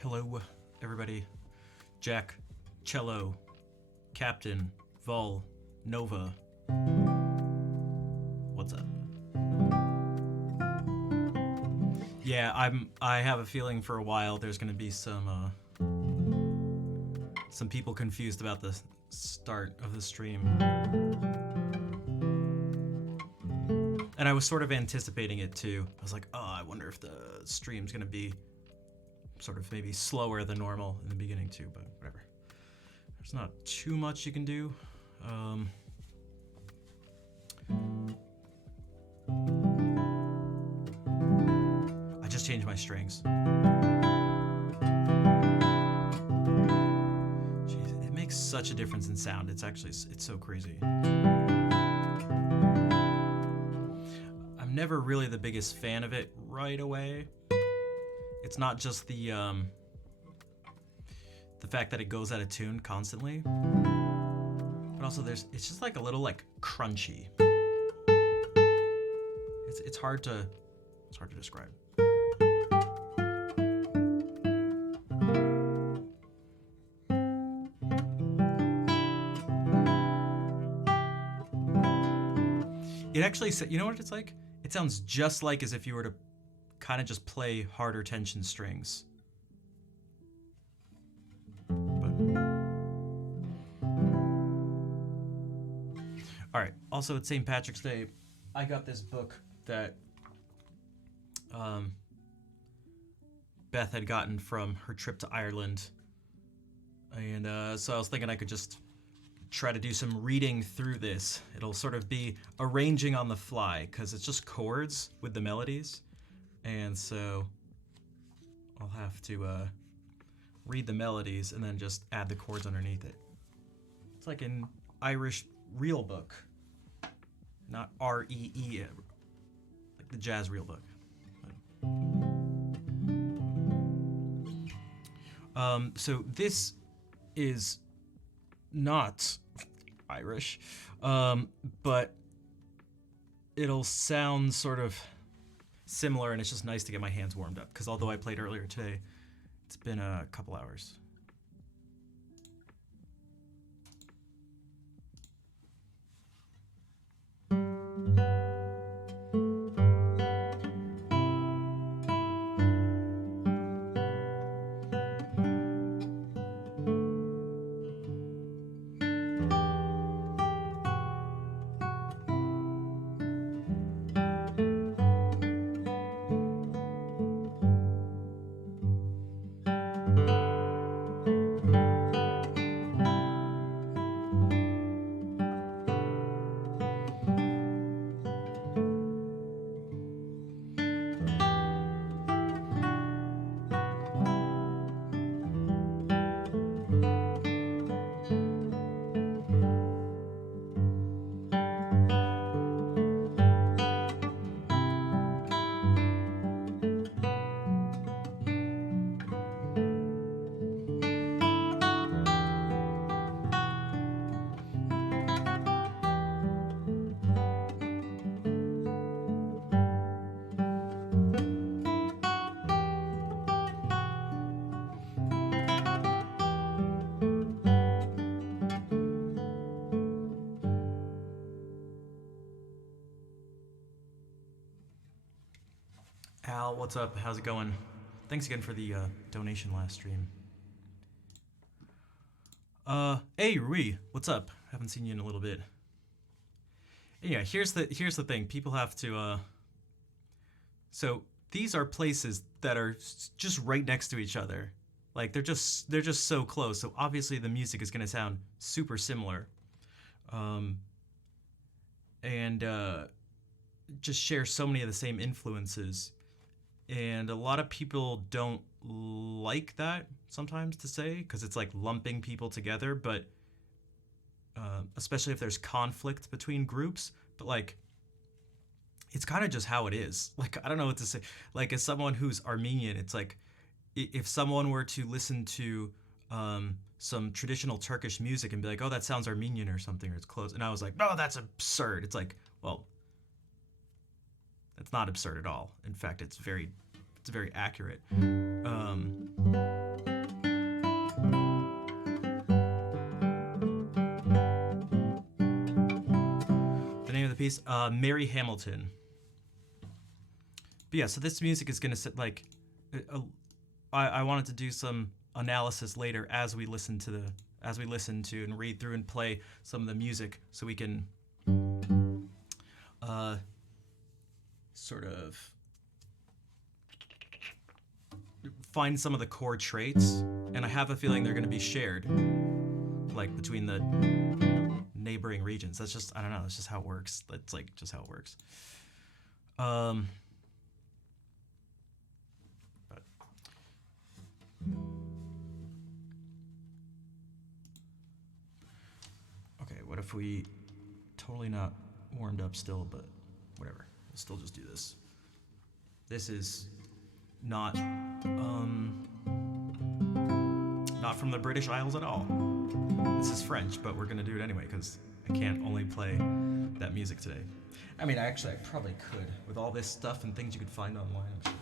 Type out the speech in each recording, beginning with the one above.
Hello, everybody. Jack, Cello, Captain, Vol, Nova. What's up? Yeah, I have a feeling for a while there's gonna be some people confused about the start of the stream. And I was sort of anticipating it too. I was like, oh, I wonder if the stream's gonna be sort of maybe slower than normal in the beginning too, but whatever. There's not too much you can do. I just changed my strings. Jeez, it makes such a difference in sound. It's so crazy. I'm never really the biggest fan of it right away. It's not just the fact that it goes out of tune constantly, but also it's just like a little like crunchy. It's hard to describe. It actually, you know what it's like? It sounds just like as if you were to kind of just play harder tension strings. All right. Also, it's St. Patrick's Day. I got this book that Beth had gotten from her trip to Ireland, and so I was thinking I could just try to do some reading through this. It'll sort of be arranging on the fly because it's just chords with the melodies, and so I'll have to read the melodies and then just add the chords underneath it. It's like an Irish real book, not R-E-E, like the jazz real book. So this is not Irish, but it'll sound sort of similar, and it's just nice to get my hands warmed up, because although I played earlier today, it's been a couple hours. Al, what's up? How's it going? Thanks again for the donation last stream. Hey Rui, what's up? Haven't seen you in a little bit. Yeah, here's the thing. People have to. So these are places that are just right next to each other. Like they're just so close. So obviously the music is gonna sound super similar. And just share so many of the same influences. And a lot of people don't like that sometimes to say, because it's like lumping people together, but especially if there's conflict between groups. But like, it's kind of just how it is. Like, I don't know what to say. Like, as someone who's Armenian, it's like, if someone were to listen to some traditional Turkish music and be like, oh, that sounds Armenian or something, or it's close. And I was like, no, that's absurd. It's like, well, it's not absurd at all. In fact, it's very accurate. The name of the piece, Mary Hamilton. But yeah, so this music is gonna sit like, I wanted to do some analysis later as we listen to and read through and play some of the music, so we can sort of find some of the core traits, and I have a feeling they're going to be shared, like between the neighboring regions. That's just, I don't know, that's just how it works. That's like just how it works. But okay, what if we totally not warmed up still, but whatever. We'll still just do this. This is not from the British Isles at all. This is French, but we're gonna do it anyway because I can't only play that music today. I mean, I probably could with all this stuff and things you could find online, I'm sure.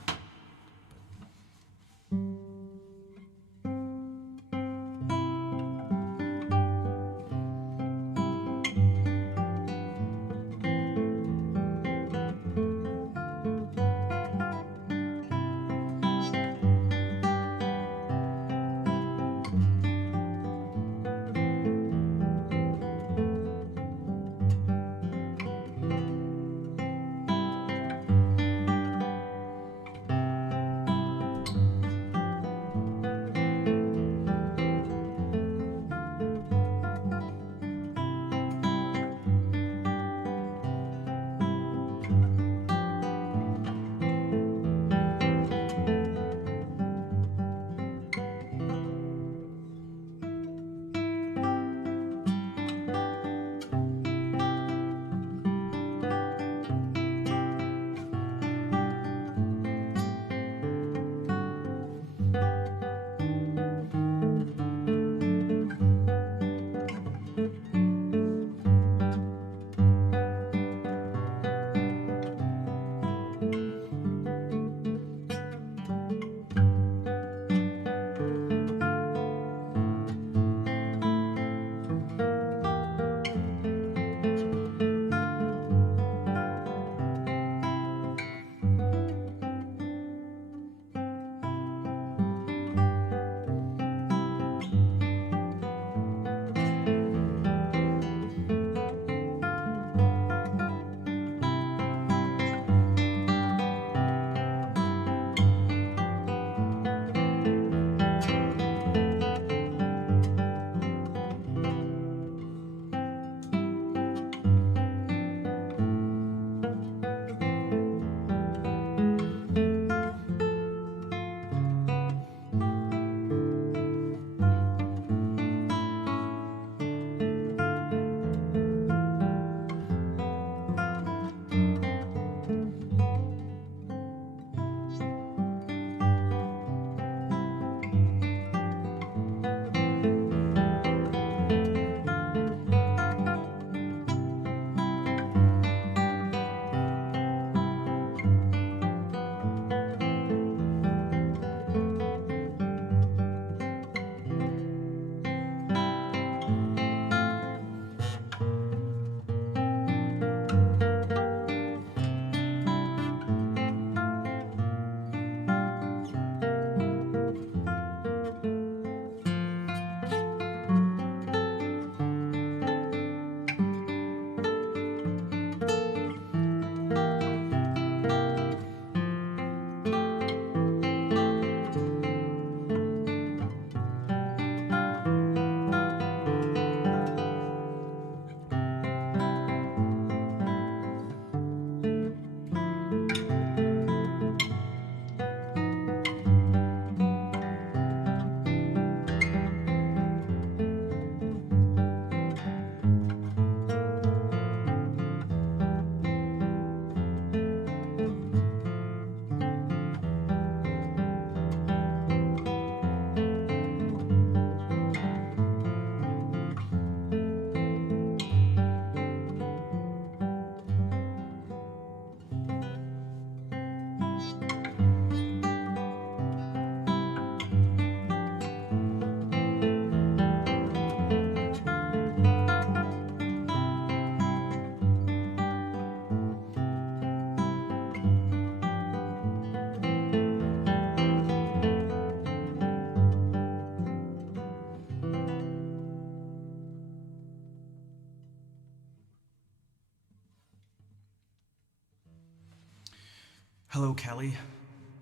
Hello, Kelly.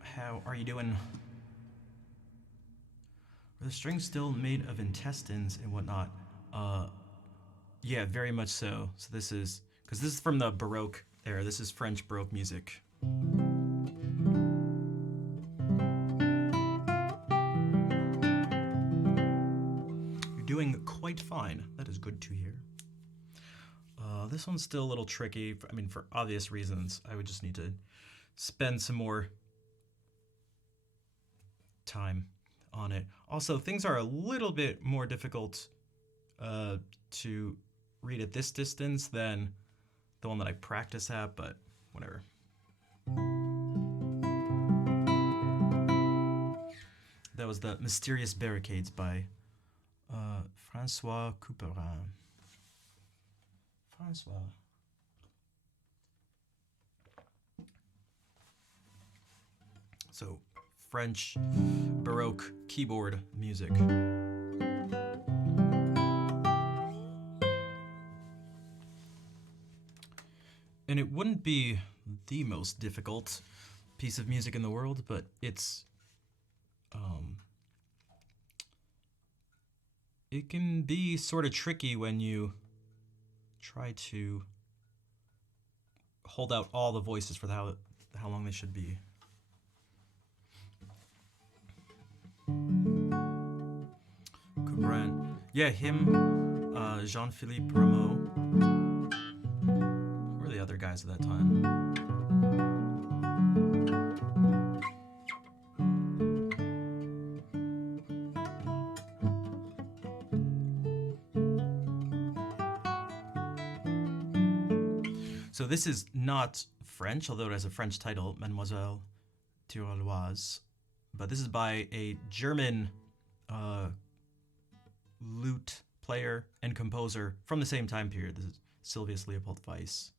How are you doing? Are the strings still made of intestines and whatnot? Uh, yeah, very much so. So this is because this is from the Baroque era. This is French Baroque music. You're doing quite fine. That is good to hear. This one's still a little tricky. I mean, for obvious reasons, I would just need to spend some more time on it. Also, things are a little bit more difficult to read at this distance than the one that I practice at, but whatever. That was the Mysterious Barricades by Francois Couperin. Francois. So, French Baroque keyboard music. And it wouldn't be the most difficult piece of music in the world, but it can be sort of tricky when you try to hold out all the voices for how long they should be. Couperin. Yeah, him, Jean-Philippe Rameau. Who were the other guys at that time? So this is not French, although it has a French title, Mademoiselle Tyroleuse. But this is by a German lute player and composer from the same time period. This is Sylvius Leopold Weiss.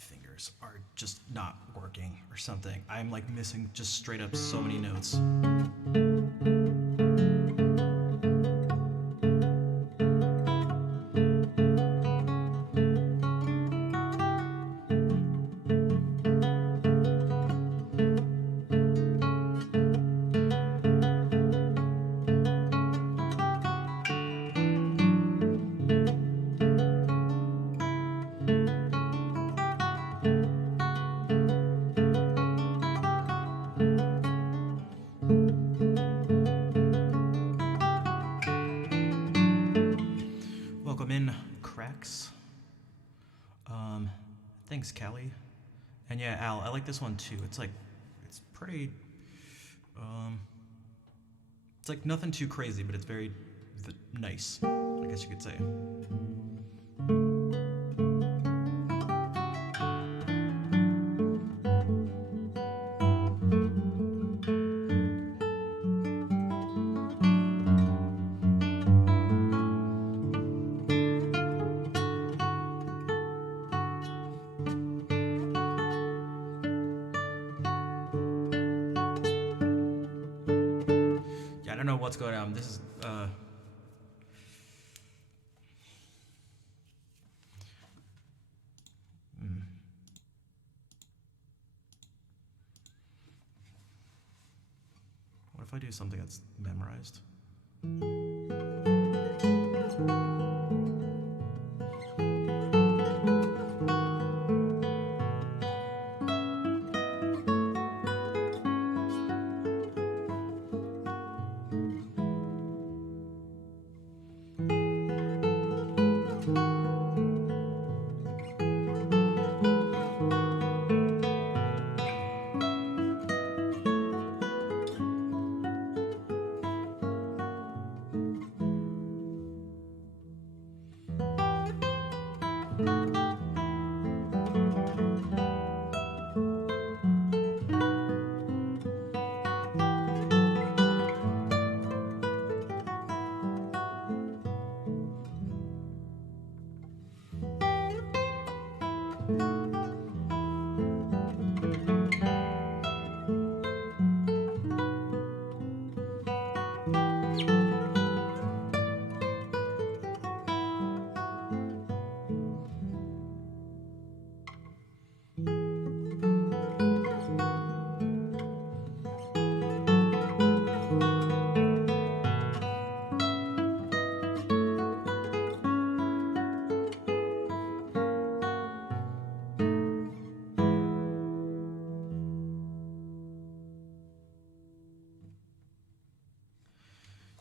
fingers are just not working or something. I'm like missing just straight up so many notes. Welcome in, cracks. Thanks, Callie. And yeah, Al, I like this one too. It's like, it's pretty, it's like nothing too crazy, but it's very nice, I guess you could say. Yeah, I don't know what's going on. This is, what if I do something that's memorized?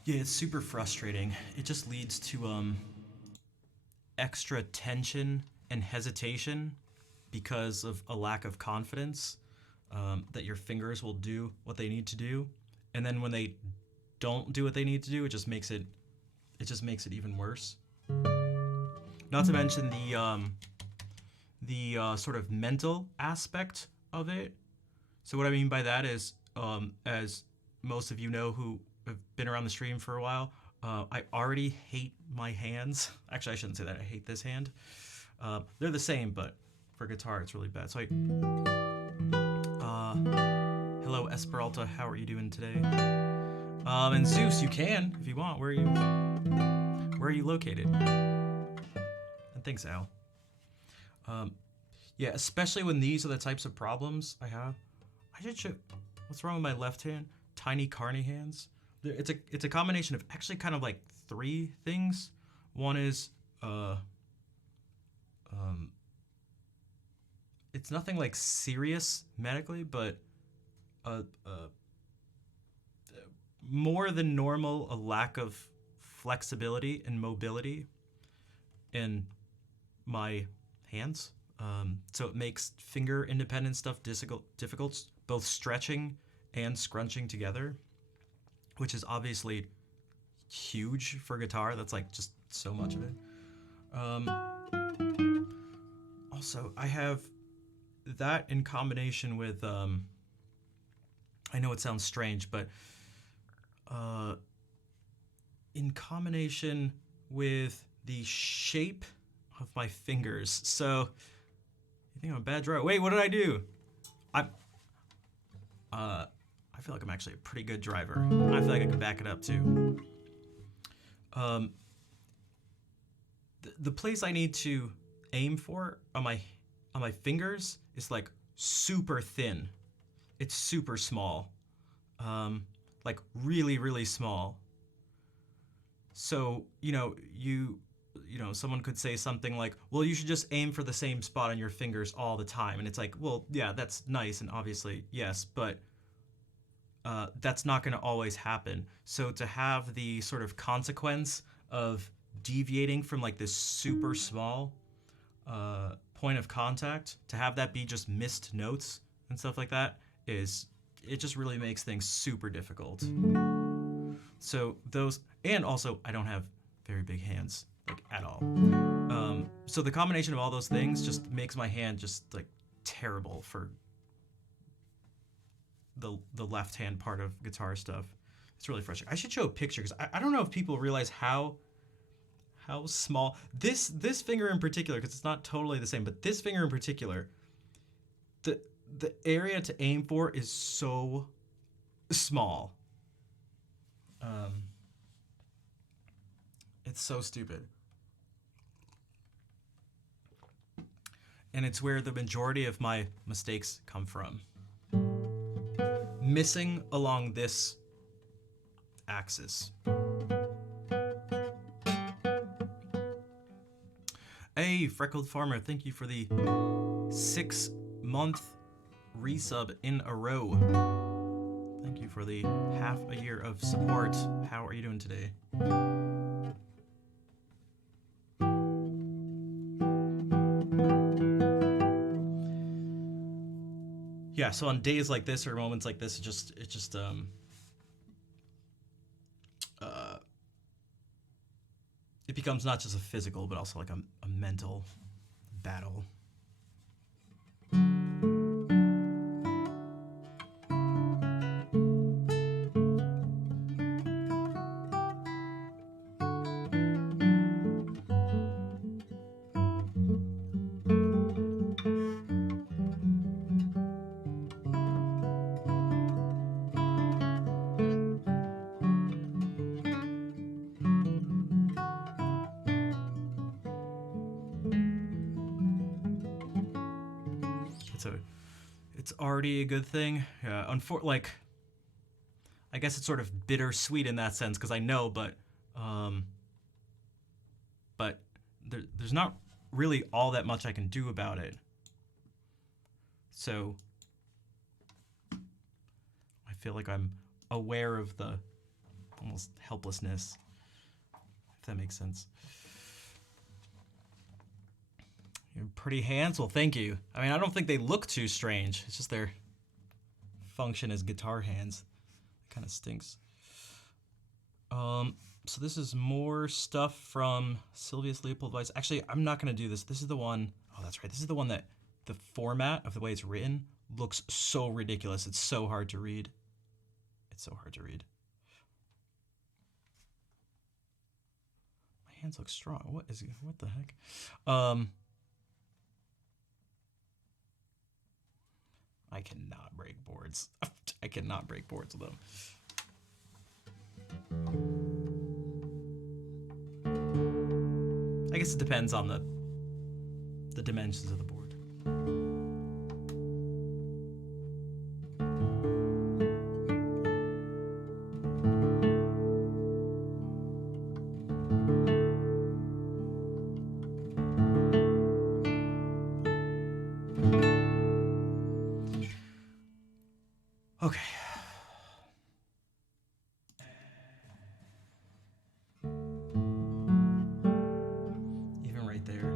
Yeah, it's super frustrating. It just leads to extra tension and hesitation because of a lack of confidence that your fingers will do what they need to do, and then when they don't do what they need to do, it just makes it even worse. Not to mention the sort of mental aspect of it. So what I mean by that is, as most of you know who have been around the stream for a while, I already hate my hands. Actually, I shouldn't say that. I hate this hand. They're the same, but for guitar, it's really bad. So hello, Esperalta. How are you doing today? And Zeus, you can if you want. Where are you located? And thanks, Al. Yeah, especially when these are the types of problems I have. What's wrong with my left hand? Tiny carny hands. It's a combination of actually kind of like three things. One is it's nothing like serious medically, but more than normal, a lack of flexibility and mobility in my hands. So it makes finger independent stuff difficult, both stretching and scrunching together, which is obviously huge for guitar. That's like just so much of it. Also, I have that in combination with, I know it sounds strange, but in combination with the shape of my fingers. So You think I'm a bad driver? Wait, what did I do? I feel like I'm actually a pretty good driver. I feel like I can back it up too. The place I need to aim for on my fingers is like super thin. It's super small. Like really, really small. So, someone could say something like, well, you should just aim for the same spot on your fingers all the time. And it's like, well, yeah, that's nice. And obviously, yes, but that's not going to always happen. So to have the sort of consequence of deviating from like this super small point of contact, to have that be just missed notes and stuff like that, it just really makes things super difficult. So those, and also I don't have very big hands, like at all. So the combination of all those things just makes my hand just like terrible for the left hand part of guitar stuff. It's really frustrating. I should show a picture because I don't know if people realize how small this finger in particular, because it's not totally the same, but this finger in particular, the area to aim for is so small. It's so stupid. And it's where the majority of my mistakes come from. Missing along this axis. Hey, Freckled Farmer, thank you for the 6-month resub in a row. Thank you for the half a year of support. How are you doing today? Yeah, so on days like this or moments like this, it becomes not just a physical, but also like a mental battle. It's already a good thing. I guess it's sort of bittersweet in that sense because I know, but there's not really all that much I can do about it. So I feel like I'm aware of the almost helplessness, if that makes sense. You're pretty hands? Well, thank you. I mean, I don't think they look too strange. It's just their function as guitar hands. It kind of stinks. So this is more stuff from Sylvius Leopold Weiss. Actually, I'm not going to do this. This is the one, oh, that's right. This is the one that the format of the way it's written looks so ridiculous. It's so hard to read. It's so hard to read. My hands look strong. What the heck? I cannot break boards. I cannot break boards with them. I guess it depends on the dimensions of the board. Okay. Even right there.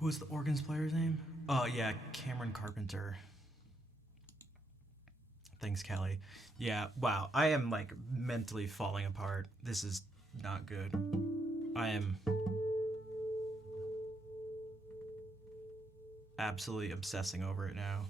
Who's the organs player's name? Oh, yeah, Cameron Carpenter. Thanks, Kelly. Yeah, wow. I am like mentally falling apart. This is not good. I am absolutely obsessing over it now.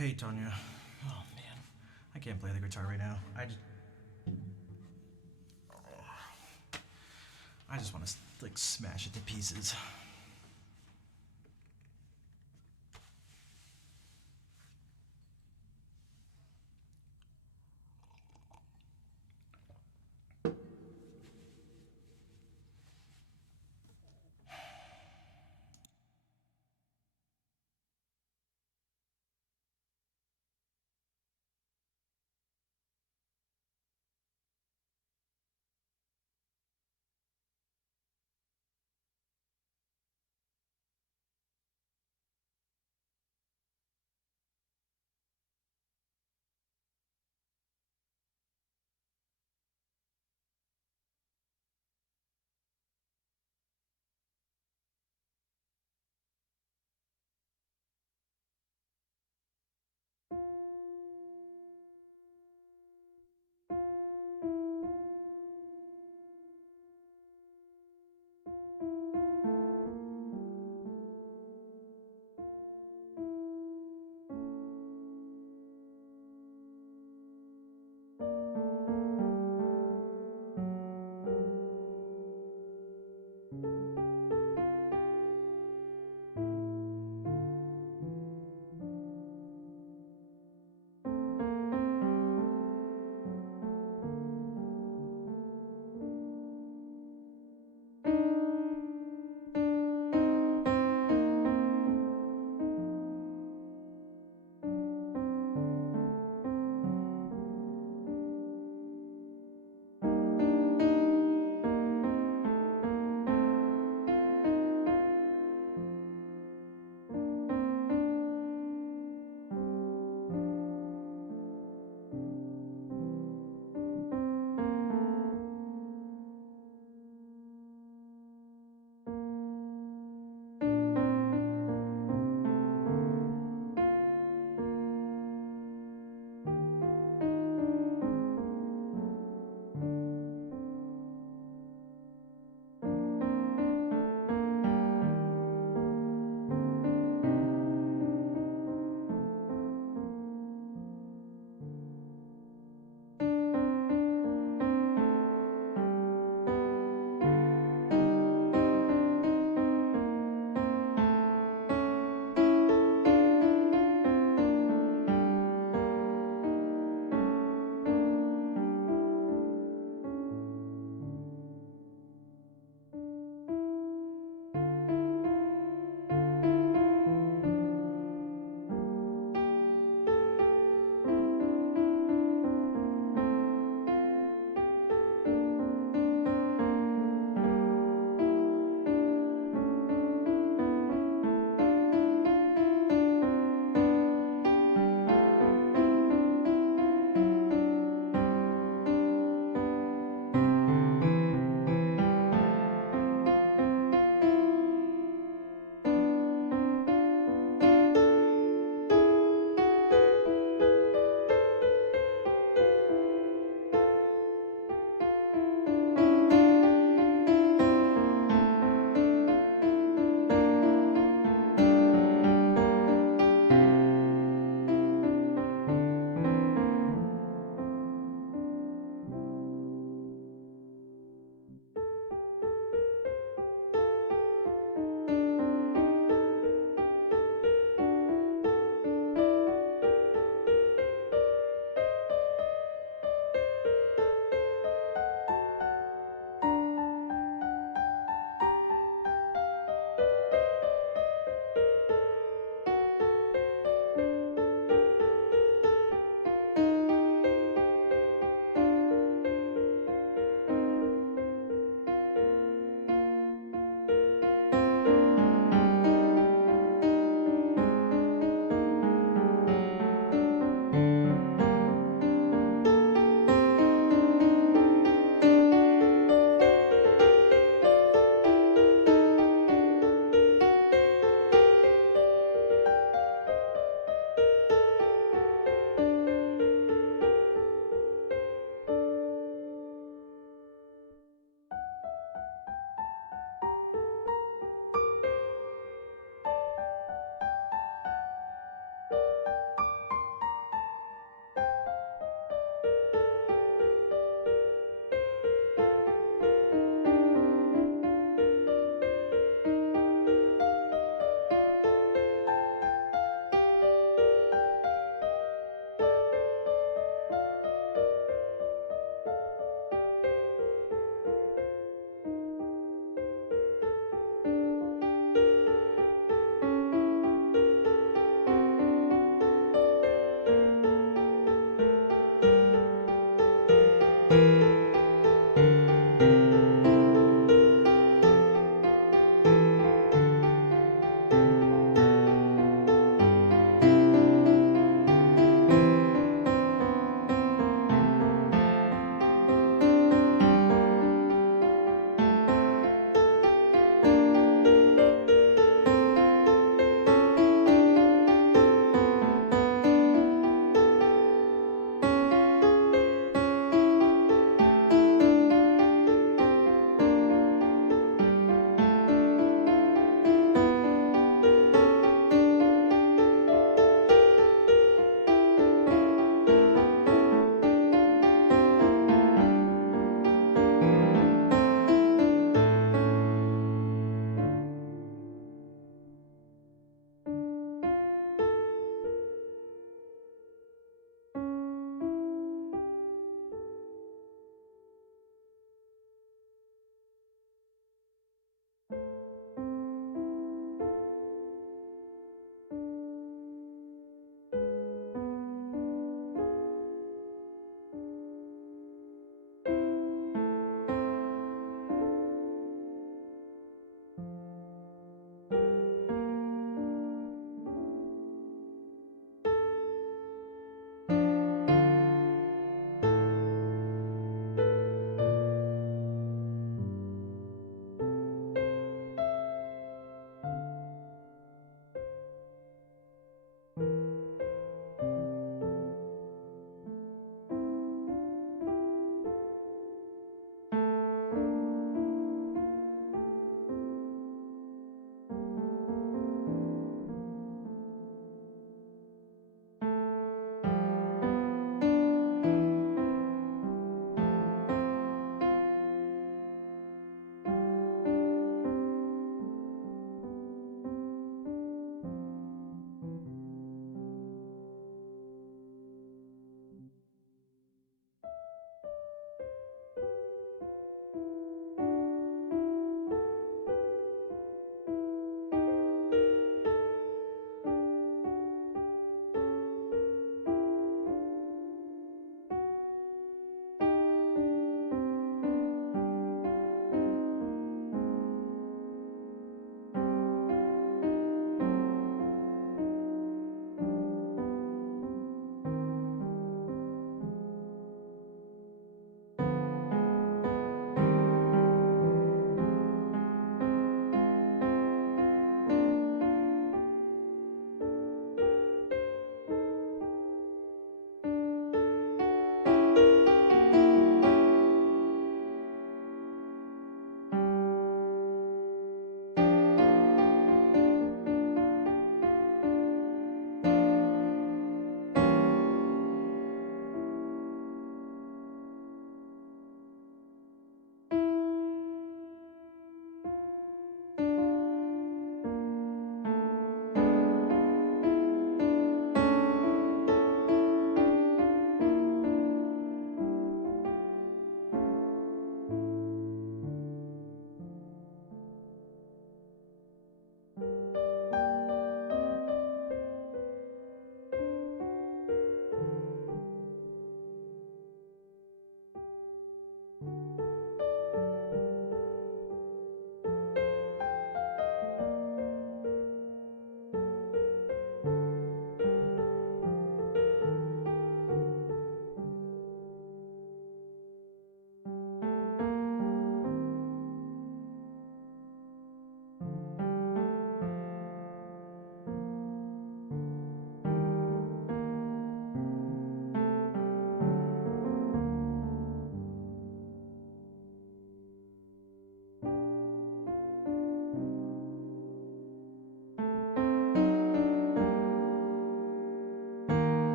Hey, Tonya. Oh, man. I can't play the guitar right now. I just want to, like, smash it to pieces.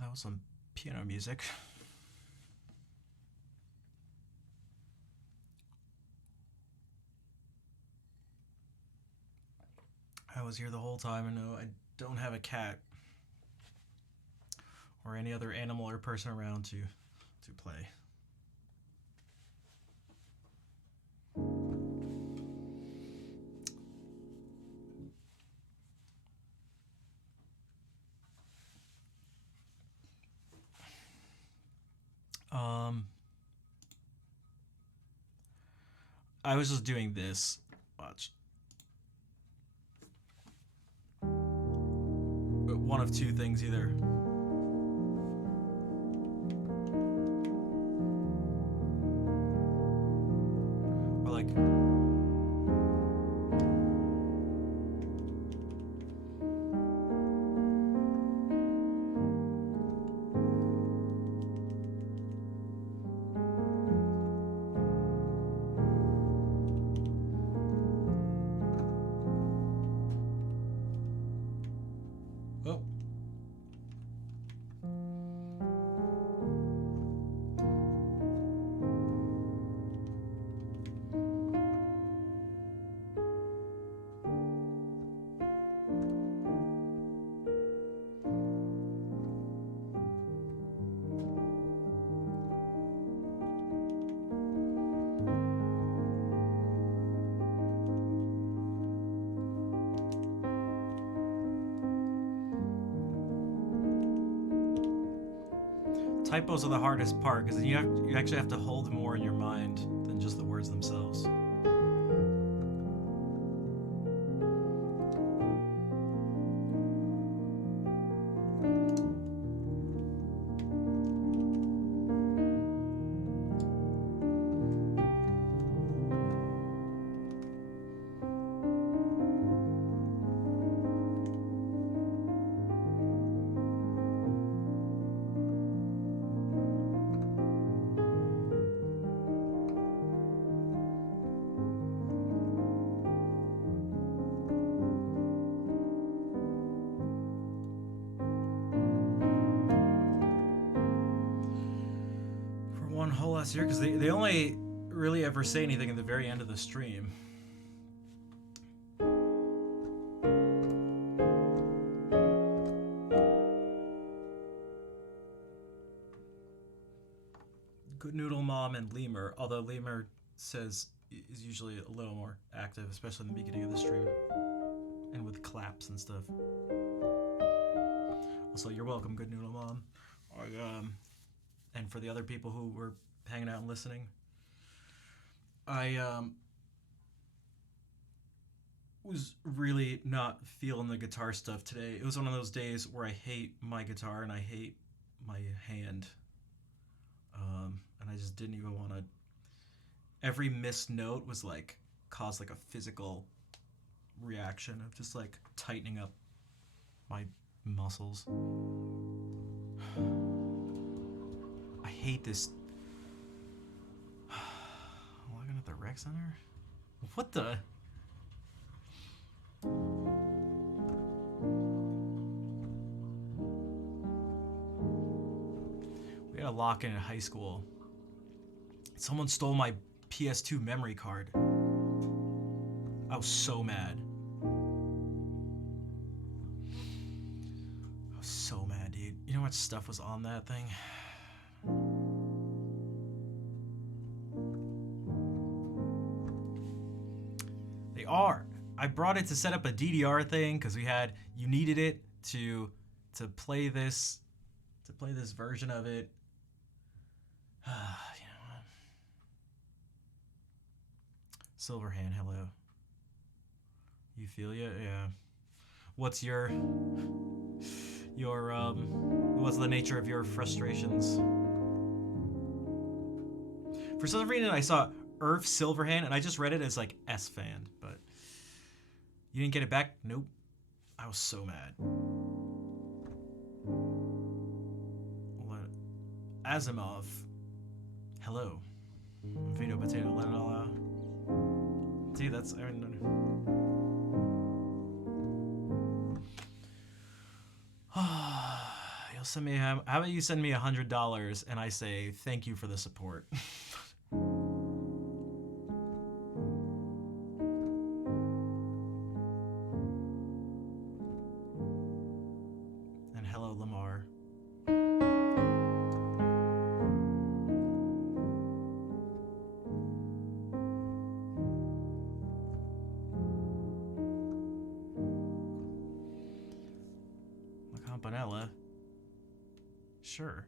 That was some piano music. I was here the whole time, and no, I don't have a cat or any other animal or person around to play. I was just doing this. Watch. One of two things, either. Or like. Oh. Typos are the hardest part because you actually have to hold more in your mind than just the words themselves. One whole last year, because they only really ever say anything at the very end of the stream. Good Noodle Mom and Lemur, although Lemur says is usually a little more active, especially in the beginning of the stream, and with claps and stuff. Also, you're welcome, Good Noodle Mom. And for the other people who were hanging out and listening, I was really not feeling the guitar stuff today. It was one of those days where I hate my guitar and I hate my hand, and I just didn't even want to. Every missed note was like caused like a physical reaction of just like tightening up my muscles. I hate this. Looking at the rec center? What the? We had a lock-in in high school. Someone stole my PS2 memory card. I was so mad. I was so mad, dude. You know how much stuff was on that thing? They are. I brought it to set up a DDR thing because you needed it to play this version of it. You know what? Silverhand, hello. Euphilia, yeah. What's what's the nature of your frustrations? For some reason, I saw Irv Silverhand, and I just read it as like S fan, but you didn't get it back? Nope. I was so mad. What? Asimov. Hello. potato, let it all out. See, that's, I mean, you'll send me, how about you send me $100 and I say thank you for the support. And hello, Lamar. La Campanella. Sure.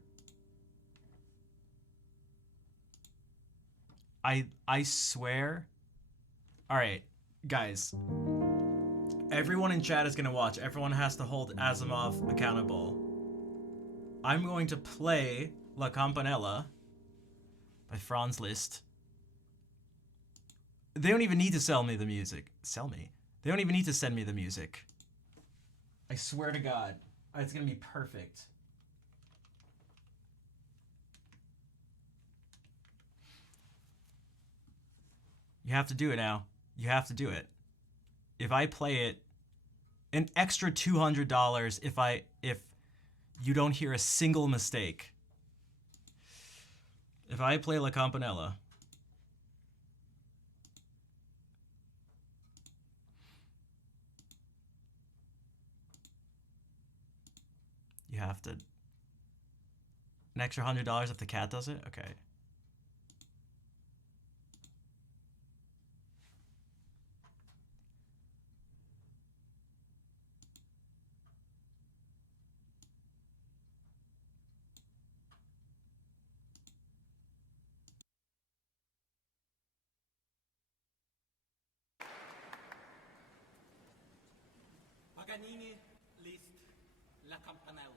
I swear. All right, guys. Everyone in chat is gonna watch. Everyone has to hold Asimov accountable. I'm going to play La Campanella by Franz Liszt. They don't even need to sell me the music. Sell me. They don't even need to send me the music. I swear to God, it's gonna be perfect. You have to do it now. You have to do it. If I play it, an extra $200 if you don't hear a single mistake. If I play La Campanella, you have to. An extra $100 if the cat does it? Okay. Paganini, Liszt, La Campanella.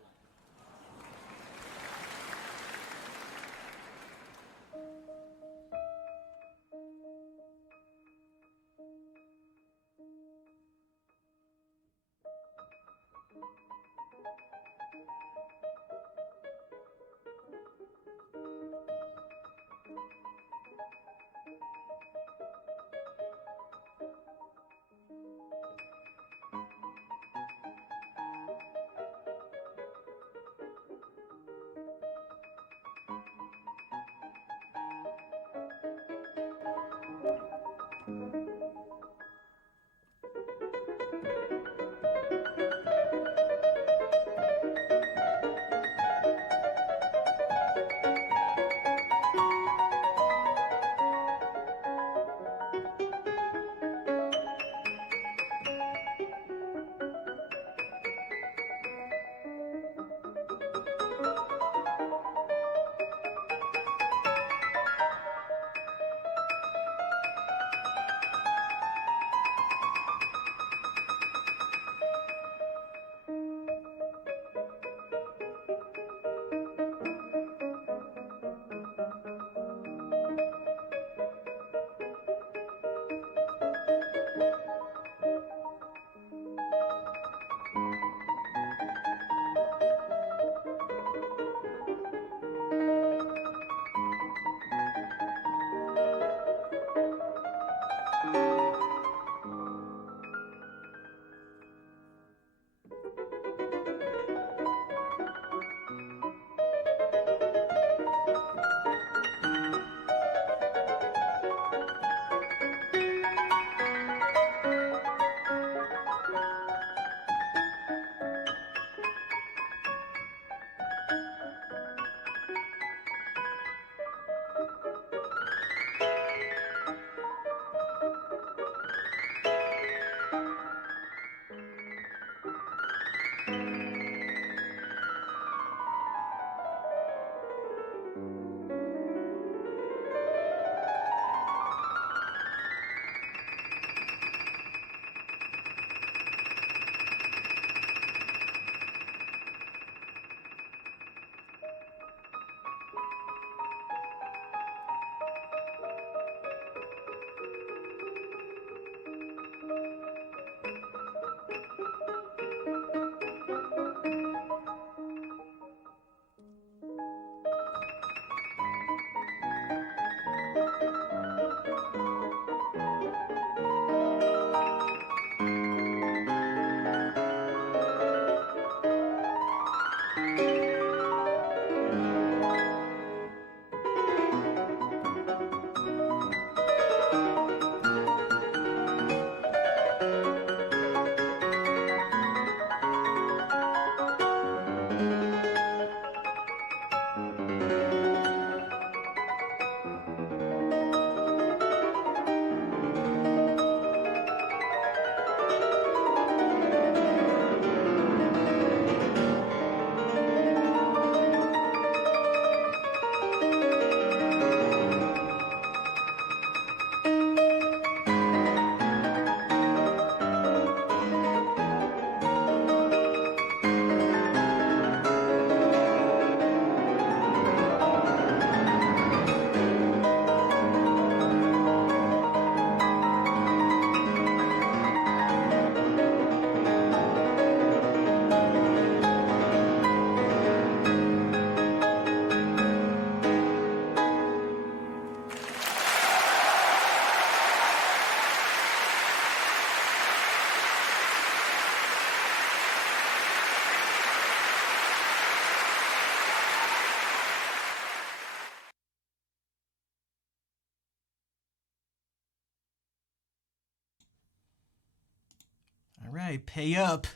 right, pay up.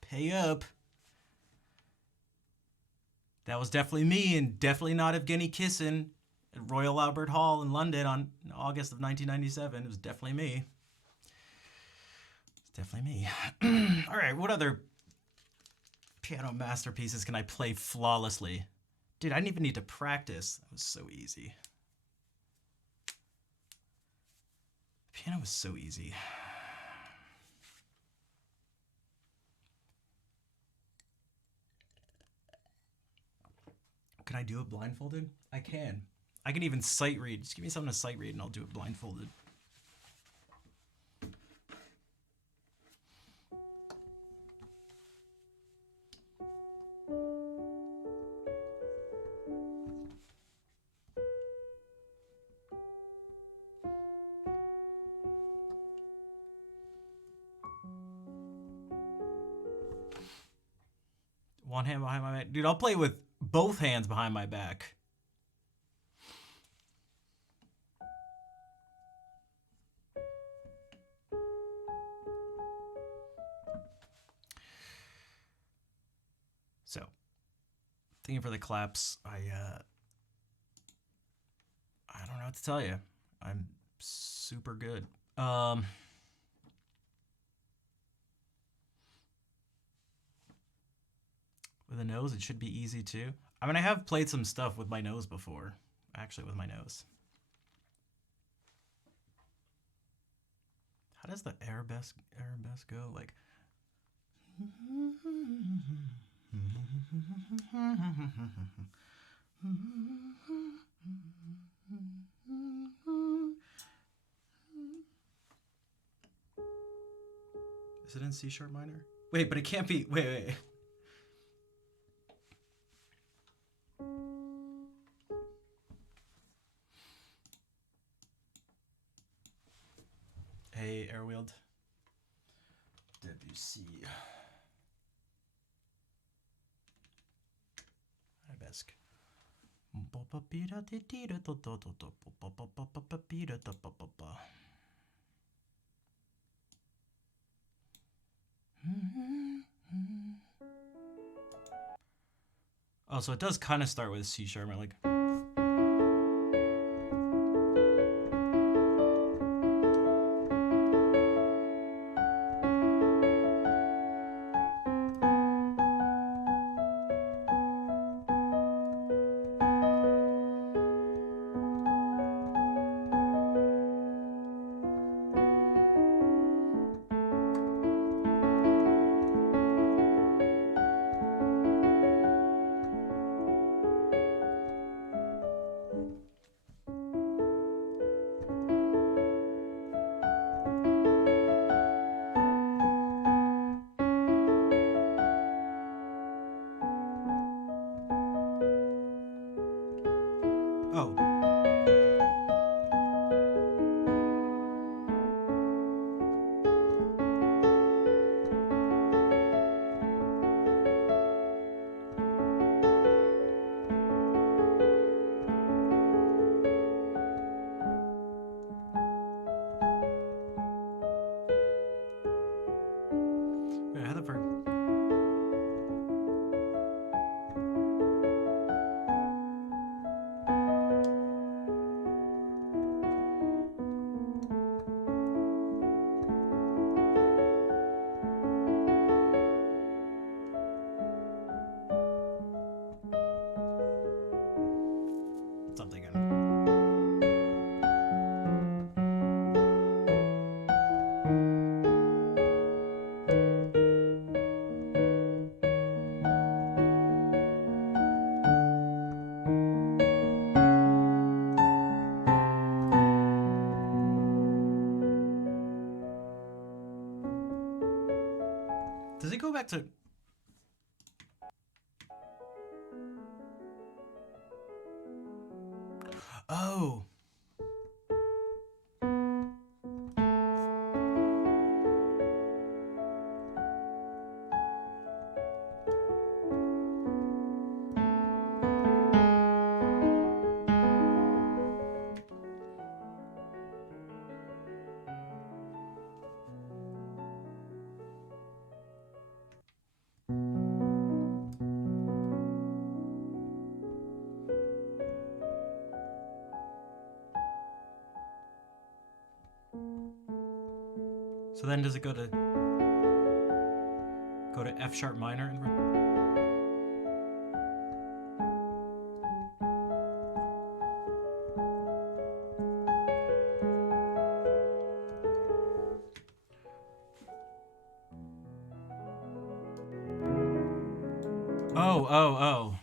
Pay up. That was definitely me, and definitely not Evgeny Kissin at Royal Albert Hall in London on August of 1997. It was definitely me. It's definitely me. All right, what other piano masterpieces can I play flawlessly? Dude, I didn't even need to practice. That was so easy. Piano was so easy. Can I do it blindfolded? I can. I can even sight read. Just give me something to sight read and I'll do it blindfolded. One hand behind my back. Dude, I'll play with both hands behind my back. So, thinking for the claps, I don't know what to tell you. I'm super good. With a nose, it should be easy too. I mean, I have played some stuff with my nose before. Actually, with my nose. How does the arabesque go? Like. Is it in C sharp minor? Wait, but it can't be. Wait. Hey, Airwheeled. Debussy. Arabesque. Oh, so it does kind of start with C sharp, like. Oh. Wait, I had that for. Something. Does it go back to? Oh. So then does it go to F sharp minor? Oh, oh, oh.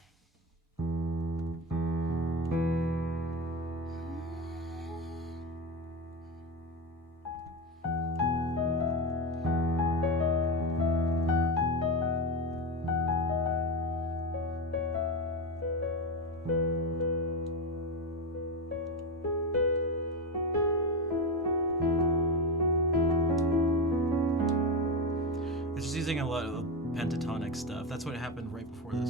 It's just using a lot of pentatonic stuff. That's what happened right before this.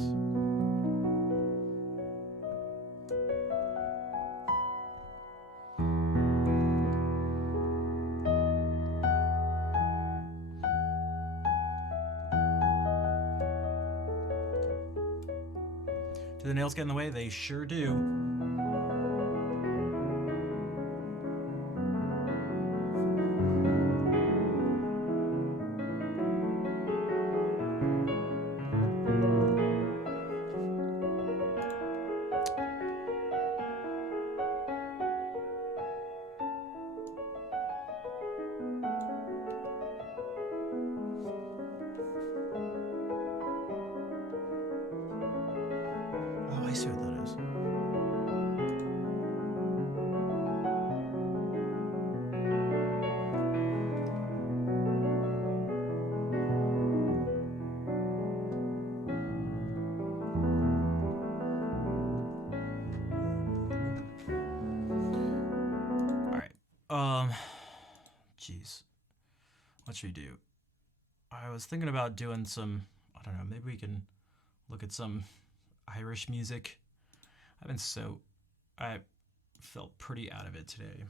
Do the nails get in the way? They sure do. Oh, I see what that is. Jeez. What should we do? I was thinking about doing some, I don't know, maybe we can look at some Irish music. I felt pretty out of it today.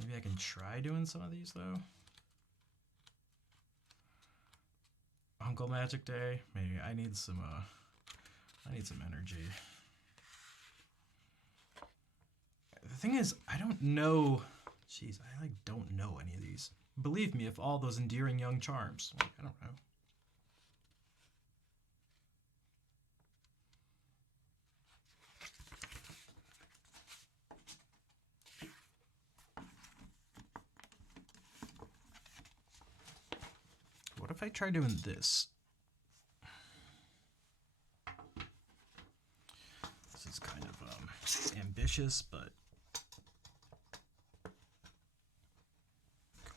Maybe I can try doing some of these though. Uncle Magic Day. Maybe I need some energy. The thing is, I don't know. Jeez, I don't know any of these. Believe me, if all those endearing young charms. I don't know. What if I try doing this? This is kind of ambitious, but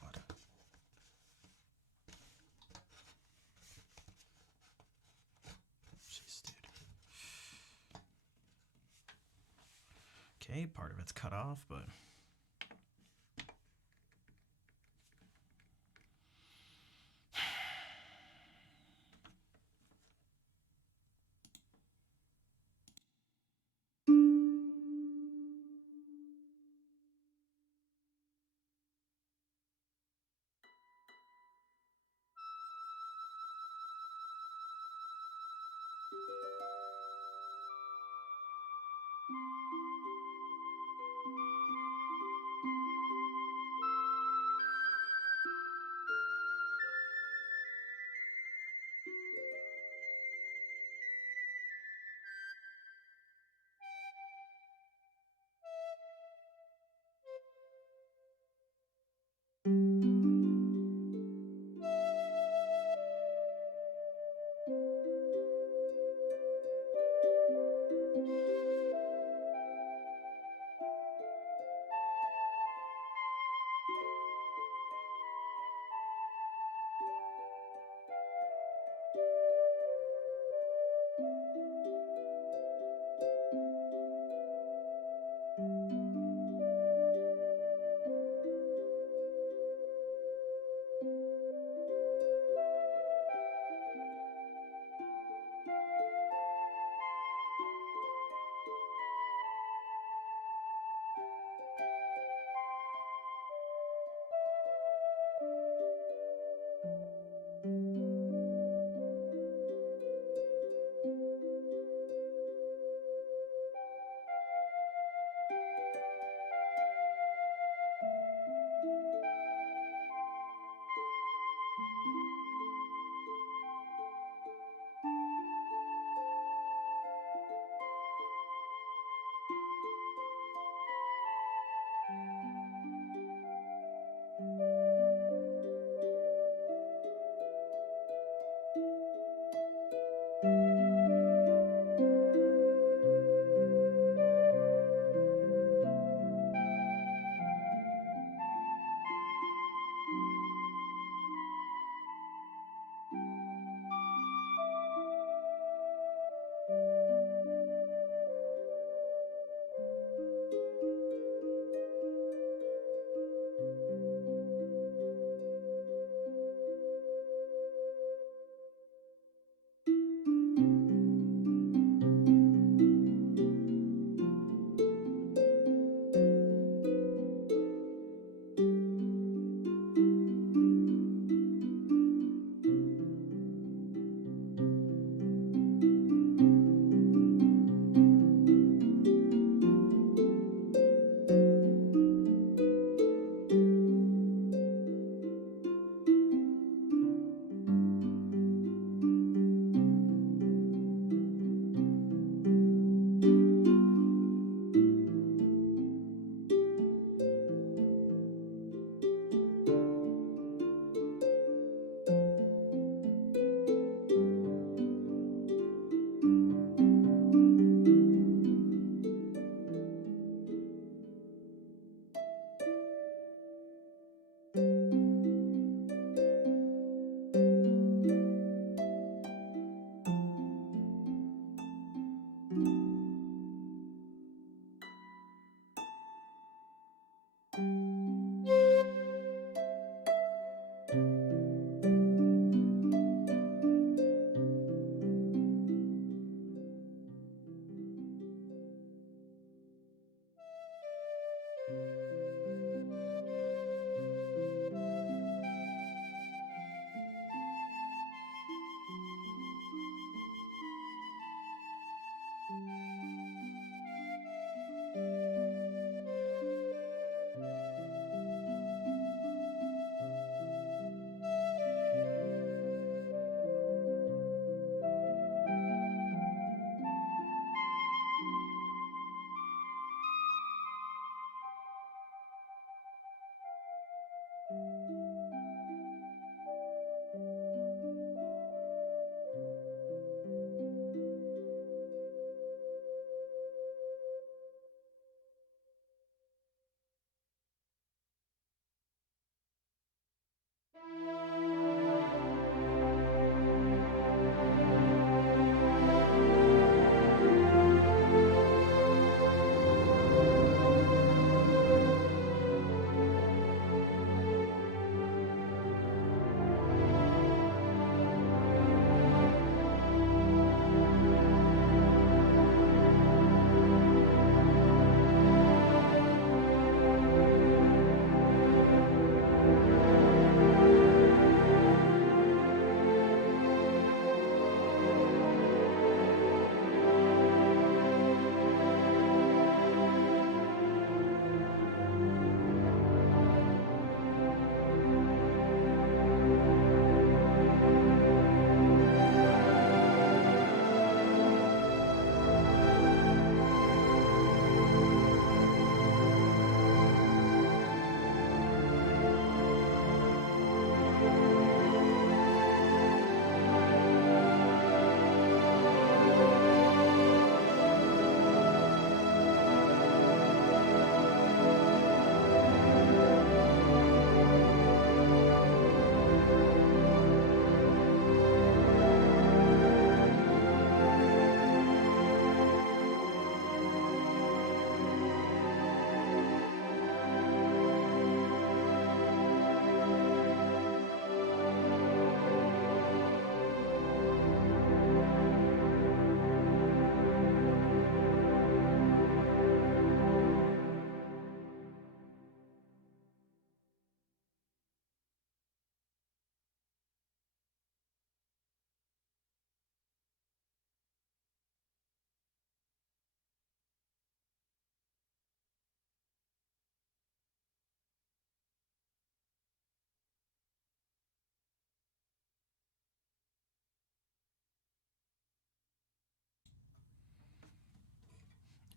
God. Jeez, dude. Okay, part of it's cut off, but.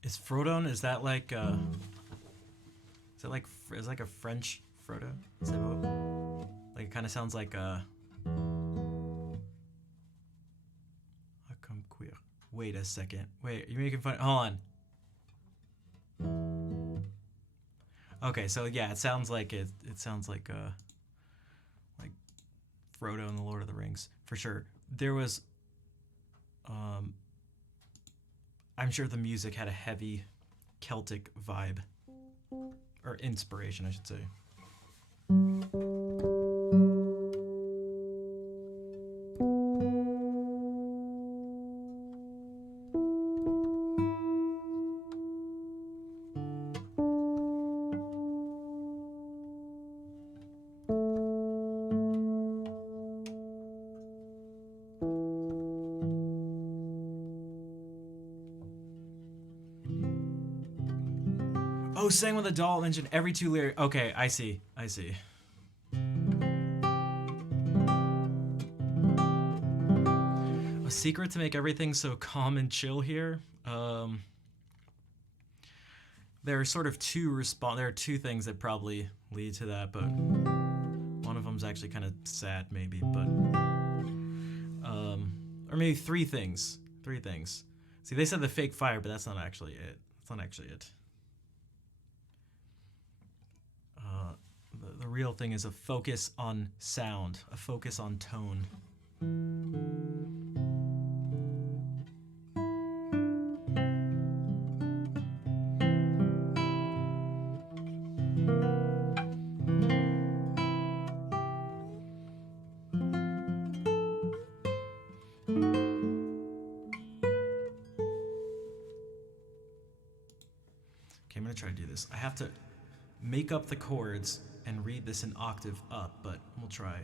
Is Frodon? Is that like is like a French Frodo? Is that what, like it kind of sounds like come queer. Wait a second. Wait, you're making fun. Hold on. Okay, so yeah, it sounds like it sounds like Frodo in the Lord of the Rings for sure. There was I'm sure the music had a heavy Celtic vibe or inspiration, I should say. Oh, sang with a doll mentioned every two lyrics. Okay, I see. I see. A secret to make everything so calm and chill here. There are sort of there are two things that probably lead to that, but one of them's actually kind of sad, maybe. But or maybe three things. Three things. See, they said the fake fire, but that's not actually it. That's not actually it. The real thing is a focus on sound, a focus on tone. Okay, I'm gonna try to do this. I have to make up the chords and read this an octave up, but we'll try.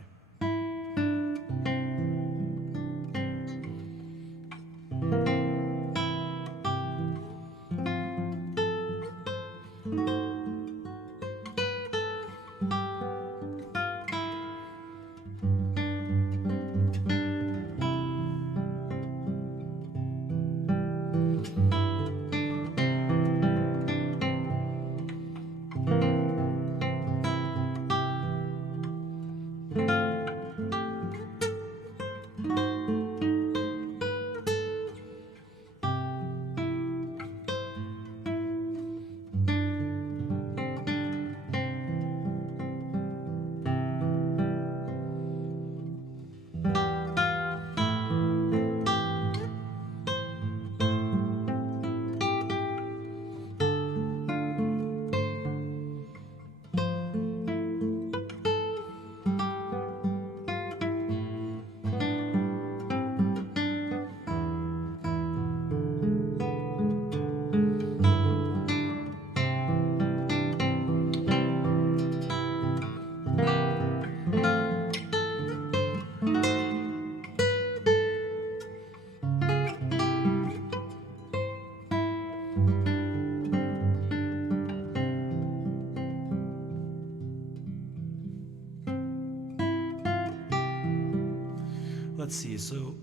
Let's see, so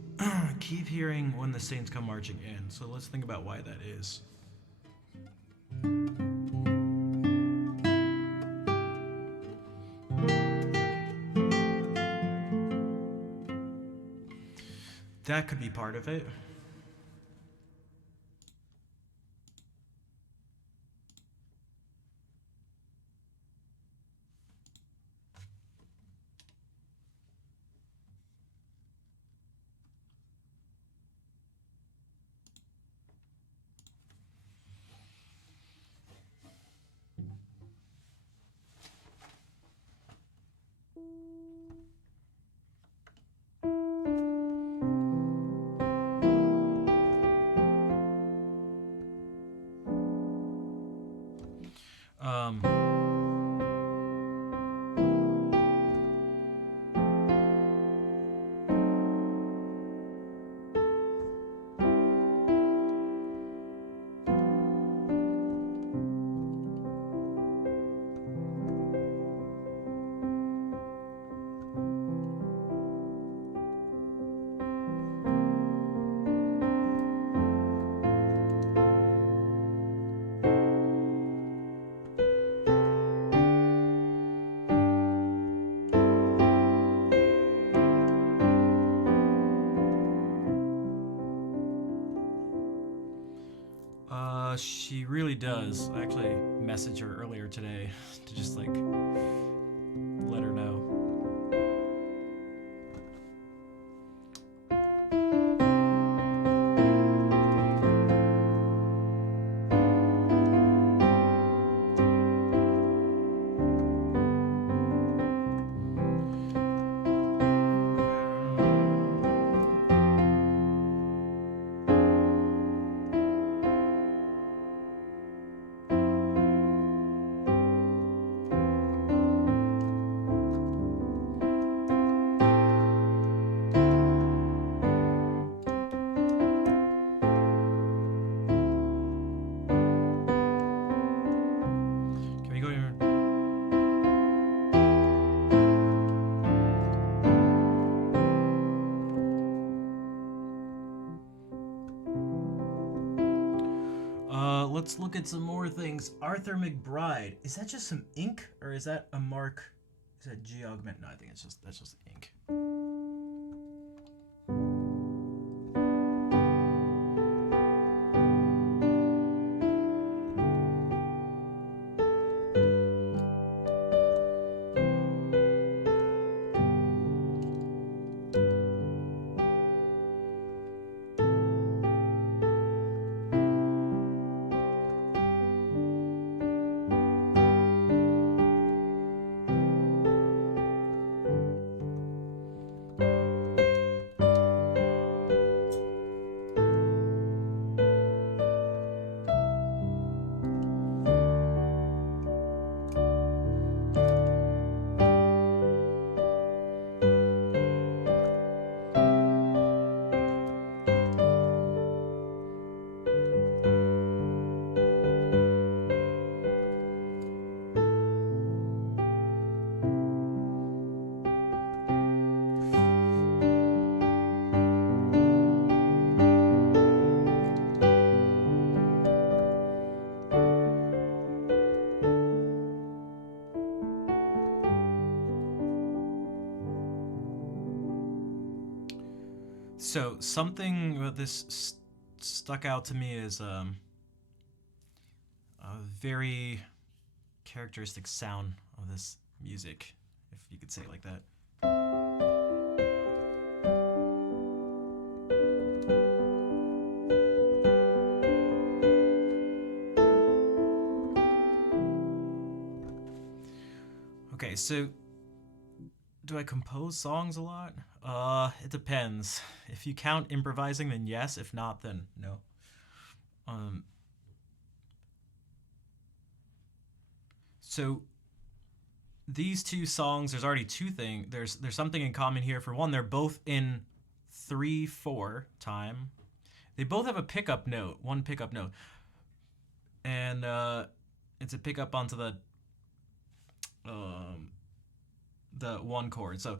keep hearing when the saints come marching in. So let's think about why that is. That could be part of it. Um, She really does. I actually messaged her earlier today to just like let her know. Can we go here? Let's look at some more things. Arthur McBride. Is that just some ink, or is that a mark? Is that G augment? No, I think that's just ink. So something about this stuck out to me is a very characteristic sound of this music, if you could say it like that. Okay, so do I compose songs a lot? It depends. If you count improvising, then yes. If not, then no. So these two songs, there's already two things. There's something in common here. For one, they're both in 3/4 time. They both have a pickup note, one pickup note, and it's a pickup onto the one chord. So.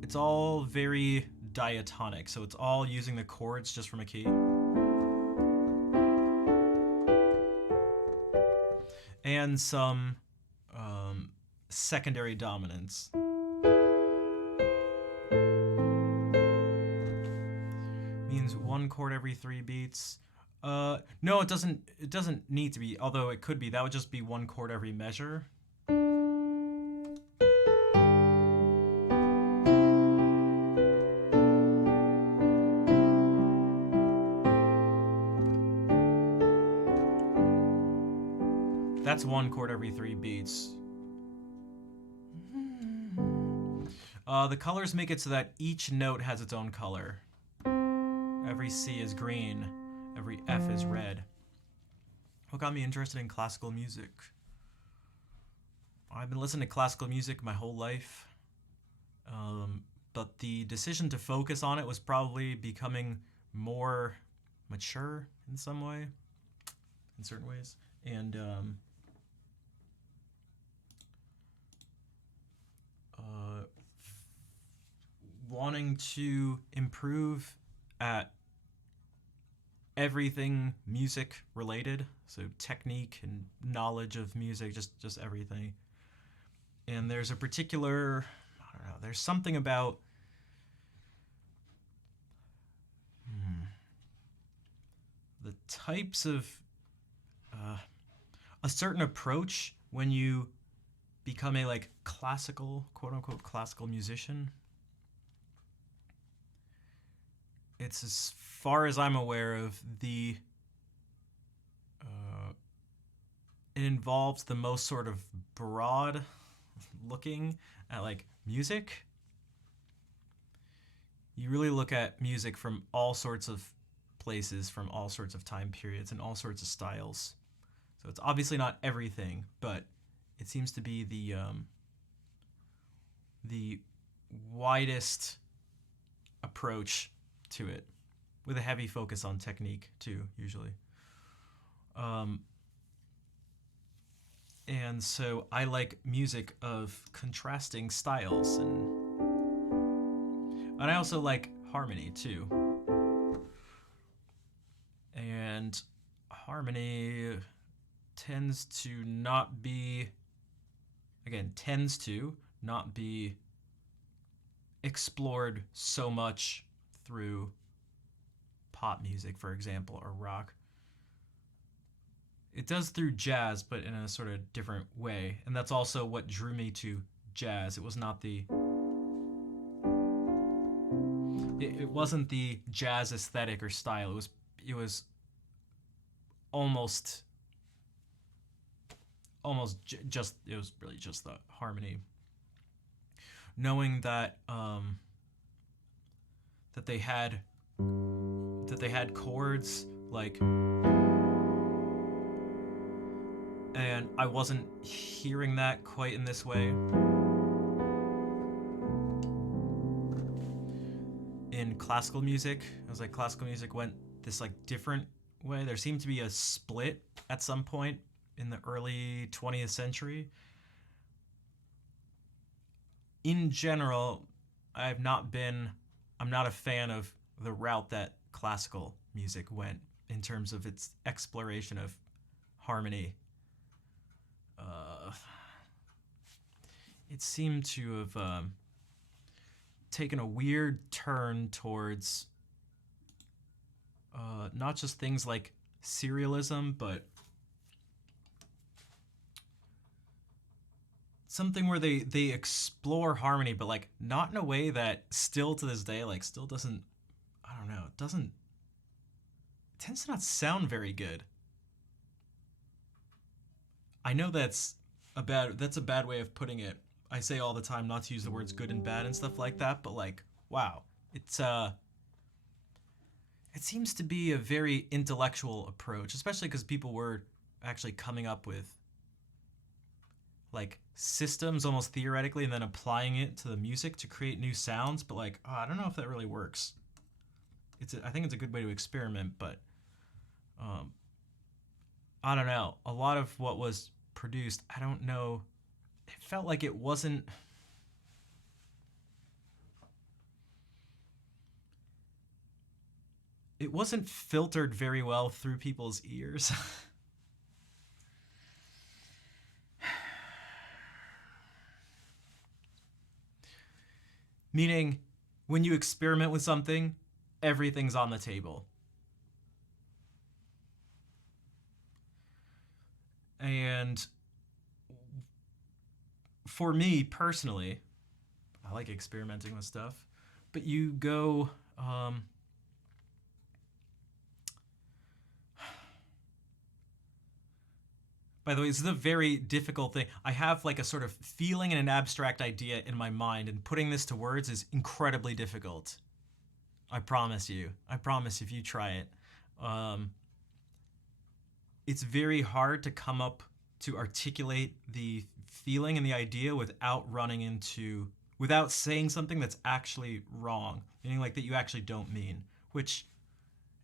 It's all very diatonic, so it's all using the chords just from a key. And some secondary dominance. Means one chord every 3 beats. No, it doesn't need to be, although it could be. That would just be one chord every measure. That's one chord every 3 beats. The colors make it so that each note has its own color. Every C is green, every F is red. What got me interested in classical music? I've been listening to classical music my whole life, but the decision to focus on it was probably becoming more mature in some way. in certain ways, and wanting to improve at everything music related, so technique and knowledge of music, just everything. And there's a particular, I don't know, there's something about the types of a certain approach when you become a like classical, quote unquote, classical musician. It's, as far as I'm aware of, it involves the most sort of broad looking at like music. You really look at music from all sorts of places, from all sorts of time periods and all sorts of styles. So it's obviously not everything, but it seems to be the widest approach to it, with a heavy focus on technique too, usually. And so I like music of contrasting styles, and I also like harmony too. And harmony tends to not be explored so much through pop music, for example, or rock. It does through jazz, but in a sort of different way. And that's also what drew me to jazz. It was not it wasn't the jazz aesthetic or style. It was almost just, it was really just the harmony. Knowing that that they had chords like, and I wasn't hearing that quite in this way in classical music. It was like classical music went this like different way. There seemed to be a split at some point in the early 20th century. In general, I'm not a fan of the route that classical music went in terms of its exploration of harmony. It seemed to have taken a weird turn towards not just things like serialism, but something where they explore harmony, but like not in a way that still to this day like still doesn't, I don't know, it tends to not sound very good. I know that's a bad way of putting it. I say all the time not to use the words good and bad and stuff like that, but like, wow, it seems to be a very intellectual approach, especially because people were actually coming up with like systems almost theoretically and then applying it to the music to create new sounds. But like, I don't know if that really works. I think it's a good way to experiment, but I don't know. A lot of what was produced, I don't know, it felt like it wasn't filtered very well through people's ears. Meaning, when you experiment with something, everything's on the table. And for me personally, I like experimenting with stuff, but you go, by the way, this is a very difficult thing. I have like a sort of feeling and an abstract idea in my mind, and putting this to words is incredibly difficult. I promise you. I promise if you try it. It's very hard to come up to articulate the feeling and the idea without saying something that's actually wrong, meaning like that you actually don't mean, which,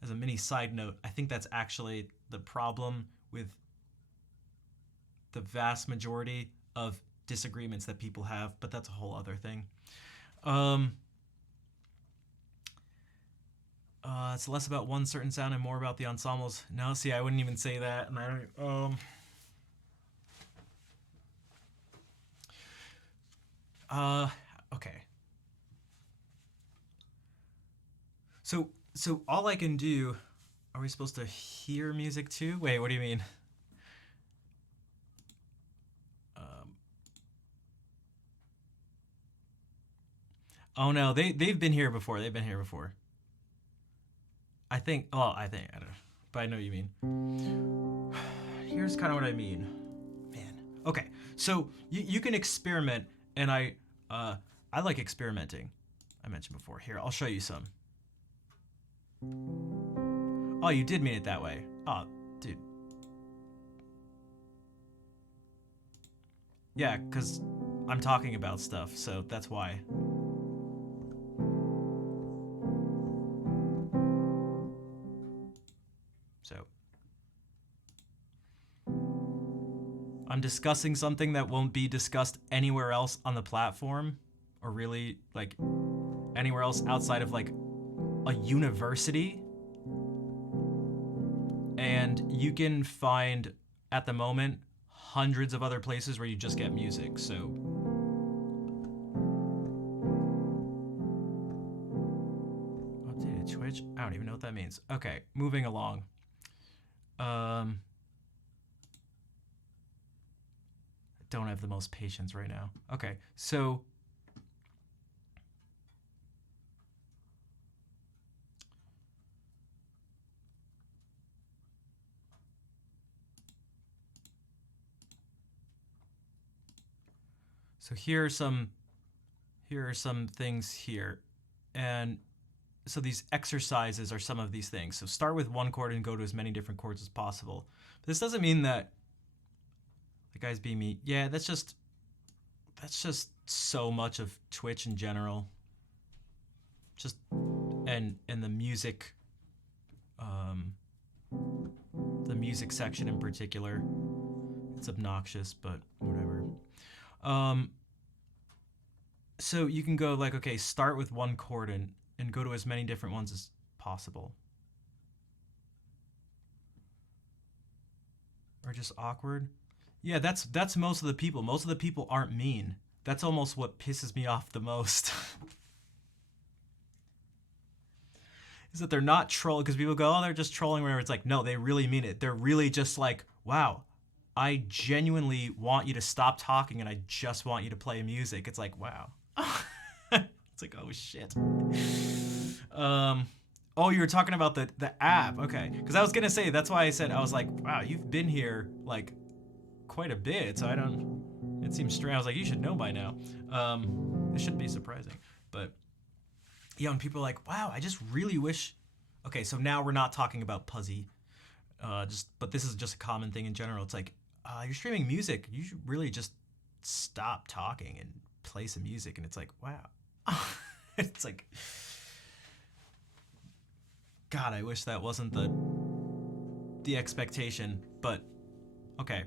as a mini side note, I think that's actually the problem with the vast majority of disagreements that people have, but that's a whole other thing. It's less about one certain sound and more about the ensembles. No, see, I wouldn't even say that. And I don't. Okay. So all I can do. Are we supposed to hear music too? Wait, what do you mean? Oh no, they've been here before. They've been here before. I think. Oh, I don't know, but I know what you mean. Here's kind of what I mean. Man. Okay, so you can experiment, and I like experimenting. I mentioned before. Here, I'll show you some. Oh, you did mean it that way. Oh, dude. Yeah, because I'm talking about stuff, so that's why. So. I'm discussing something that won't be discussed anywhere else on the platform, or really, like, anywhere else outside of, like, a university. And you can find, at the moment, hundreds of other places where you just get music, so. Updated Twitch? I don't even know what that means. Okay, moving along. I don't have the most patience right now. Okay, so. So here are some things here. And so these exercises are some of these things. So start with one chord and go to as many different chords as possible. But this doesn't mean that the guy's being me. Yeah, that's just so much of Twitch in general. Just and the music section in particular. It's obnoxious, but whatever. So you can go like, okay, start with one chord and go to as many different ones as possible. Or just awkward. Yeah, that's most of the people. Most of the people aren't mean. That's almost what pisses me off the most. Is that they're not trolling, because people go, oh, they're just trolling, whatever. It's like, no, they really mean it. They're really just like, wow, I genuinely want you to stop talking and I just want you to play music. It's like, wow. It's like, oh shit. Oh, you were talking about the app. Okay. Because I was going to say, that's why I said, I was like, wow, you've been here like quite a bit. So it seems strange. I was like, you should know by now. It shouldn't be surprising. But yeah, when people are like, wow, I just really wish. Okay, so now we're not talking about Puzzy. But this is just a common thing in general. It's like, you're streaming music. You should really just stop talking and play some music. And it's like, wow. It's like, God, I wish that wasn't the expectation. But okay,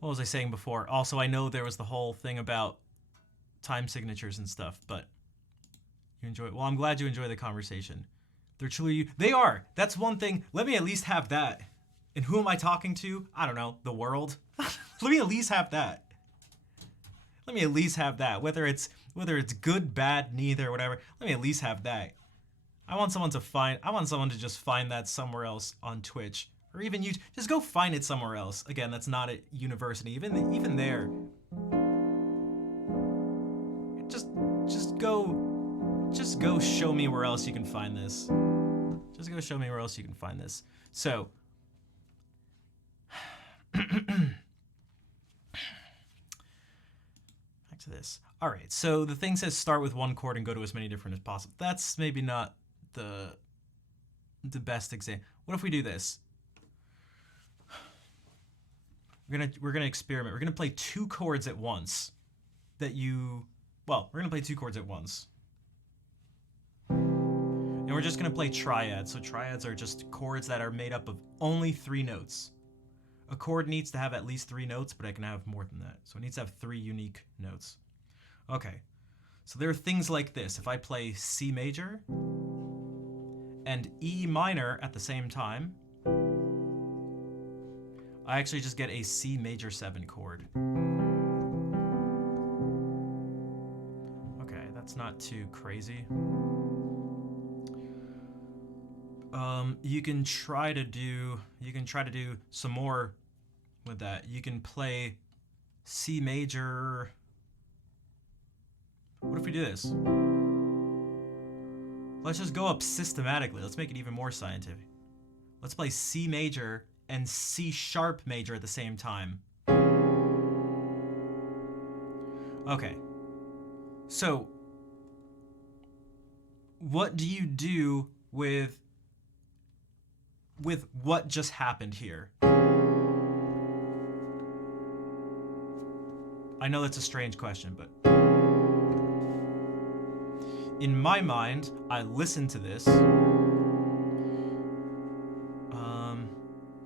what was I saying before? Also, I know there was the whole thing about time signatures and stuff, but you enjoy it. Well, I'm glad you enjoy the conversation. They're truly, they are. That's one thing. Let me at least have that. And who am I talking to? I don't know. The world. Let me at least have that. Let me at least have that. Whether it's good, bad, neither, whatever. Let me at least have that. I want someone to just find that somewhere else on Twitch, or even you. Just go find it somewhere else. Again, that's not at university. Even there. Just go show me where else you can find this. Just go show me where else you can find this. So, back to this. All right, so the thing says start with one chord and go to as many different as possible. That's maybe not the best example. What if we do this? We're gonna experiment. We're gonna play two chords at once. We're gonna play two chords at once. And we're just gonna play triads. So triads are just chords that are made up of only 3 notes. A chord needs to have at least 3 notes, but I can have more than that. So it needs to have 3 unique notes. Okay, so there are things like this. If I play C major and E minor at the same time, I actually just get a C major 7 chord. Okay, that's not too crazy. You can try to do some more with that. You can play C major. What if we do this? Let's just go up systematically. Let's make it even more scientific. Let's play C major and C sharp major at the same time. Okay. So, what do you do with what just happened here? I know that's a strange question, but in my mind, I listen to this.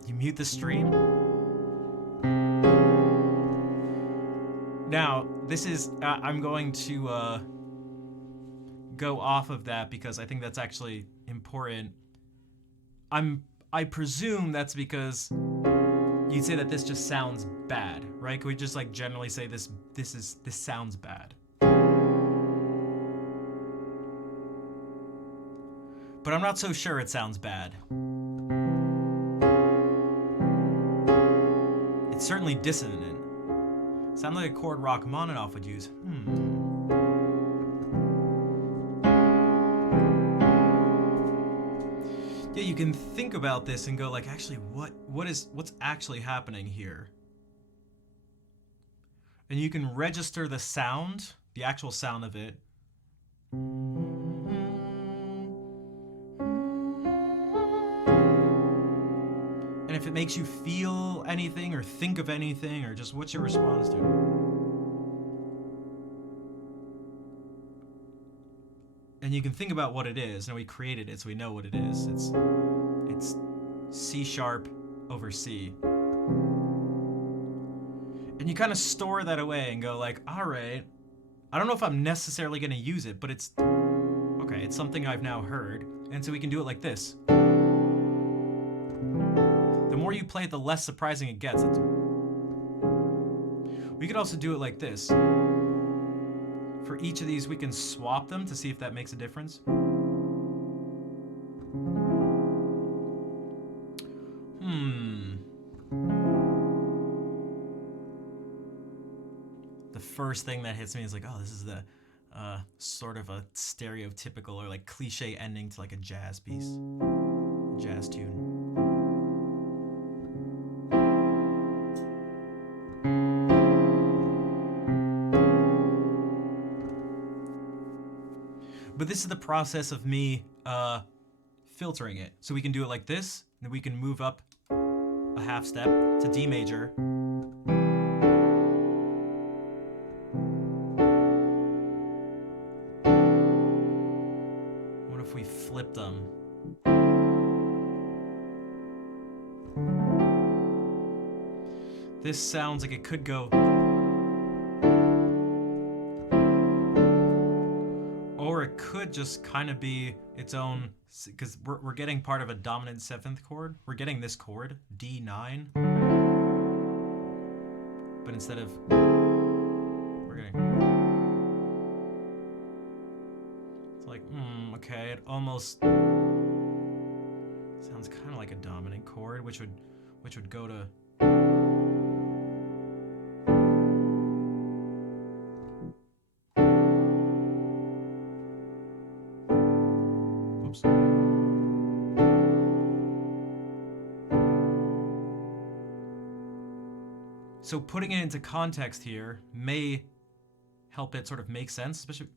You mute the stream. Now, this is, I'm going to go off of that because I think that's actually important. I presume that's because you'd say that this just sounds bad, right? Can we just like generally say this sounds bad? But I'm not so sure it sounds bad. It's certainly dissonant. Sounds like a chord Rachmaninoff would use. Yeah, you can think about this and go like, actually, what's actually happening here? And you can register the sound, the actual sound of it. And if it makes you feel anything or think of anything or just what's your response to it? And you can think about what it is, and we created it so we know what it is. It's C sharp over C. And you kind of store that away and go like, all right, I don't know if I'm necessarily going to use it, but it's something I've now heard. And so we can do it like this. The more you play it, the less surprising it gets. We could also do it like this. For each of these, we can swap them to see if that makes a difference. The first thing that hits me is like, oh, this is the sort of a stereotypical or like cliche ending to like a jazz piece, a jazz tune. But this is the process of me filtering it. So we can do it like this, and then we can move up a half step to D major. What if we flip them? This sounds like it could go. Or it could just kind of be its own, because we're getting part of a dominant 7th chord. We're getting this chord, D9. But instead of, we're getting, it's like, okay, it almost sounds kind of like a dominant chord, which would go to, so putting it into context here may help it sort of make sense, especially.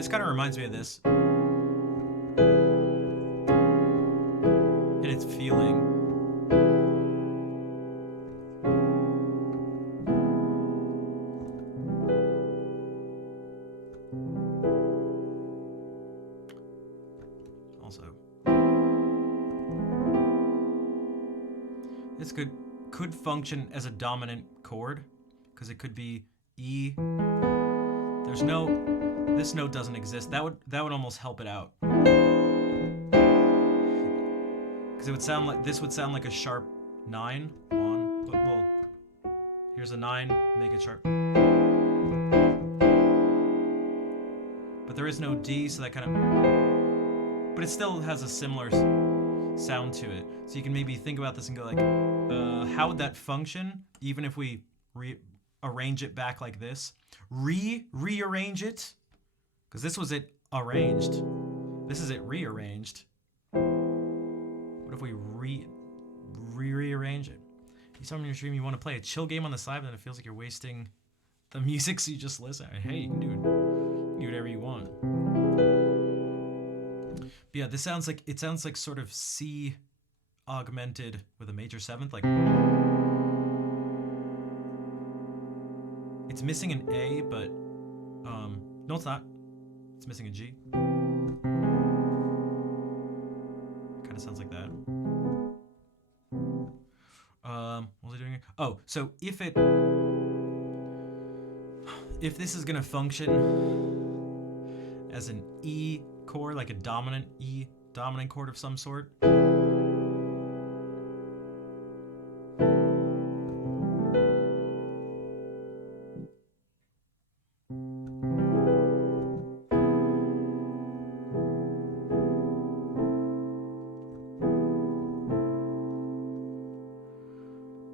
This kind of reminds me of this. And its feeling. Also, this could function as a dominant chord, because it could be E. This note doesn't exist. That would almost help it out. Because this would sound like a sharp 9. 1, but well, here's a 9, make it sharp. But there is no D, so that kind of, but it still has a similar sound to it. So you can maybe think about this and go like, how would that function even if we arrange it back like this? Rearrange it, because this was it arranged. This is it rearranged. What if we rearrange it? You tell me in your stream you want to play a chill game on the side, but then it feels like you're wasting the music, so you just listen. Hey, you can do whatever you want. But yeah, this sounds like sort of C augmented with a major 7th, like. It's missing an A, but no, it's not. It's missing a G. Kind of sounds like that. What was I doing here? Oh, so if this is gonna function as an E chord, like a dominant chord of some sort.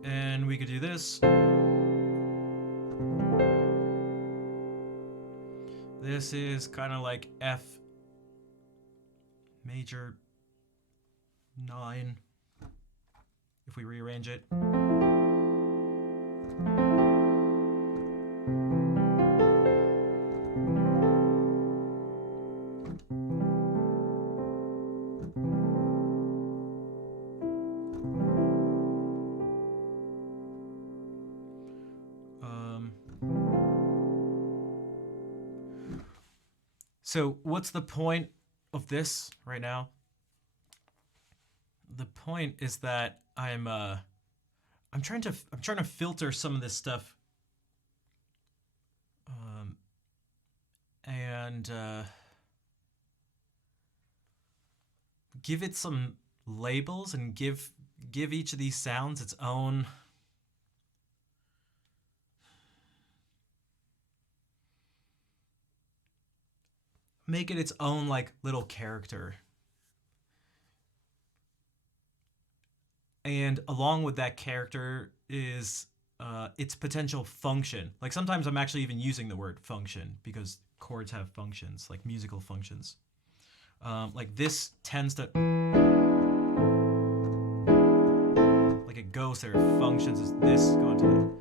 And we could do this. This is kind of like F major 9 if we rearrange it. So what's the point of this right now? The point is that I'm trying to filter some of this stuff, and give it some labels and give each of these sounds its own make it its own like little character. And along with that character is its potential function. Like sometimes I'm actually even using the word function because chords have functions, like musical functions. Like this tends to, like it goes there, functions as this going to that.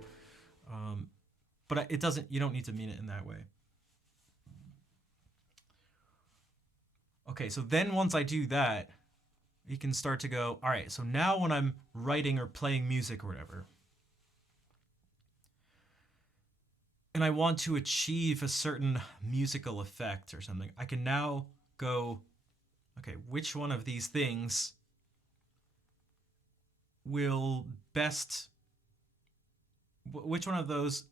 But it doesn't, you don't need to mean it in that way. Okay, so then once I do that, you can start to go, all right, so now when I'm writing or playing music or whatever, and I want to achieve a certain musical effect or something, I can now go, okay, which one of these things will best, which one of those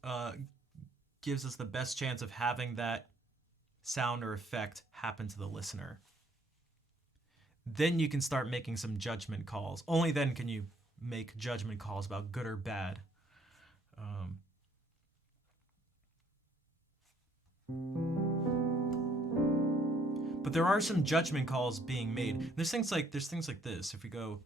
gives us the best chance of having that sound or effect happen to the listener? Then you can start making some judgment calls. Only then can you make judgment calls about good or bad. But there are some judgment calls being made. There's things like this. If we go,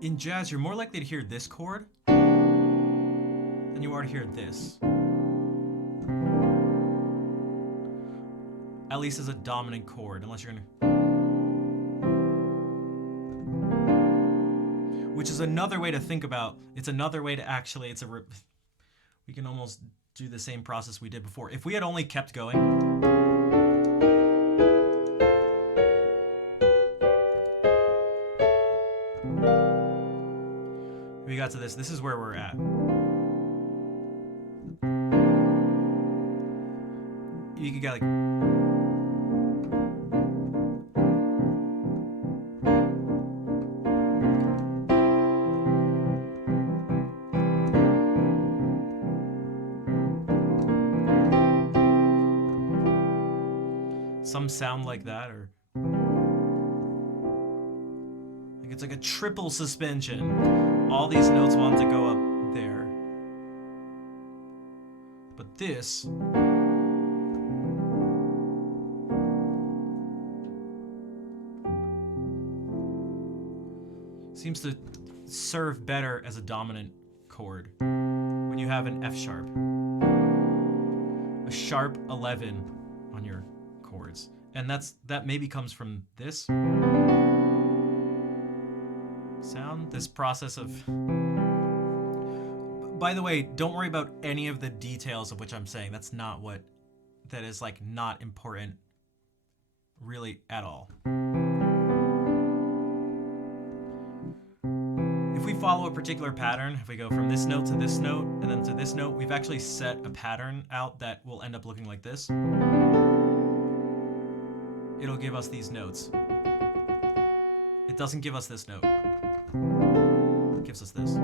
in jazz, you're more likely to hear this chord than you are to hear this. At least as a dominant chord, unless you're gonna. Which is another way to think about. It's another way to actually. We can almost do the same process we did before. If we had only kept going, we got to this. This is where we're at. You could get like. Some sound like that, or like it's like a triple suspension. All these notes want to go up there, but this seems to serve better as a dominant chord when you have an F sharp, a sharp 11 on your chords, and that maybe comes from this sound, this process of. By the way, don't worry about any of the details of which I'm saying. That's not what, that is like not important really at all. If we follow a particular pattern, if we go from this note to this note and then to this note, we've actually set a pattern out that will end up looking like this. It'll give us these notes. It doesn't give us this note. It gives us this.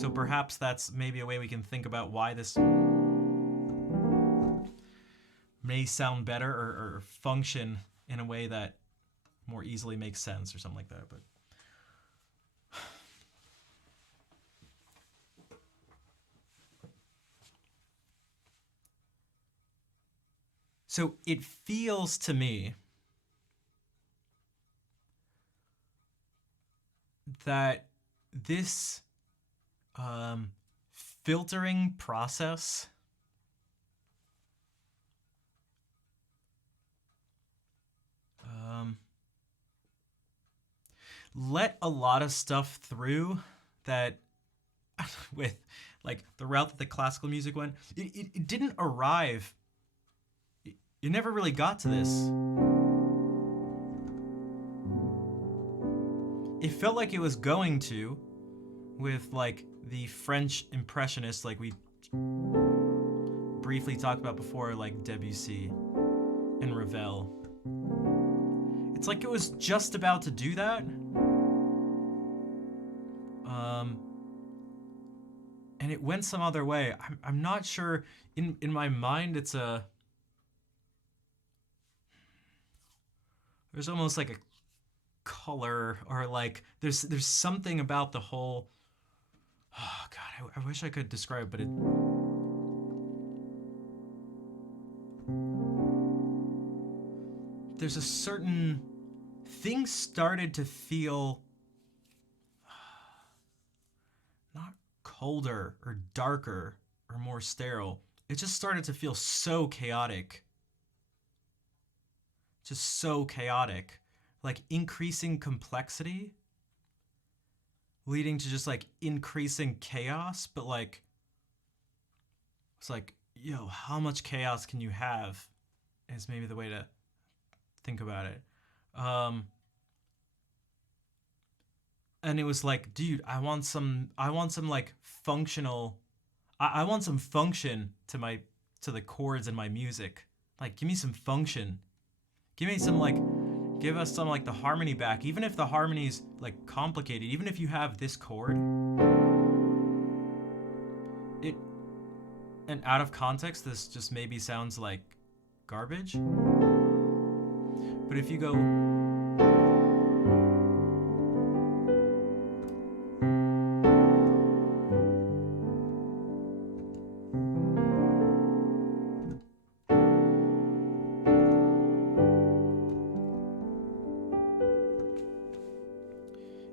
So perhaps that's maybe a way we can think about why this may sound better or function in a way that more easily makes sense or something like that. But so it feels to me that this filtering process let a lot of stuff through that with like the route that the classical music went. It didn't arrive. You never really got to this. It felt like it was going to, with like the French Impressionists, like we briefly talked about before, like Debussy and Ravel. It's like it was just about to do that. And it went some other way. I'm not sure. In my mind, it's a. There's almost like a color, or like there's something about the whole. Oh God, I wish I could describe, but it. There's a certain. Things started to feel. Not colder or darker or more sterile. It just started to feel so chaotic. Just so chaotic. Like increasing complexity leading to just like increasing chaos, but like it's like, yo, how much chaos can you have is maybe the way to think about it. And it was like, dude, I want some like functional, I want some function to the chords in my music. Like, give me some function. Give us some like the harmony back. Even if the harmony's like complicated, even if you have this chord, and out of context, this just maybe sounds like garbage. But if you go,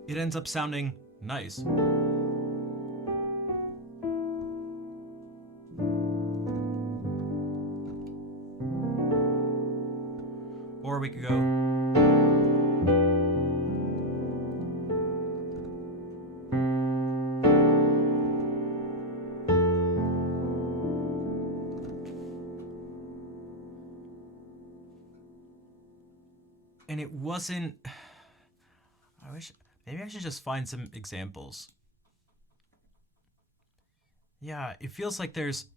it ends up sounding nice. Or we could go. it wasn't. I wish maybe I should just find some examples. Yeah, it feels like there's.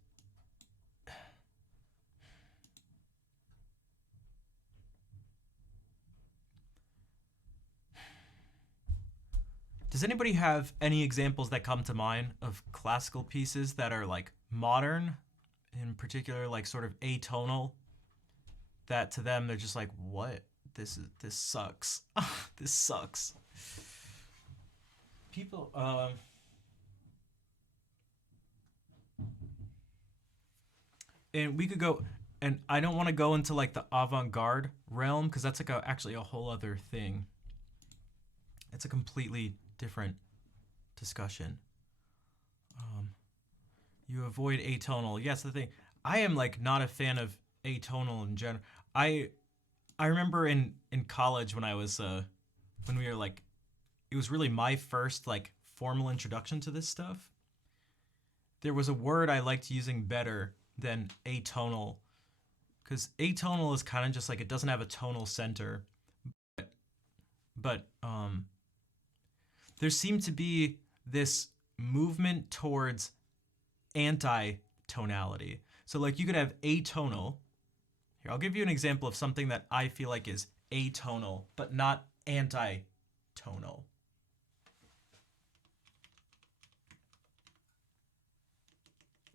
Does anybody have any examples that come to mind of classical pieces that are like modern, in particular, like sort of atonal? That to them they're just like, what? This sucks. This sucks. People. And we could go, and I don't want to go into like the avant-garde realm because that's like actually a whole other thing. It's a completely different discussion. You avoid atonal. Yes, the thing. I am like not a fan of atonal in general. I remember in college when I was when we were like, it was really my first like formal introduction to this stuff. There was a word I liked using better than atonal, because atonal is kind of just like it doesn't have a tonal center, but there seemed to be this movement towards anti-tonality. So like you could have atonal. Here, I'll give you an example of something that I feel like is atonal, but not anti-tonal.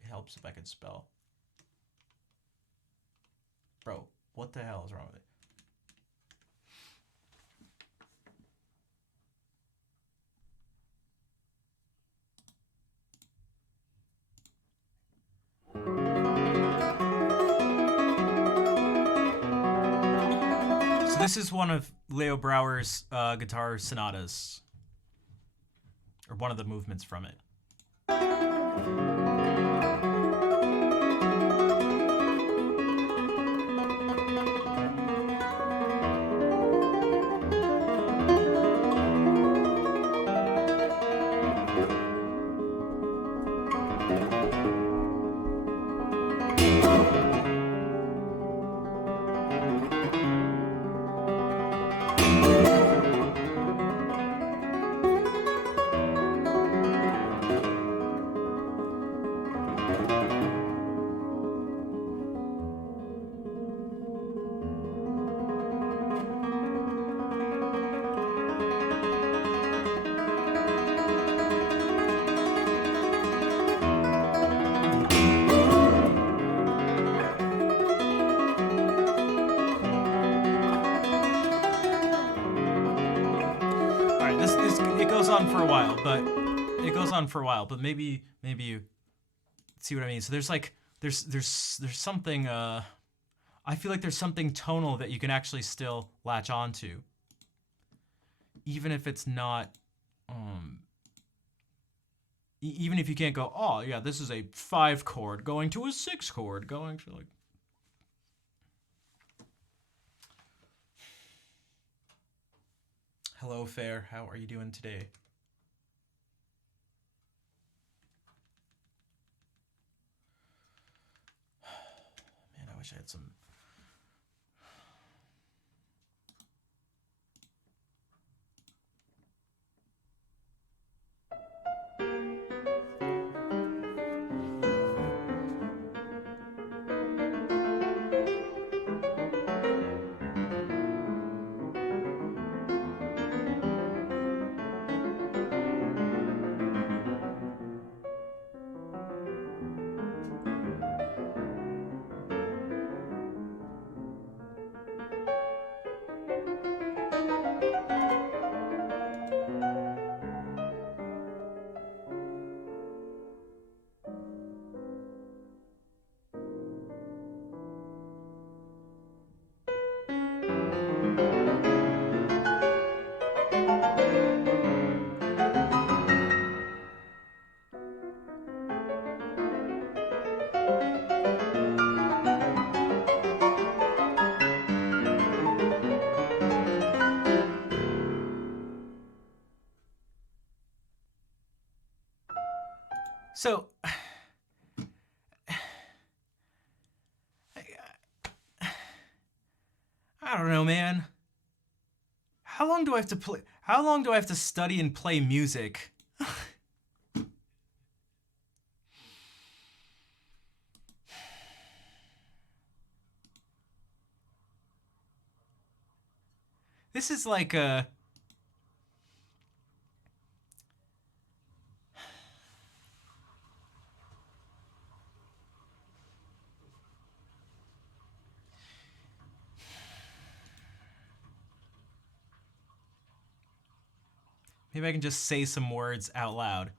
It helps if I could spell. Bro, what the hell is wrong with it? So this is one of Leo Brouwer's guitar sonatas, or one of the movements from it. For a while, but maybe you see what I mean. So there's like there's something I feel like there's something tonal that you can actually still latch onto, even if it's not even if you can't go, oh yeah, this is a 5 chord going to a 6 chord going to like. Hello, Fair. How are you doing today? I wish I had some. So, I don't know, man. long do I have to play? How long do I have to study and play music? This is like a... Maybe I can just say some words out loud.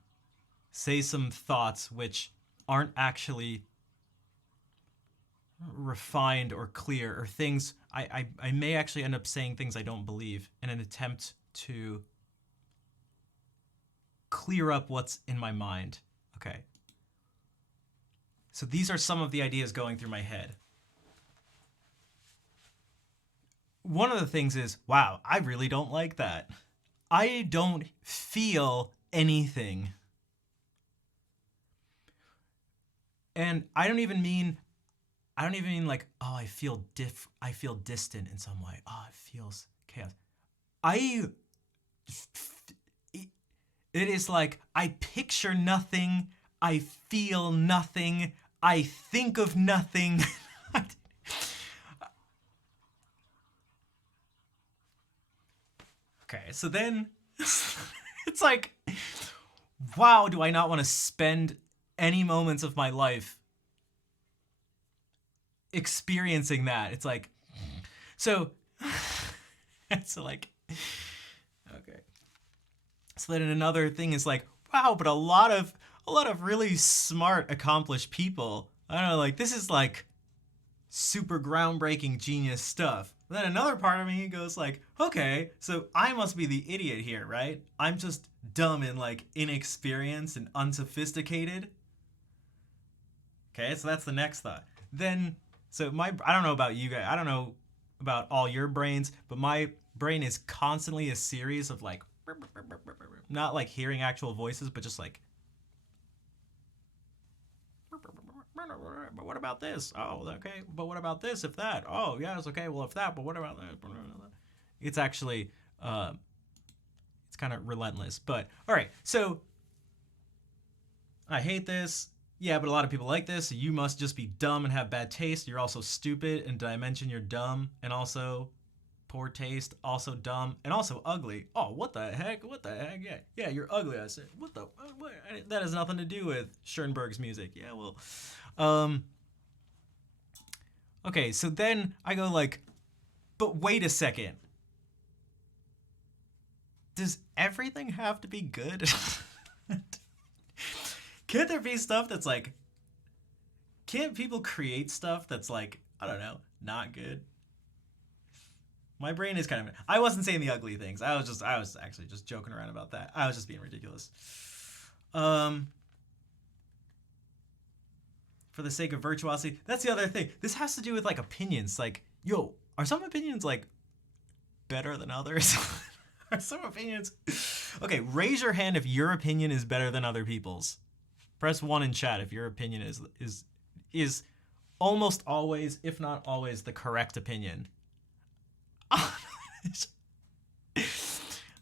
Say some thoughts which aren't actually refined or clear, or things I may actually end up saying things I don't believe in an attempt to clear up what's in my mind. Okay. So these are some of the ideas going through my head. One of the things is, wow, I really don't like that. I don't feel anything. And I don't even mean like, oh, I feel distant in some way. Oh, it feels chaos. It is like I picture nothing, I feel nothing, I think of nothing. Okay, so then it's like, wow, do I not want to spend any moments of my life experiencing that? It's like, so it's like, okay. So then another thing is like, wow, but a lot of really smart, accomplished people, I don't know, like, this is like super groundbreaking genius stuff. Then another part of me goes like, okay, so I must be the idiot here, right? I'm just dumb and like inexperienced and unsophisticated. Okay, so that's the next thought. Then, so I don't know about you guys, I don't know about all your brains, but my brain is constantly a series of like, not like hearing actual voices, but just like, but what about this? Oh, okay. But what about this? If that? Oh, yes. Okay. Well, if that, but what about that? It's actually, it's kind of relentless. But all right. So I hate this. Yeah, but a lot of people like this. So you must just be dumb and have bad taste. You're also stupid. And did I mention you're dumb and also poor taste, also dumb, and also ugly? Oh, what the heck? What the heck? Yeah, you're ugly. I said, what the? What? That has nothing to do with Schoenberg's music. Yeah, well. Okay, so then I go like, but wait a second. Does everything have to be good? Can't there be stuff that's like, can't people create stuff that's like, I don't know, not good? My brain is kind of, I wasn't saying the ugly things. I was actually just joking around about that. I was just being ridiculous. For the sake of virtuosity. That's the other thing. This has to do with like opinions. Like, yo, are some opinions like better than others? Are some opinions... Okay, raise your hand if your opinion is better than other people's. Press 1 in chat if your opinion is almost always, if not always, the correct opinion. All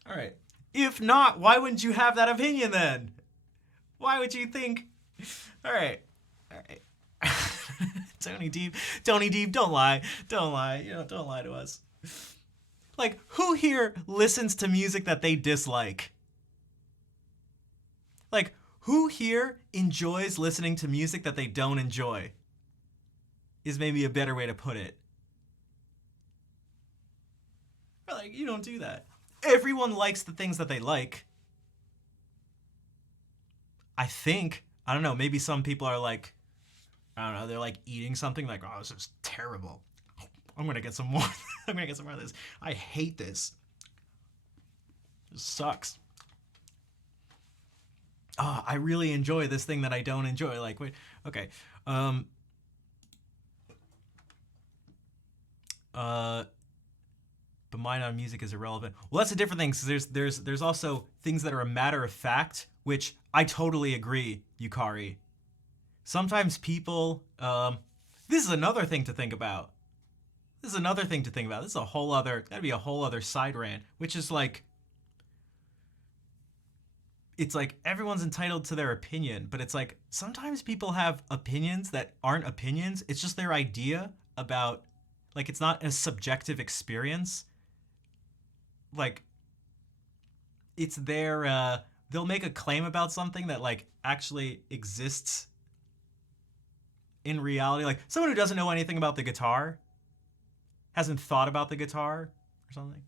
right. If not, why wouldn't you have that opinion then? Why would you think... All right. Tony Deep, don't lie. Don't lie. You know, don't lie to us. Like, who here listens to music that they dislike? Like, who here enjoys listening to music that they don't enjoy? Is maybe a better way to put it. Or like, you don't do that. Everyone likes the things that they like. I think. I don't know, maybe some people are like, I don't know, they're like eating something like, oh, this is terrible. I'm gonna get some more. I'm gonna get some more of this. I hate this. This sucks. Oh, I really enjoy this thing that I don't enjoy. Like, wait, okay. But mine on music is irrelevant. Well, that's a different thing. Because there's also things that are a matter of fact, which I totally agree, Yukari. Sometimes people, this is another thing to think about. this is another thing to think about. This is that'd be a whole other side rant, which is like, it's like everyone's entitled to their opinion, but it's like sometimes people have opinions that aren't opinions. It's just their idea about, like, it's not a subjective experience. Like, it's their, they'll make a claim about something that, like, actually exists in reality. Like, someone who doesn't know anything about the guitar, hasn't thought about the guitar or something,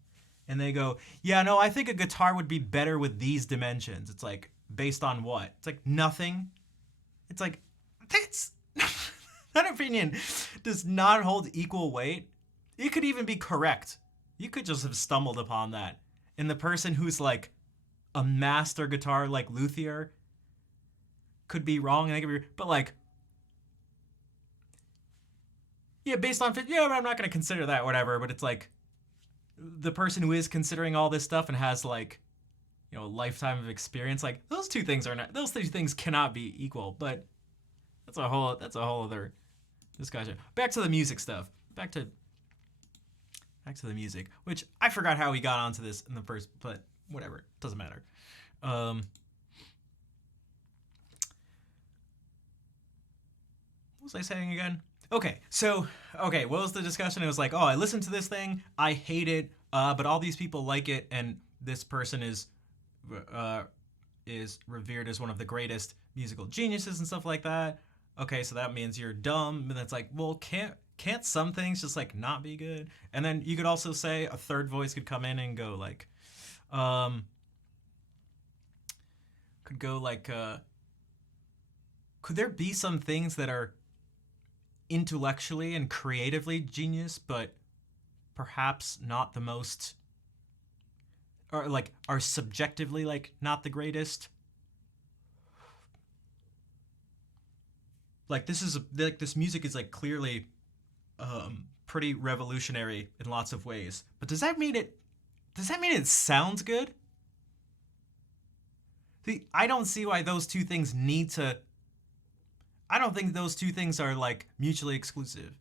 and they go, yeah, no, I think a guitar would be better with these dimensions. It's like, based on what? It's like nothing. It's like, that's that opinion does not hold equal weight. It could even be correct. You could just have stumbled upon that. And the person who's like a master guitar like luthier could be wrong, and they could be, but like, yeah, based on, yeah, but I'm not going to consider that, whatever. But it's like, the person who is considering all this stuff and has, like, you know, a lifetime of experience, like, those two things cannot be equal. But that's a whole other discussion. Back to the music stuff. Back to the music, which I forgot how we got onto this in the first, but whatever, doesn't matter. What was I saying again? Okay, what was the discussion? It was like, oh, I listened to this thing, I hate it, but all these people like it, and this person is revered as one of the greatest musical geniuses and stuff like that. Okay, so that means you're dumb, and it's like, well, can't some things just, like, not be good? And then you could also say, a third voice could come in and go like, could there be some things that are intellectually and creatively genius, but perhaps not the most, or like are subjectively like not the greatest? Like, this music is like clearly pretty revolutionary in lots of ways, but does that mean it sounds good? See, I don't see why those two things I don't think those two things are, like, mutually exclusive.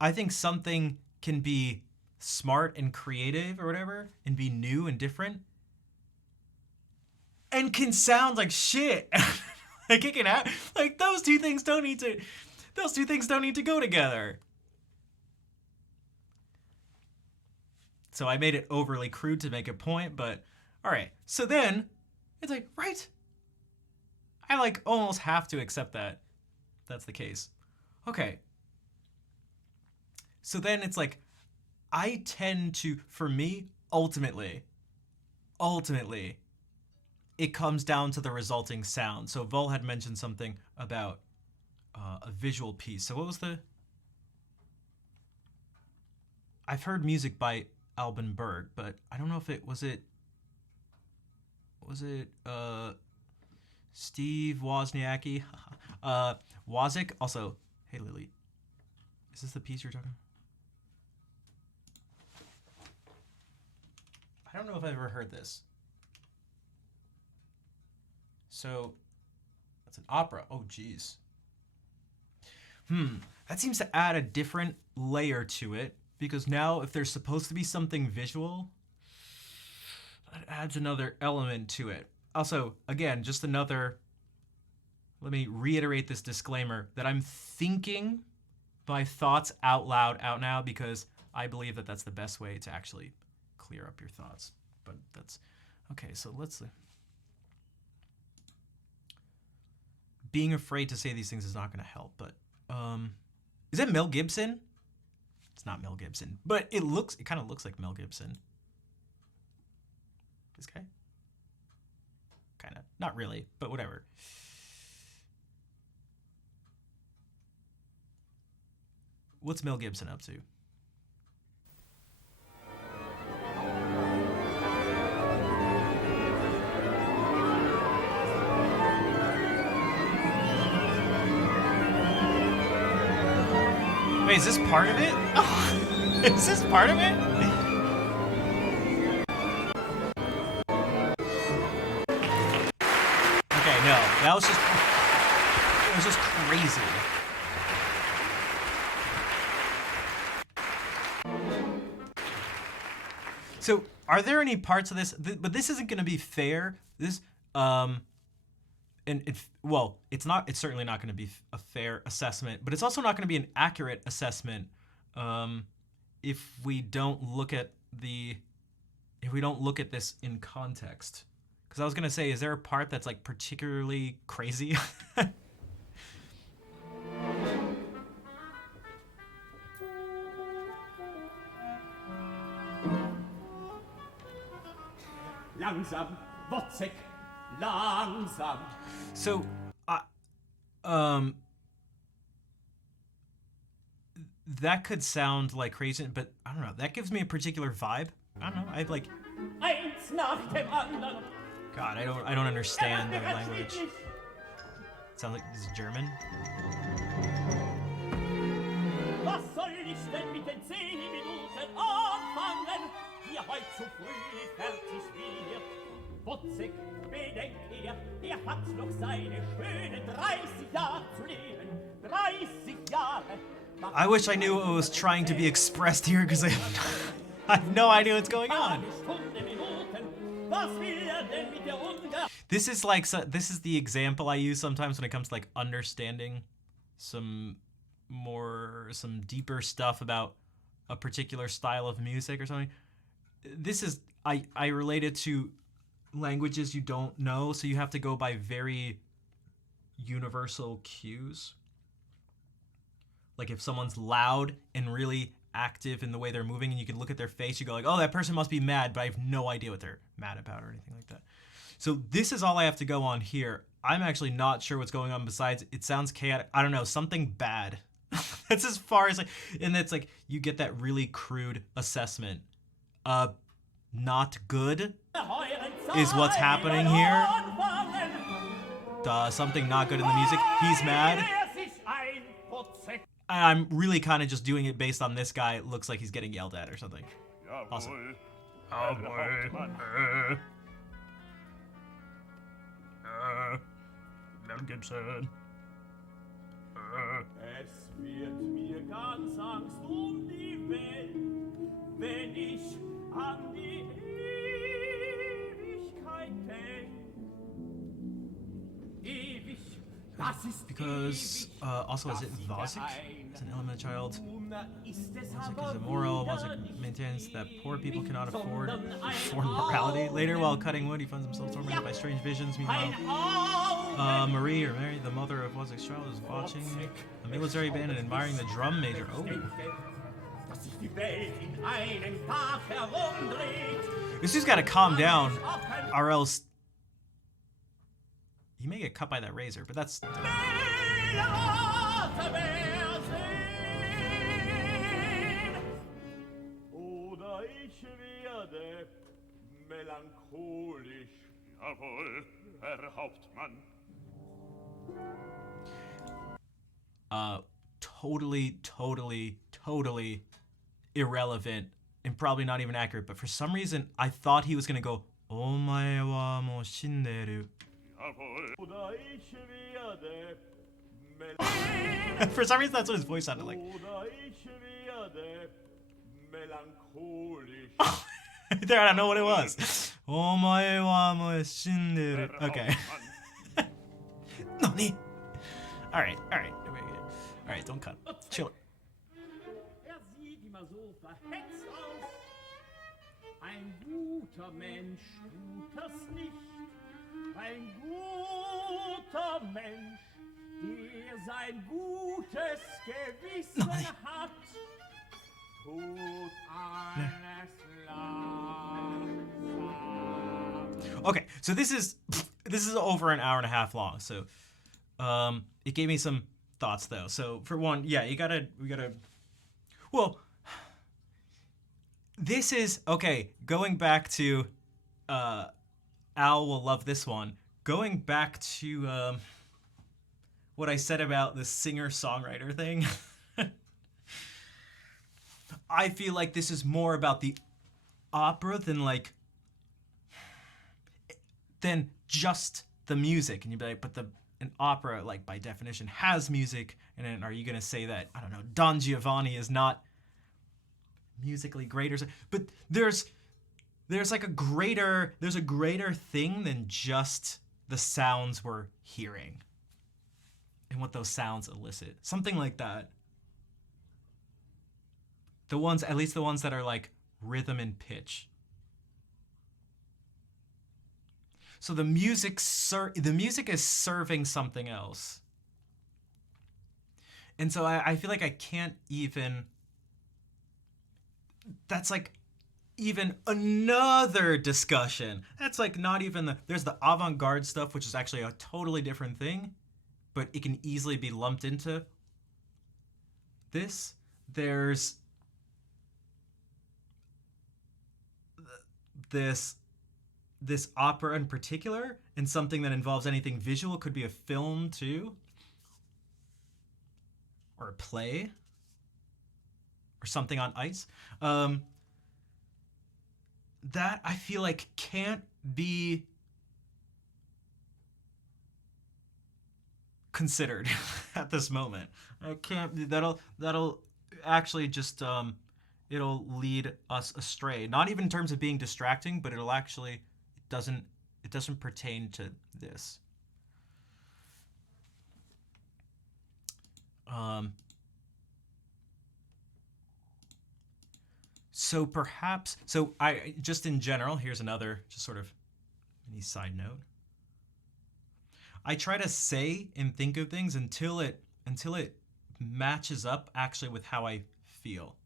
I think something can be smart and creative or whatever, and be new and different, and can sound like shit. Like, it can have, like, those two things don't need to go together. So I made it overly crude to make a point, but all right. So then it's like, right, I, like, almost have to accept that that's the case. Okay. So then it's like, I tend to, for me, ultimately, it comes down to the resulting sound. So Vol had mentioned something about a visual piece. So what was I've heard music by Alban Berg, but I don't know if was it Steve Wozniacki? Wozik? Also, hey Lily, is this the piece you're talking about? I don't know if I've ever heard this. So, that's an opera. Oh, geez. That seems to add a different layer to it, because now if there's supposed to be something visual, that adds another element to it. Also, again, let me reiterate this disclaimer that I'm thinking my thoughts out loud out now, because I believe that that's the best way to actually clear up your thoughts. But that's, okay, so let's see. Being afraid to say these things is not going to help, but is it Mel Gibson? It's not Mel Gibson, but it kind of looks like Mel Gibson. This guy? Kind of. Not really, but whatever. What's Mel Gibson up to? Wait, is this part of it? Oh, is this part of it? Okay, no. That was just... It was just crazy. So, are there any parts of this? But this isn't going to be fair. This, well, it's not. It's certainly not going to be a fair assessment, but it's also not going to be an accurate assessment if we don't look at this in context. Because I was going to say, is there a part that's like particularly crazy? Langsam, Wozzeck, langsam. So, that could sound like crazy, but I don't know. That gives me a particular vibe. I don't know. I like. Eins nach dem anderen. God, I don't understand the language. It sounds like this is German. Was soll ich denn mit den 10 Minuten anfangen, die heut zu früh fertig wird? Wozzeck, bedenkt hat noch seine schönen 30 Jahre zu leben. 30 Jahre. I wish I knew what was trying to be expressed here, because I have no idea what's going on. This is like, this is the example I use sometimes when it comes to like understanding some deeper stuff about a particular style of music or something. This is, I relate it to languages you don't know, so you have to go by very universal cues. Like if someone's loud and really active in the way they're moving and you can look at their face, you go like, oh, that person must be mad, but I have no idea what they're mad about or anything like that. So this is all I have to go on here. I'm actually not sure what's going on besides it sounds chaotic. I don't know, something bad. That's as far as like, and it's like you get that really crude assessment. Not good is what's happening here. Something not good in the music. He's mad. I'm really kind of just doing it based on this guy. It looks like he's getting yelled at or something. Awesome. Mel Gibson. Es wird mir ganz Angst die Welt, wenn ich an die Ewigkeit denk. Ewig, das ist because also is it Vosik? It's an element child. Vosik is immoral. Vosik maintains that poor people cannot afford morality. Later, while cutting wood, he finds himself tormented by strange visions. Meanwhile, Marie, or Mary, the mother of Vosik's child, is watching a military band and admiring the drum major. Oh. This dude's got to calm down, or else he may get cut by that razor. But that's. Oder ich werde melancholisch. Jawohl, Herr Hauptmann. Totally irrelevant and probably not even accurate, but for some reason I thought he was gonna go Omae wa mo shinderu. For some reason that's what his voice sounded like. There, I don't know what it was. Omae wa mo shinderu. Okay. Nani? Alright. Alright, don't cut. Chill. Sieht immer so verhetzt aus. Ein guter Mensch tut das nicht. Ein guter Mensch, der sein gutes Gewissen hat, tut alles langsam. Okay, so this is over an hour and a half long. So, it gave me some thoughts though. So for one, yeah, we gotta. Well, this is okay. Going back to, Al will love this one. Going back to what I said about the singer-songwriter thing. I feel like this is more about the opera than just the music. And you'd be like, but an opera, like by definition, has music. And then are you gonna say that, I don't know, Don Giovanni is not musically great or something? But there's there's like there's a greater thing than just the sounds we're hearing and what those sounds elicit. Something like that. At least the ones that are like rhythm and pitch. So the music is serving something else. And so I feel like I can't even, that's like even another discussion. That's like not even there's the avant-garde stuff, which is actually a totally different thing, but it can easily be lumped into this. There's this opera in particular, and something that involves anything visual. Could be a film too, or a play, or something on ice. That I feel like can't be considered at this moment. I can't. That'll actually just it'll lead us astray. Not even in terms of being distracting, but it doesn't pertain to this. So perhaps, I just in general, here's another just sort of mini side note. I try to say and think of things until it matches up actually with how I feel.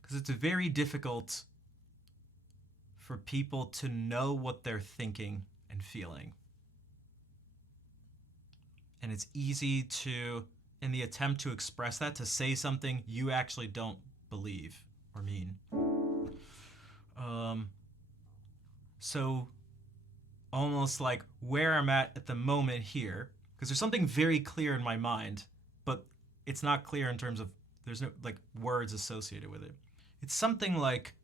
Because it's very difficult for people to know what they're thinking and feeling. And it's easy to, in the attempt to express that, to say something you actually don't believe or mean. So almost like where I'm at the moment here, because there's something very clear in my mind, but it's not clear in terms of, there's no like words associated with it. It's something like,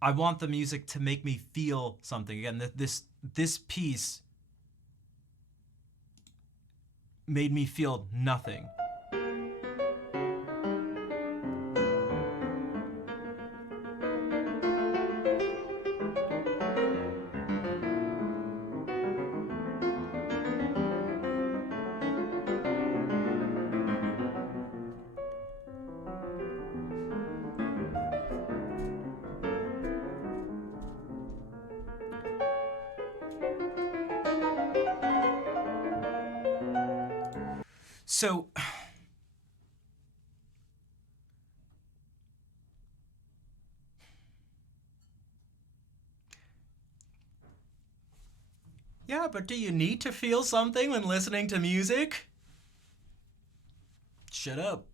I want the music to make me feel something. Again, this piece made me feel nothing. So yeah, but do you need to feel something when listening to music? Shut up.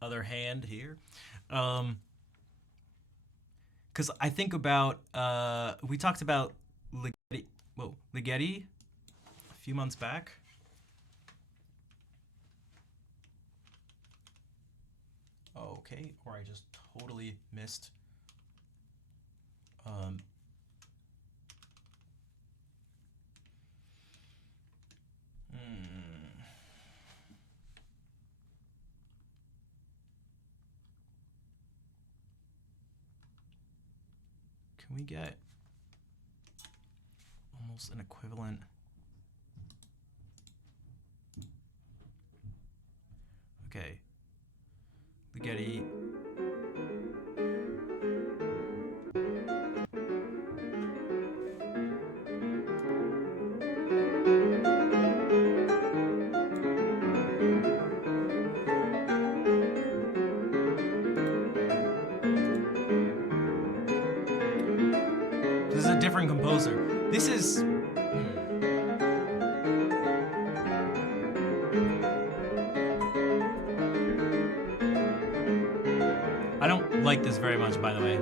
Other hand here. Because I think about, we talked about Ligeti a few months back. Okay, or I just totally missed. Can we get almost an equivalent? Okay. Ligeti. This is a different composer. This is... I don't like this very much, by the way.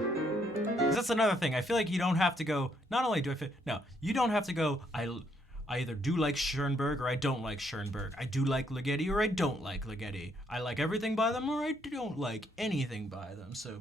Because that's another thing. I feel like you don't have to go, not only do I feel, no, you don't have to go, I either do like Schoenberg or I don't like Schoenberg. I do like Ligeti or I don't like Ligeti. I like everything by them or I don't like anything by them. So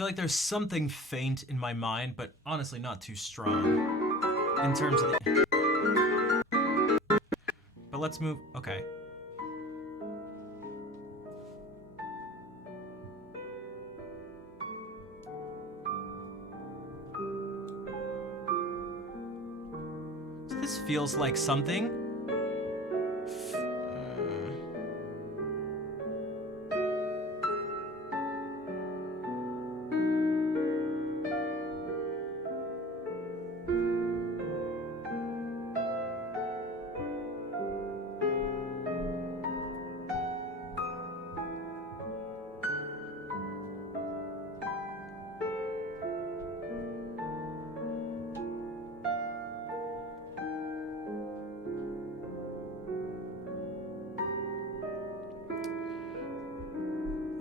feel like there's something faint in my mind, but honestly not too strong in terms of the... But let's move... Okay. So this feels like something.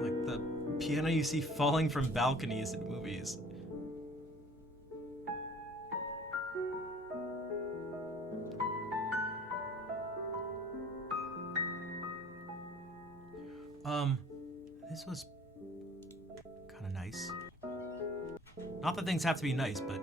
Like the piano you see falling from balconies in movies. This was kind of nice. Not that things have to be nice, but...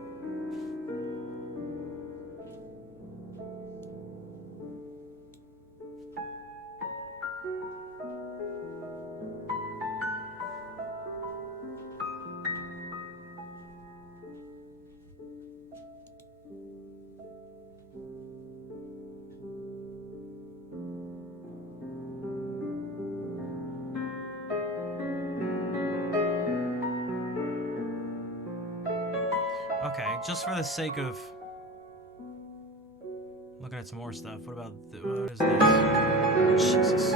Okay, just for the sake of looking at some more stuff, what about what is this? Jesus.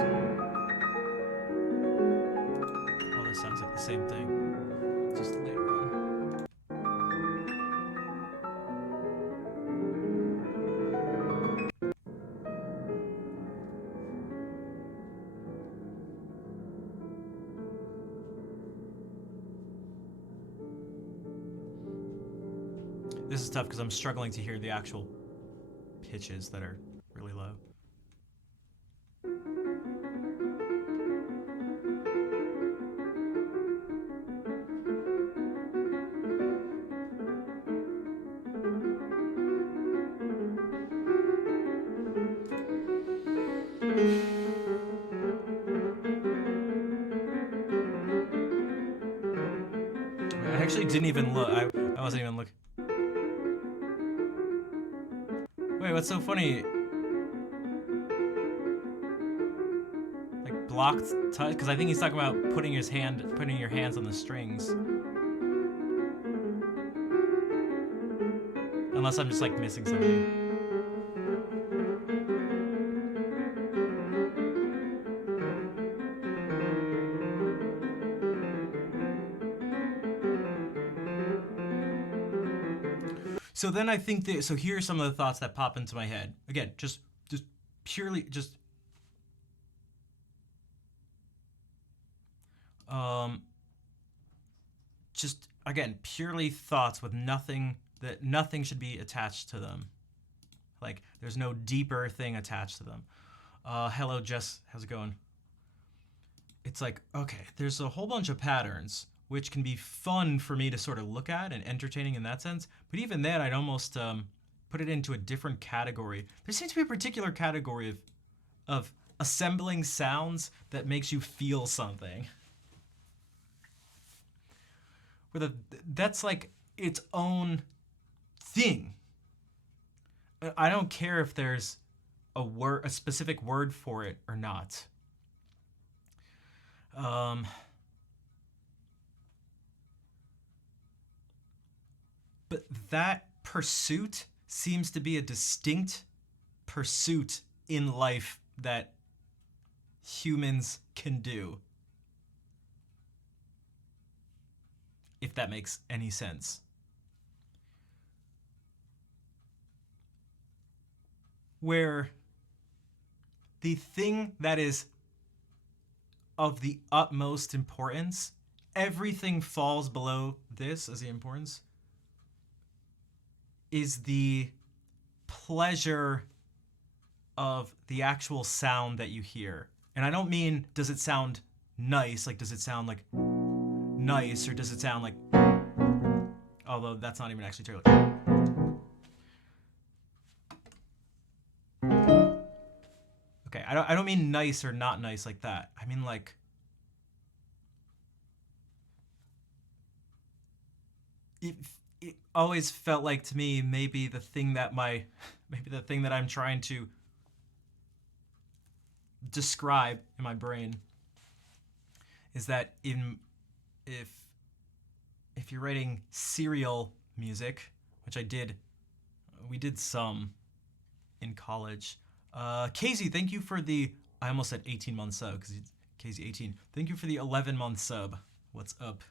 Oh, this sounds like the same thing, just later on. This is tough because I'm struggling to hear the actual pitches that are really low. I actually didn't even look. I wasn't even looking. Wait, what's so funny? Like blocked touch? Because I think he's talking about putting your hands on the strings. Unless I'm just like missing something. So then I think that, so here are some of the thoughts that pop into my head. Again, just purely, again, purely thoughts with nothing should be attached to them. Like, there's no deeper thing attached to them. Hello, Jess, how's it going? It's like, okay, there's a whole bunch of patterns which can be fun for me to sort of look at and entertaining in that sense. But even then, I'd almost put it into a different category. There seems to be a particular category of assembling sounds that makes you feel something. Where that's like its own thing. I don't care if there's a specific word for it or not. But that pursuit seems to be a distinct pursuit in life that humans can do. If that makes any sense. Where the thing that is of the utmost importance, everything falls below this as the importance, is the pleasure of the actual sound that you hear. And I don't mean, does it sound nice? Like, does it sound like nice, or does it sound like, although that's not even actually true. Okay, I don't mean nice or not nice like that. I mean like, it always felt like to me maybe the thing that I'm trying to describe in my brain is that if you're writing serial music, which we did some in college. Casey, thank you for the, I almost said 18-month sub because Casey 18. Thank you for the 11-month sub. What's up?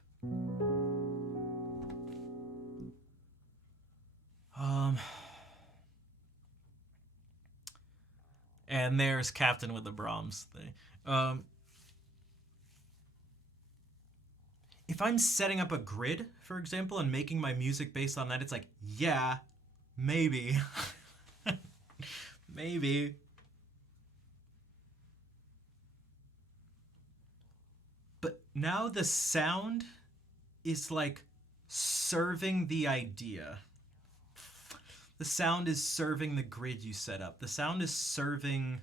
And there's Captain with the Brahms thing. If I'm setting up a grid, for example, and making my music based on that, it's like, yeah, maybe. Maybe. But now the sound is like serving the idea. The sound is serving the grid you set up. The sound is serving...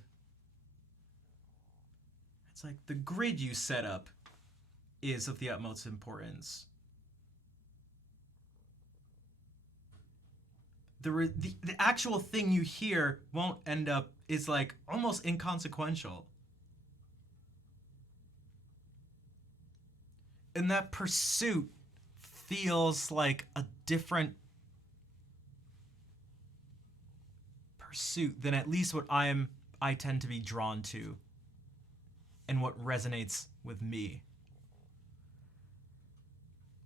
It's like the grid you set up is of the utmost importance. The actual thing you hear won't end up, is like almost inconsequential. And that pursuit feels like a different pursuit than at least what I tend to be drawn to and what resonates with me.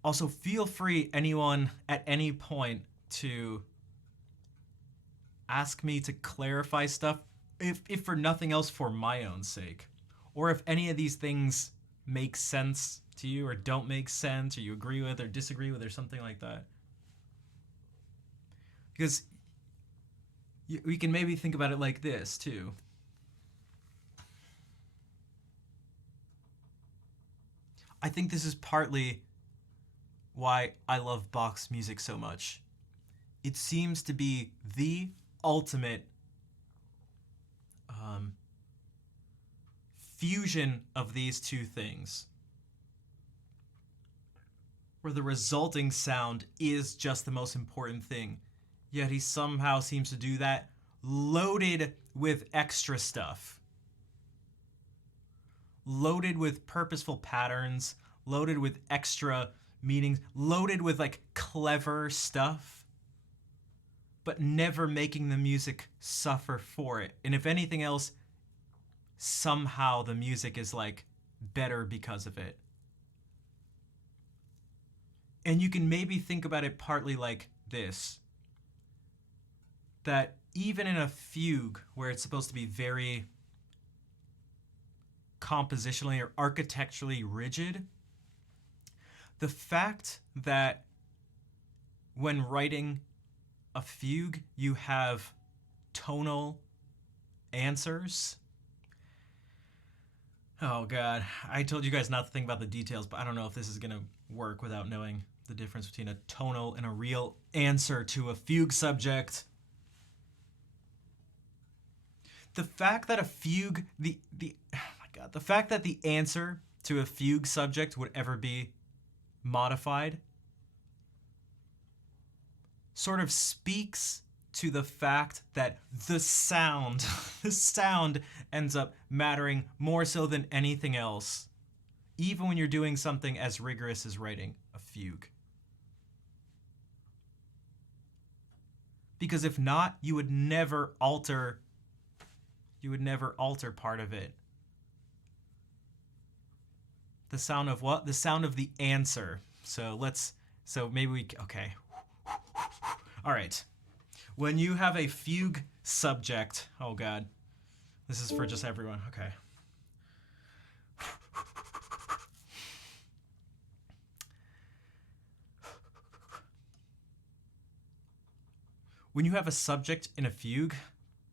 Also, feel free, anyone at any point, to ask me to clarify stuff, if for nothing else, for my own sake. Or if any of these things make sense to you or don't make sense, or you agree with or disagree with or something like that. Because we can maybe think about it like this too. I think this is partly why I love Bach's music so much. It seems to be the ultimate fusion of these two things, where the resulting sound is just the most important thing, yet he somehow seems to do that loaded with extra stuff, loaded with purposeful patterns, loaded with extra meanings, loaded with like clever stuff, but never making the music suffer for it. And if anything else, somehow the music is like better because of it. And you can maybe think about it partly like this, that even in a fugue where it's supposed to be very compositionally or architecturally rigid, the fact that when writing a fugue you have tonal answers. Oh god, I told you guys not to think about the details, but I don't know if this is gonna work without knowing the difference between a tonal and a real answer to a fugue subject. The fact that a fugue, the fact that the answer to a fugue subject would ever be modified sort of speaks to the fact that the sound ends up mattering more so than anything else, even when you're doing something as rigorous as writing a fugue. Because if not, you would never alter part of it. The sound of what? The sound of the answer. So maybe okay. All right. When you have a fugue subject, oh god, this is for just everyone, okay. When you have a subject in a fugue,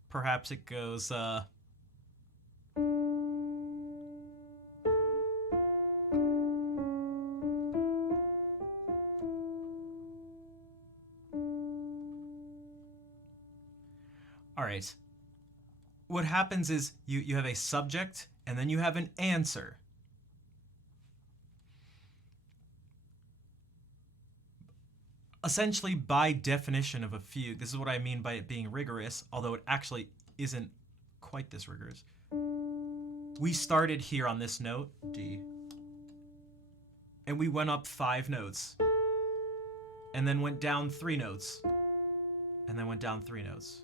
perhaps it goes, All right. What happens is you have a subject and then you have an answer. Essentially, by definition of a fugue, this is what I mean by it being rigorous, although it actually isn't quite this rigorous. We started here on this note, D, and we went up 5 notes, and then went down 3 notes, and then went down 3 notes.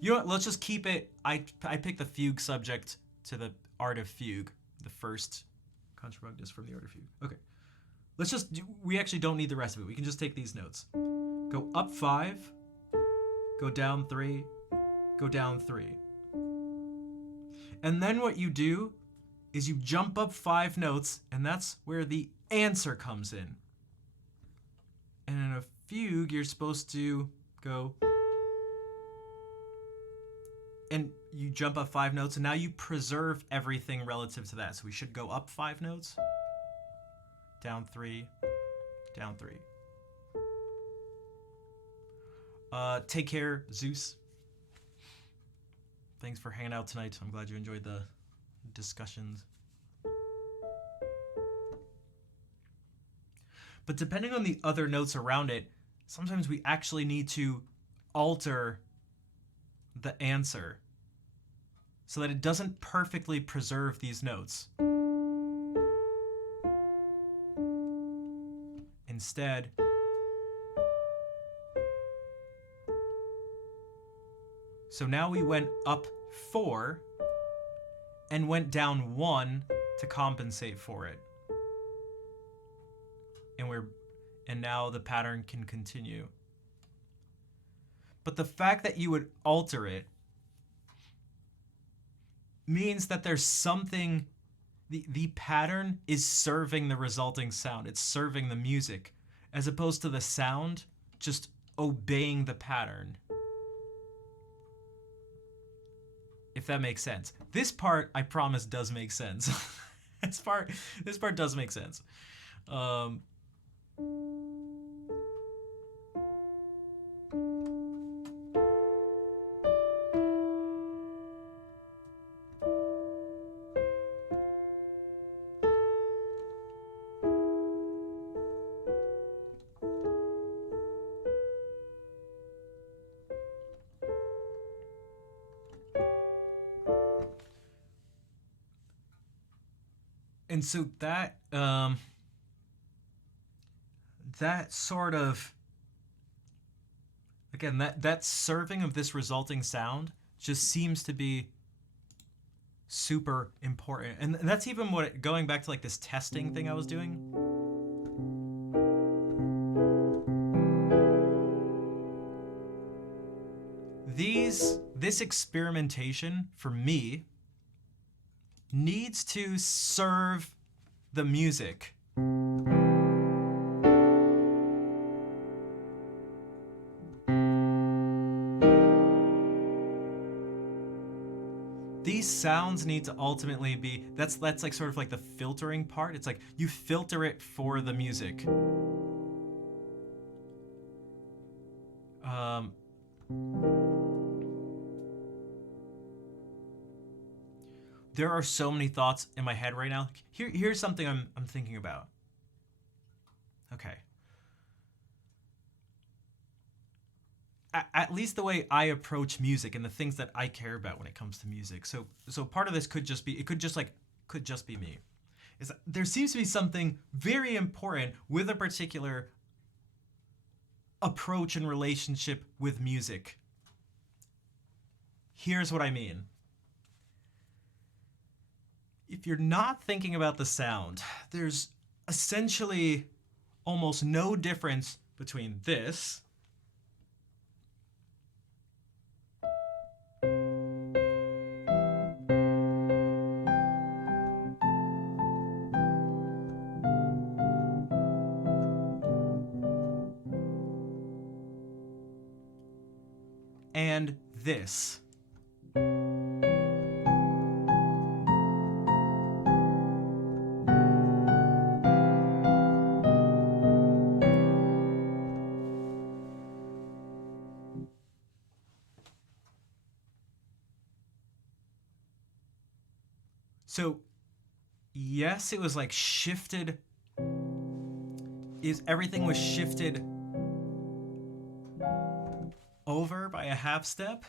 You know what, let's just keep it, I picked the fugue subject to the Art of Fugue, the first contrapunctus from the Art of Fugue. Okay. Let's just we actually don't need the rest of it. We can just take these notes. Go up 5, go down 3, go down 3. And then what you do is you jump up 5 notes, and that's where the answer comes in. And in a fugue, you're supposed to go, and you jump up 5 notes, and now you preserve everything relative to that. So we should go up 5 notes, down 3, down 3. Take care, Zeus. Thanks for hanging out tonight. I'm glad you enjoyed the discussions. But depending on the other notes around it, sometimes we actually need to alter the answer so that it doesn't perfectly preserve these notes. Instead, so now we went up 4 and went down 1 to compensate for it. And now the pattern can continue. But the fact that you would alter it means that there's something, the pattern is serving the resulting sound. It's serving the music, as opposed to the sound just obeying the pattern. If that makes sense. This part, I promise, does make sense. This part does make sense. And so that that sort of, again, that serving of this resulting sound just seems to be super important. And that's even what, going back to like this testing thing I was doing. This experimentation for me needs to serve the music. These sounds need to ultimately be, that's like sort of like the filtering part. It's like you filter it for the music. There are so many thoughts in my head right now. Here's something I'm thinking about. Okay. At least the way I approach music and the things that I care about when it comes to music. So part of this could just be me. Is that there seems to be something very important with a particular approach and relationship with music. Here's what I mean. If you're not thinking about the sound, there's essentially almost no difference between this and this. So yes, it was like shifted. Everything was shifted over by a half step?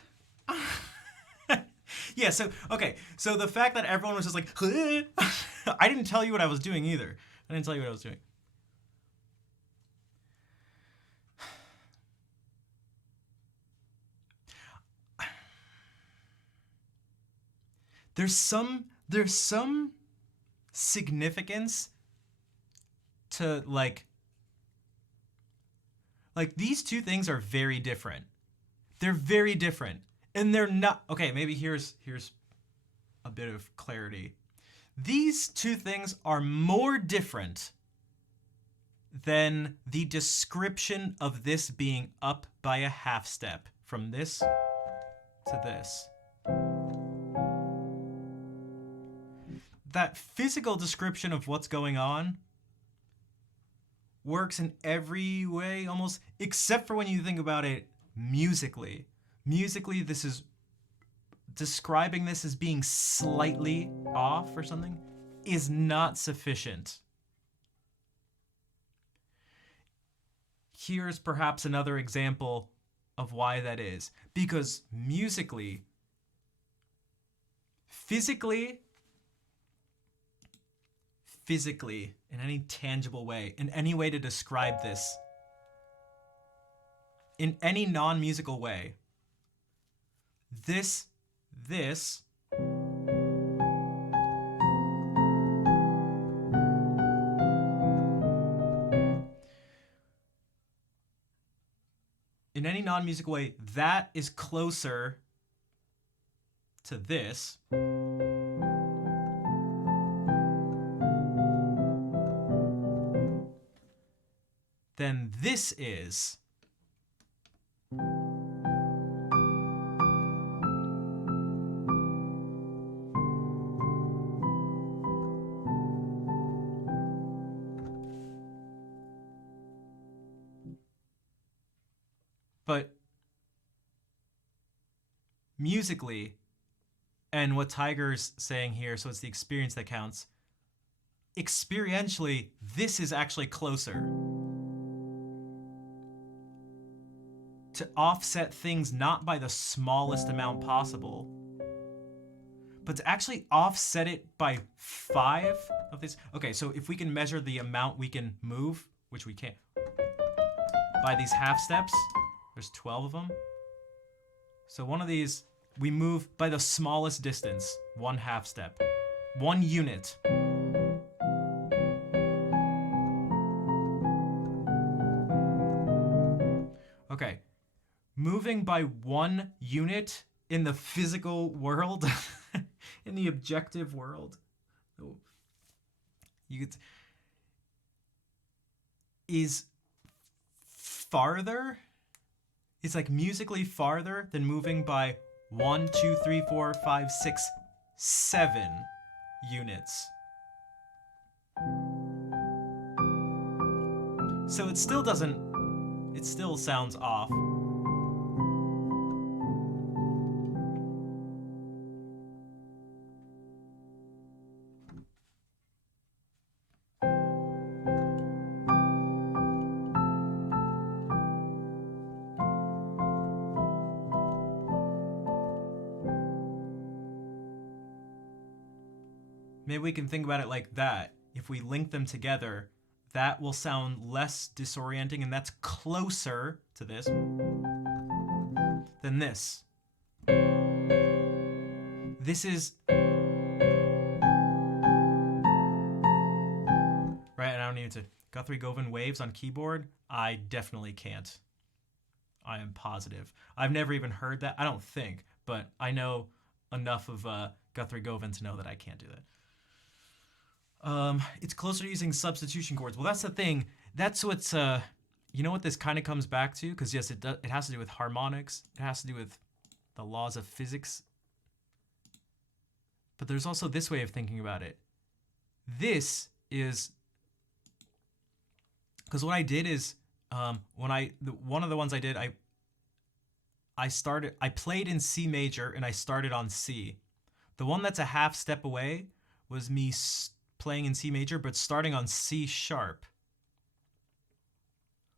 Yeah, so okay, so the fact that everyone was just like I didn't tell you what I was doing either. I didn't tell you what I was doing. There's some significance to like these two things are very different. They're very different. And they're not okay, maybe here's a bit of clarity. These two things are more different than the description of this being up by a half step from this to this. That physical description of what's going on works in every way almost, except for when you think about it musically. Musically, this is describing this as being slightly off or something is not sufficient. Here's perhaps another example of why that is. Because musically, physically, in any tangible way, in any way to describe this, in any non-musical way, this, in any non-musical way, that is closer to this than this is. But musically, and what Tiger's saying here, so it's the experience that counts, experientially, this is actually closer. To offset things not by the smallest amount possible, but to actually offset it by 5 of these. Okay, so if we can measure the amount we can move, which we can't, by these half steps, there's 12 of them. So one of these, we move by the smallest distance, 1 half step, 1 unit. Okay, moving by 1 unit in the physical world, in the objective world, you could, is farther. It's like musically farther than moving by 1, 2, 3, 4, 5, 6, 7 units. So it still doesn't, it still sounds off. Maybe we can think about it like that. If we link them together, that will sound less disorienting, and that's closer to this than this. This is... Right, and I don't need to... Guthrie Govan waves on keyboard? I definitely can't. I am positive. I've never even heard that. I don't think, but I know enough of Guthrie Govan to know that I can't do that. It's closer to using substitution chords. Well, that's the thing. That's what's, you know what this kind of comes back to? Because yes, it has to do with harmonics. It has to do with the laws of physics. But there's also this way of thinking about it. This is, because what I did is, one of the ones I did, I played in C major and I started on C. The one that's a half step away was me playing in C major, but starting on C sharp.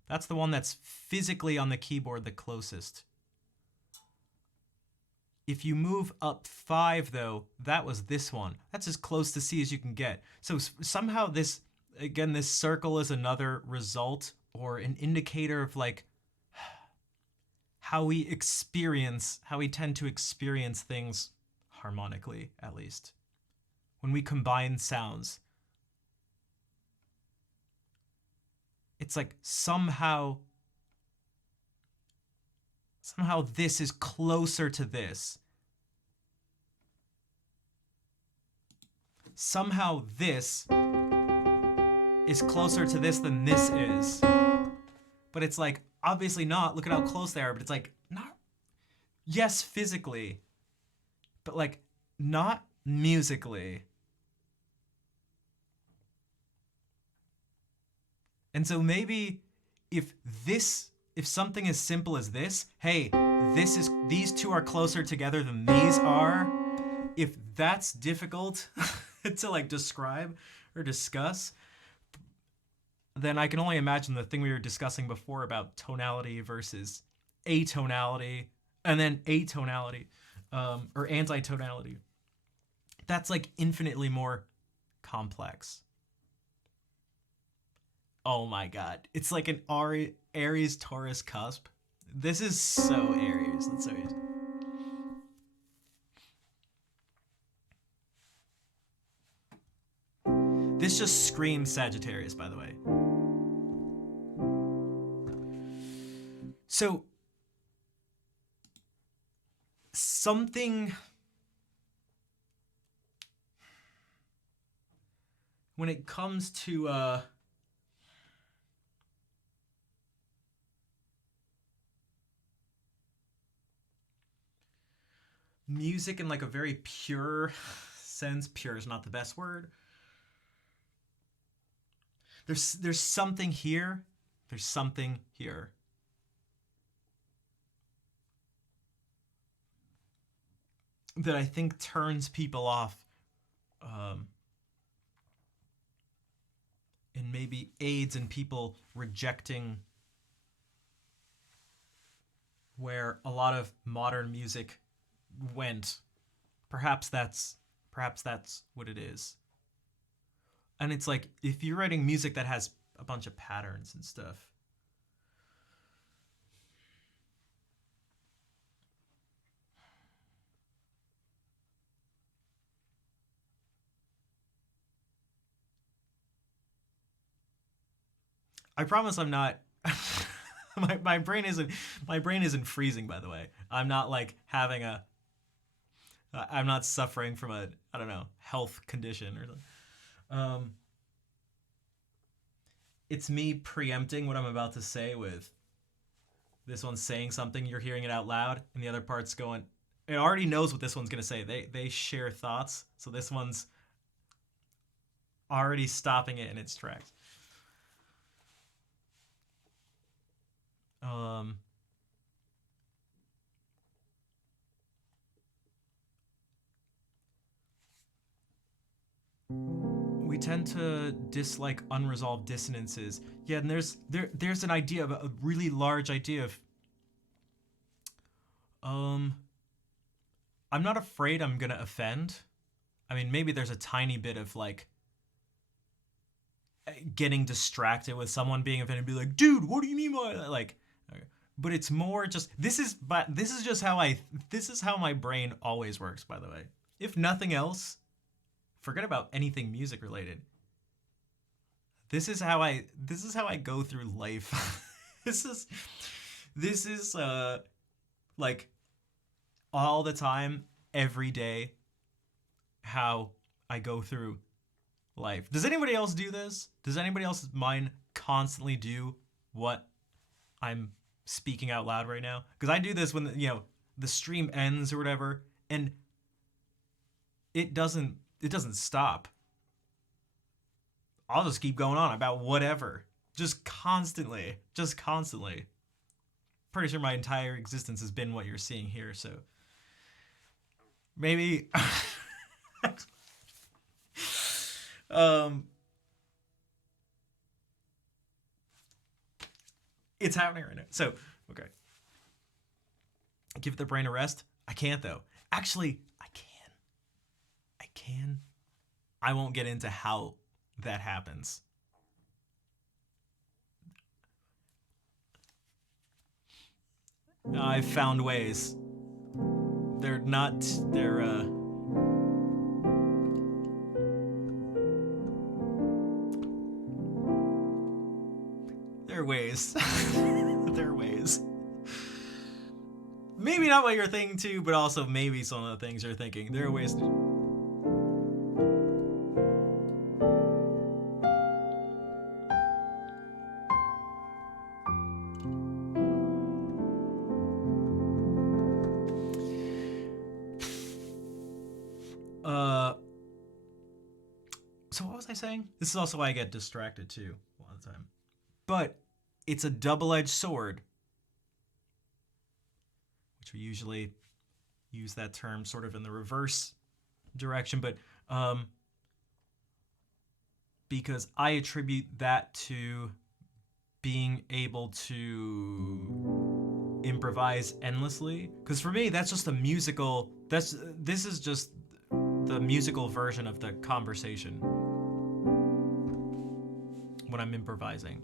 That's the one that's physically on the keyboard the closest. If you move up 5, though, that was this one. That's as close to C as you can get. So somehow this, again, this circle is another result or an indicator of like how we tend to experience things harmonically, at least. When we combine sounds. It's like somehow this is closer to this. Somehow this is closer to this than this is. But it's like, obviously not. Look at how close they are. But it's like, not. Yes, physically. But like, not musically. And so maybe if something as simple as this, hey, these two are closer together than these are, if that's difficult to like describe or discuss, then I can only imagine the thing we were discussing before about tonality versus atonality, and then atonality, or antitonality. That's like infinitely more complex. Oh my god. It's like an Aries Taurus cusp. This is so Aries. That's so Aries. This just screams Sagittarius, by the way. So, something... When it comes to, music in like a very pure sense. Pure is not the best word. There's something here. There's something here. That I think turns people off, and maybe aids in people rejecting where a lot of modern music went. Perhaps that's what it is. And it's like, if you're writing music that has a bunch of patterns and stuff, I promise I'm not my brain isn't freezing, by the way. I'm not like having I'm not suffering from a, I don't know, health condition or something. It's me preempting what I'm about to say with this one's saying something, you're hearing it out loud, and the other part's going, it already knows what this one's gonna say. They share thoughts, so this one's already stopping it in its tracks. We tend to dislike unresolved dissonances. Yeah, and there's an idea of a really large idea of I'm not afraid I'm gonna offend. I mean, maybe there's a tiny bit of like getting distracted with someone being offended and be like, dude, what do you mean by that? Like, but it's more just, this is how my brain always works, by the way. If nothing else, forget about anything music related. This is how I go through life. this is like all the time, every day, how I go through life. Does anybody else do this? Does anybody else's mind constantly do what I'm speaking out loud right now? Because I do this when the stream ends or whatever, and it doesn't stop. I'll just keep going on about whatever, just constantly. Pretty sure my entire existence has been what you're seeing here, so maybe um, it's happening right now. So, okay. Give the brain a rest. I can't though. Actually, I can. I can. I won't get into how that happens. I've found ways. They're not. They're ways. They're ways. Maybe not what you're thinking too, but also maybe some of the things you're thinking. There are ways to. So what was I saying? This is also why I get distracted too a lot of the time. But it's a double-edged sword, which we usually use that term sort of in the reverse direction, but because I attribute that to being able to improvise endlessly. Because for me, that's just a musical. This is just the musical version of the conversation when I'm improvising.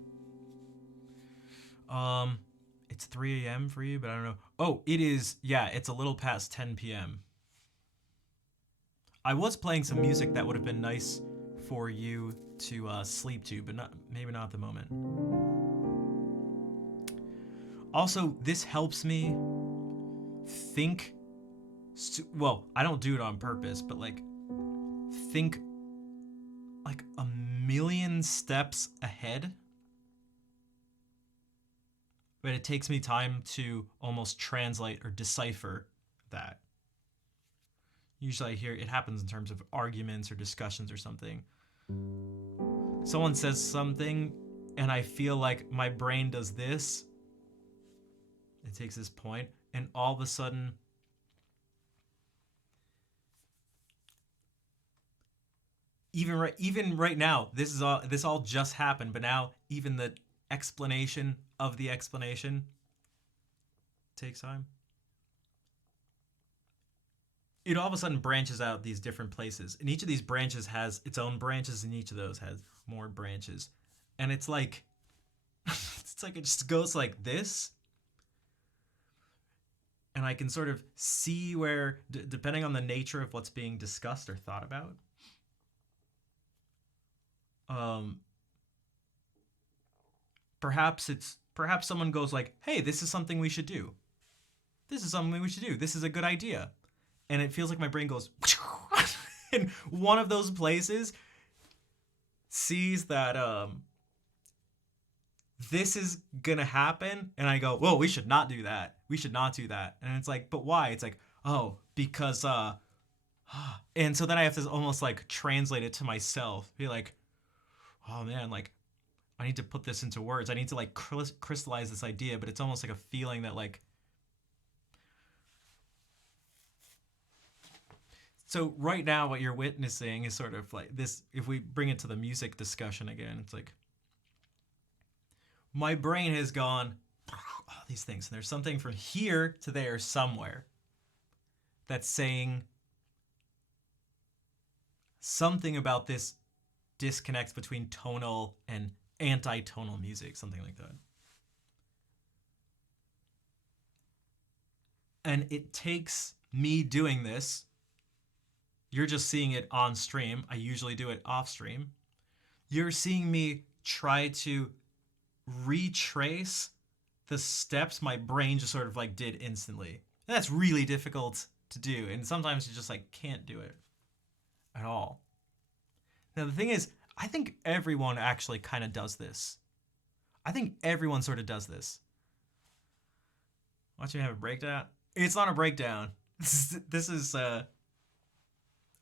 It's 3 a.m. for you, but I don't know. Oh, it is. Yeah, it's a little past 10 p.m. I was playing some music that would have been nice for you to sleep to, but maybe not at the moment. Also, this helps me think. Well, I don't do it on purpose, but like think like a million steps ahead. But it takes me time to almost translate or decipher that. Usually I hear it happens in terms of arguments or discussions or something. Someone says something and I feel like my brain does this. It takes this point and all of a sudden even right now, this all just happened, but now even the explanation of the explanation takes time. It all of a sudden branches out these different places, and each of these branches has its own branches, and each of those has more branches, and it's like it just goes like this, and I can sort of see where, depending on the nature of what's being discussed or thought about, perhaps someone goes like, hey, this is something we should do. This is something we should do. This is a good idea. And it feels like my brain goes in one of those places, sees that this is gonna happen, and I go, whoa, we should not do that. We should not do that. And it's like, but why? It's like, oh, because and so then I have to almost like translate it to myself. Be like, oh man, like I need to put this into words. I need to like crystallize this idea, but it's almost like a feeling that like. So right now what you're witnessing is sort of like this, if we bring it to the music discussion again, it's like my brain has gone all these things, and there's something from here to there somewhere that's saying something about this disconnect between tonal and anti-tonal music, something like that. And it takes me doing this. You're just seeing it on stream. I usually do it off stream. You're seeing me try to retrace the steps my brain just sort of like did instantly. And that's really difficult to do. And sometimes you just like can't do it at all. Now the thing is, I think everyone actually kind of does this. I think everyone sort of does this. Watch me have a breakdown. It's not a breakdown. This is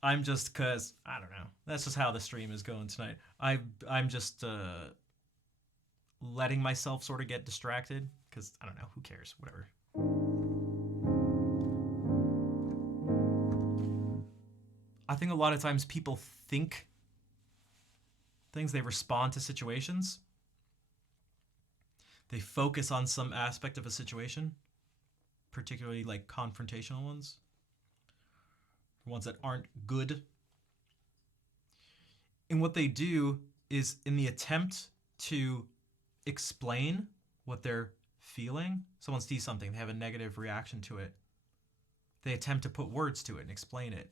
I'm just, cause I don't know. That's just how the stream is going tonight. I'm just letting myself sort of get distracted, cause I don't know. Who cares? Whatever. I think a lot of times people think things. They respond to situations. They focus on some aspect of a situation, particularly like confrontational ones, ones that aren't good. And what they do is, in the attempt to explain what they're feeling, someone sees something, they have a negative reaction to it, they attempt to put words to it and explain it.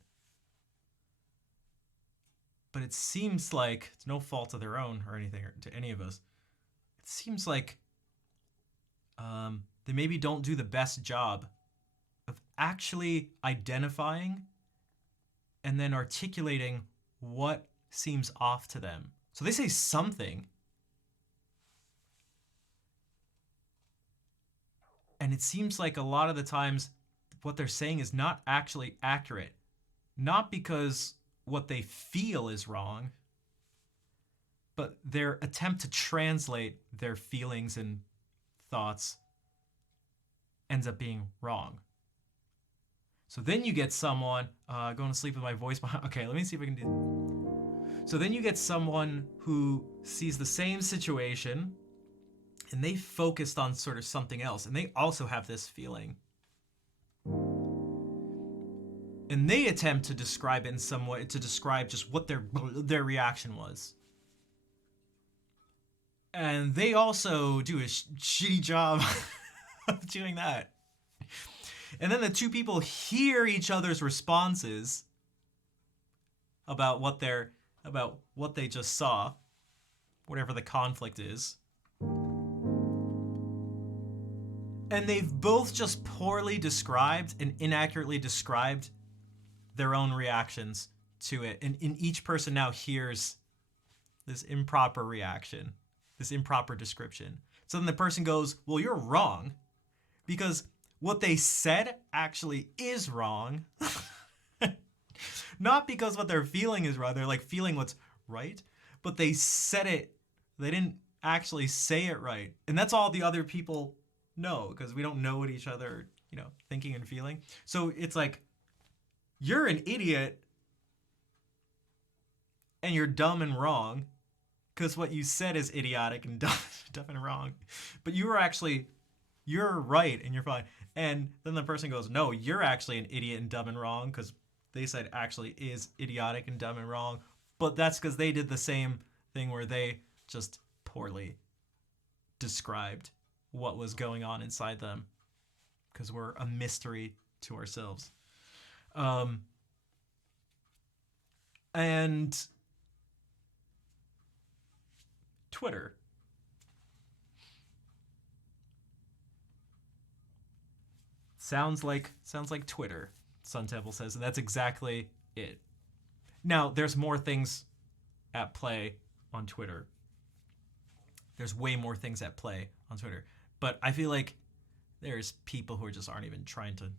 But it seems like it's no fault of their own or anything, or to any of us. It seems like they maybe don't do the best job of actually identifying and then articulating what seems off to them. So they say something, and it seems like a lot of the times what they're saying is not actually accurate. Not because what they feel is wrong, but their attempt to translate their feelings and thoughts ends up being wrong. So then you get someone, going to sleep with my voice behind. Okay, let me see if I can do. So then you get someone who sees the same situation and they focused on sort of something else, and they also have this feeling. And they attempt to describe it in some way, to describe just what their reaction was. And they also do a shitty job of doing that. And then the two people hear each other's responses about what they just saw, whatever the conflict is. And they've both just poorly described and inaccurately described their own reactions to it. And each person now hears this improper reaction, this improper description. So then the person goes, well, you're wrong, because what they said actually is wrong. Not because what they're feeling is wrong. They're like feeling what's right, but they said it. They didn't actually say it right. And that's all the other people know, because we don't know what each other, thinking and feeling. So it's like, you're an idiot and you're dumb and wrong because what you said is idiotic and dumb and wrong. But you're right and you're fine. And then the person goes, no, you're actually an idiot and dumb and wrong because they said actually is idiotic and dumb and wrong. But that's because they did the same thing where they just poorly described what was going on inside them, because we're a mystery to ourselves. And Twitter. Sounds like Twitter, Sun Temple says, and that's exactly it. Now, there's more things at play on Twitter. There's way more things at play on Twitter. But I feel like there's people who just aren't even trying to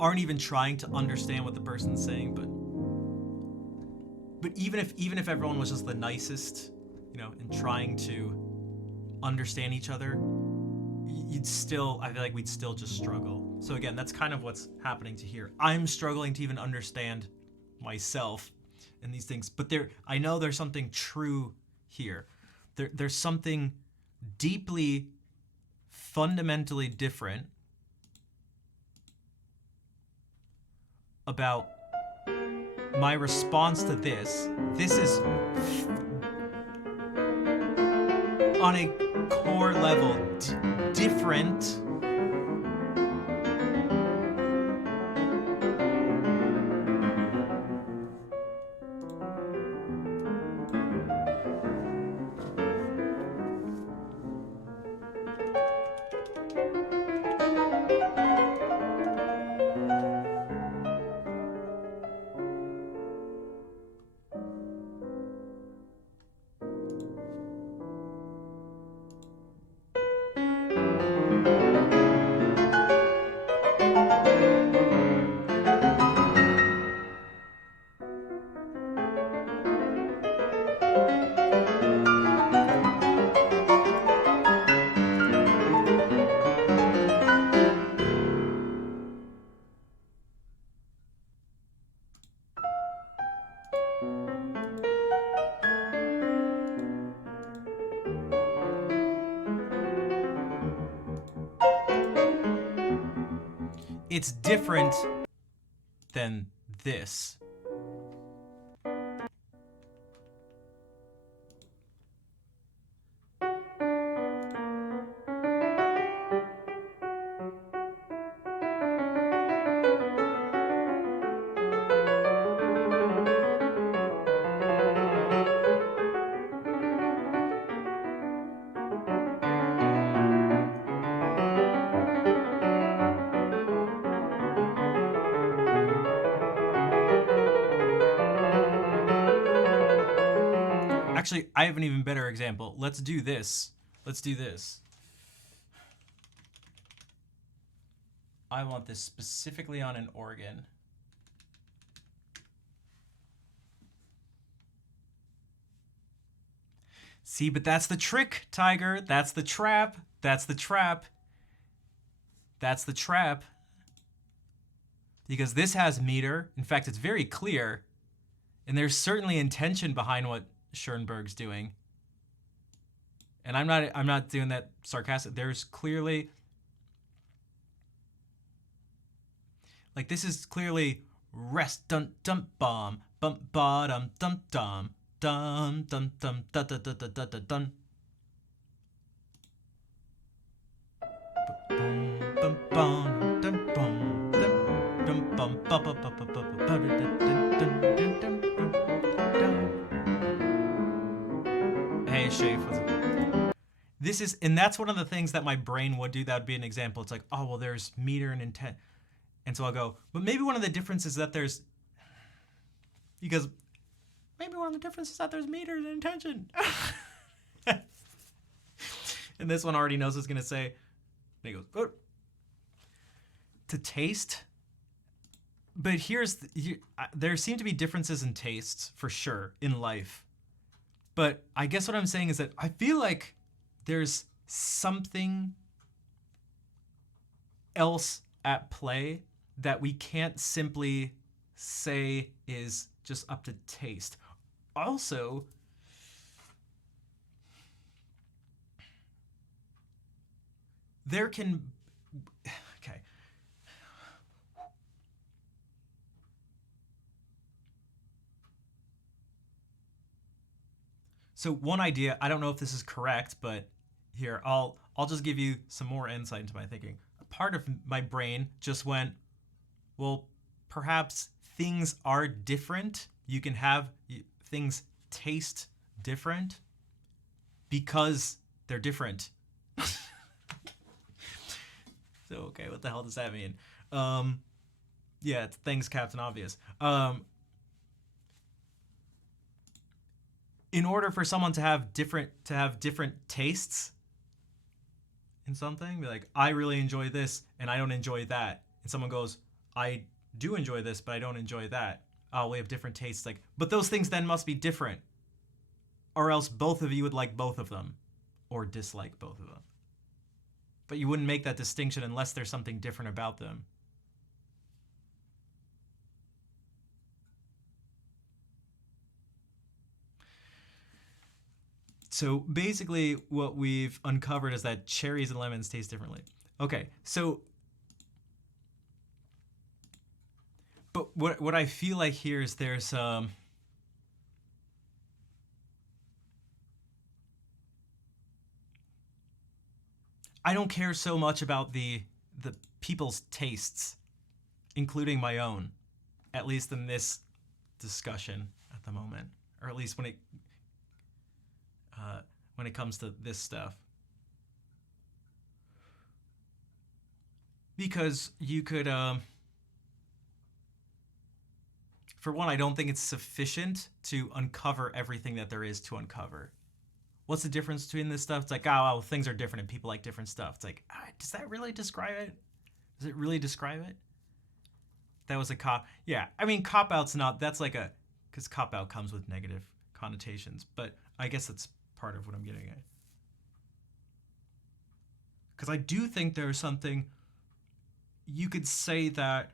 understand what the person's saying. But even if everyone was just the nicest, and trying to understand each other, I feel like we'd still just struggle. So again, that's kind of what's happening to here. I'm struggling to even understand myself in these things, but I know there's something true here. There's something deeply, fundamentally different about my response to this. This is on a core level different it's different than this. Actually, I have an even better example. Let's do this. Let's do this. I want this specifically on an organ. See, but that's the trick, Tiger. That's the trap. That's the trap. That's the trap. Because this has meter. In fact, it's very clear. And there's certainly intention behind what Schoenberg's doing. And I'm not doing that sarcastic. There's clearly, like, this is clearly rest dun dum bomb bum ba dum dum dum dum dum dum da da da da da da dun. Bum bum bum dum bum dum dum bum ba ba ba ba ba ba dun dun dun dun dun. Hey, Shafe. This is, and that's one of the things that my brain would do. That would be an example. It's like, oh, well, there's meter and intent. And so I'll go, but maybe one of the differences is that there's, because maybe one of the differences is that there's meter and intention. And this one already knows what it's going to say. And he goes, oh. To taste. But there seem to be differences in tastes for sure in life. But I guess what I'm saying is that I feel like there's something else at play that we can't simply say is just up to taste. Also, there can, okay. So one idea, I don't know if this is correct, but here, I'll just give you some more insight into my thinking. A part of my brain just went, well, perhaps things are different. You can have things taste different because they're different. So, okay, what the hell does that mean? Yeah, thanks, Captain Obvious. In order for someone to have different tastes in something, be like, I really enjoy this and I don't enjoy that. And someone goes, I do enjoy this, but I don't enjoy that. Oh, we have different tastes. Like, but those things then must be different. Or else both of you would like both of them or dislike both of them. But you wouldn't make that distinction unless there's something different about them. So basically what we've uncovered is that cherries and lemons taste differently. Okay, so, but what I feel like here is there's, I don't care so much about the people's tastes, including my own, at least in this discussion at the moment, or at least when it comes to this stuff. Because you could, for one, I don't think it's sufficient to uncover everything that there is to uncover. What's the difference between this stuff? It's like, oh, well, things are different and people like different stuff. It's like, does that really describe it? Does it really describe it? That was a cop. Yeah, I mean, cop-out's not, that's like because cop-out comes with negative connotations, but I guess that's part of what I'm getting at. Because I do think there's something, you could say that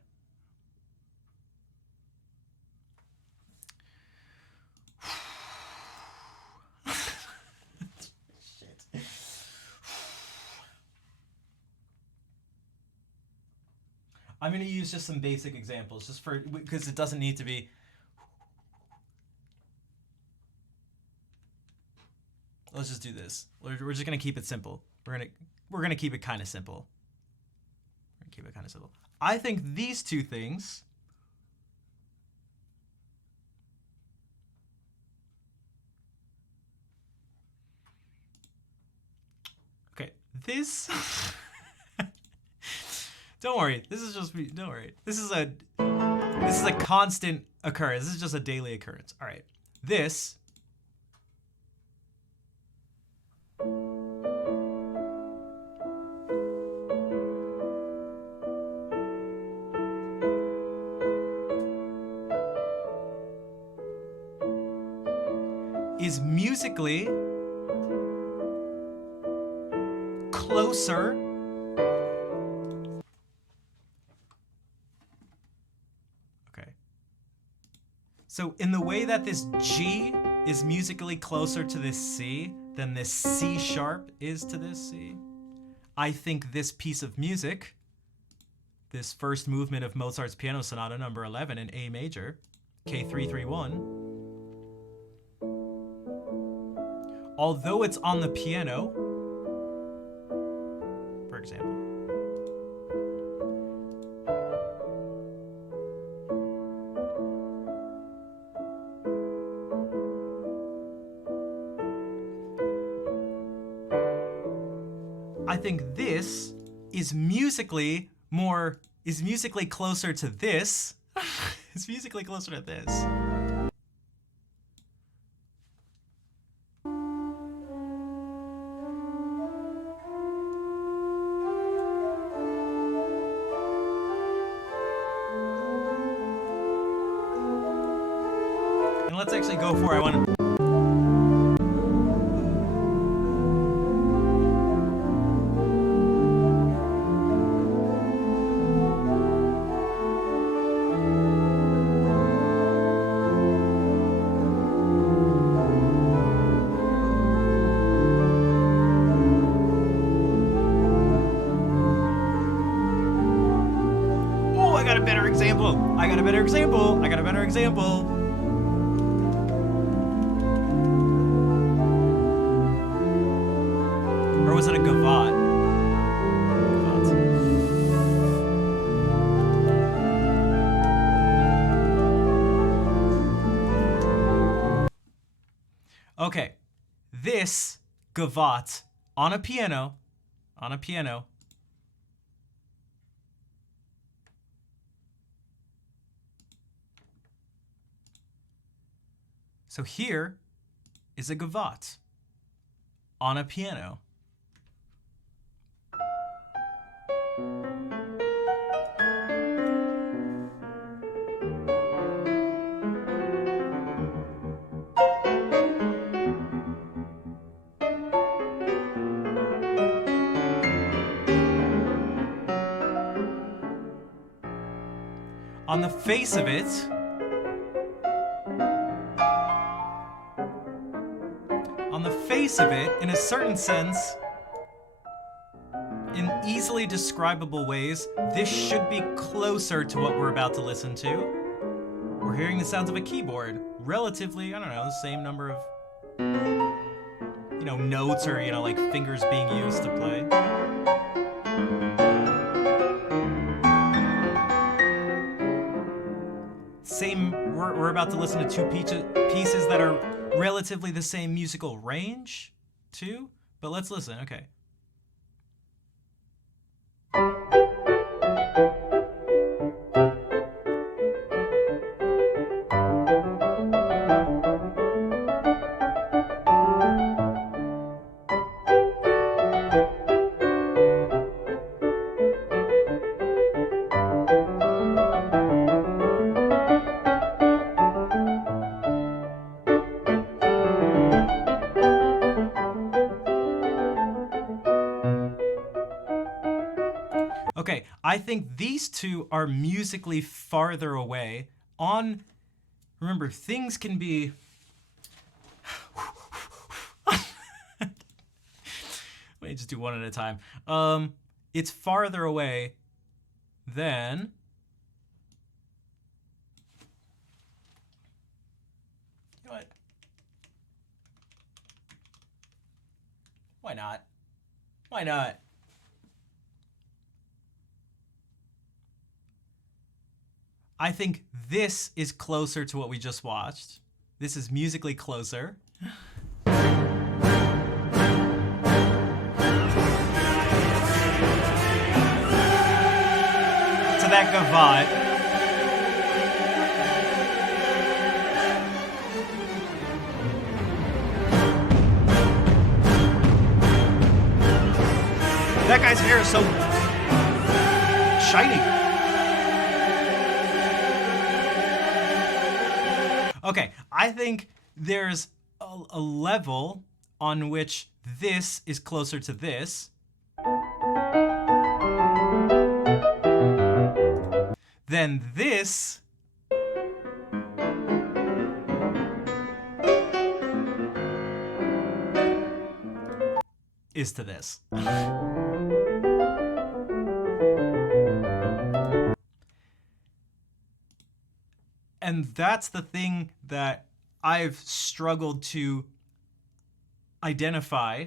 I'm going to use just some basic examples just for because it doesn't need to be. Let's just do this. We're just going to keep it simple. We're going to keep it kind of simple. We're going to keep it kind of simple. I think these two things okay, this don't worry. This is just don't worry. This is a constant occurrence. This is just a daily occurrence. All right. This is musically closer So in the way that this G is musically closer to this C than this C sharp is to this C, I think this piece of music, this first movement of Mozart's Piano Sonata number 11 in A major, K331, although it's on the piano, for example, I think this is musically closer to this. It's musically closer to this. And let's actually go for it. I got a better example. Or was it a gavotte? Okay, this gavotte on a piano. So here is a gavotte on a piano. On the face of it, in a certain sense, in easily describable ways, this should be closer to what we're about to listen to. We're hearing the sounds of a keyboard, relatively, I don't know, the same number of, notes or, like fingers being used to play. We're about to listen to two pieces that are relatively the same musical range, too. But let's listen, okay. Okay, I think these two are musically farther away on, remember, things can be, let me just do one at a time. It's farther away then you know what? Why not? Why not? I think this is closer to what we just watched. This is musically closer. To that gavotte. That guy's hair is so shiny. Okay, I think there's a level on which this is closer to this. Then this is to this. And that's the thing that I've struggled to identify.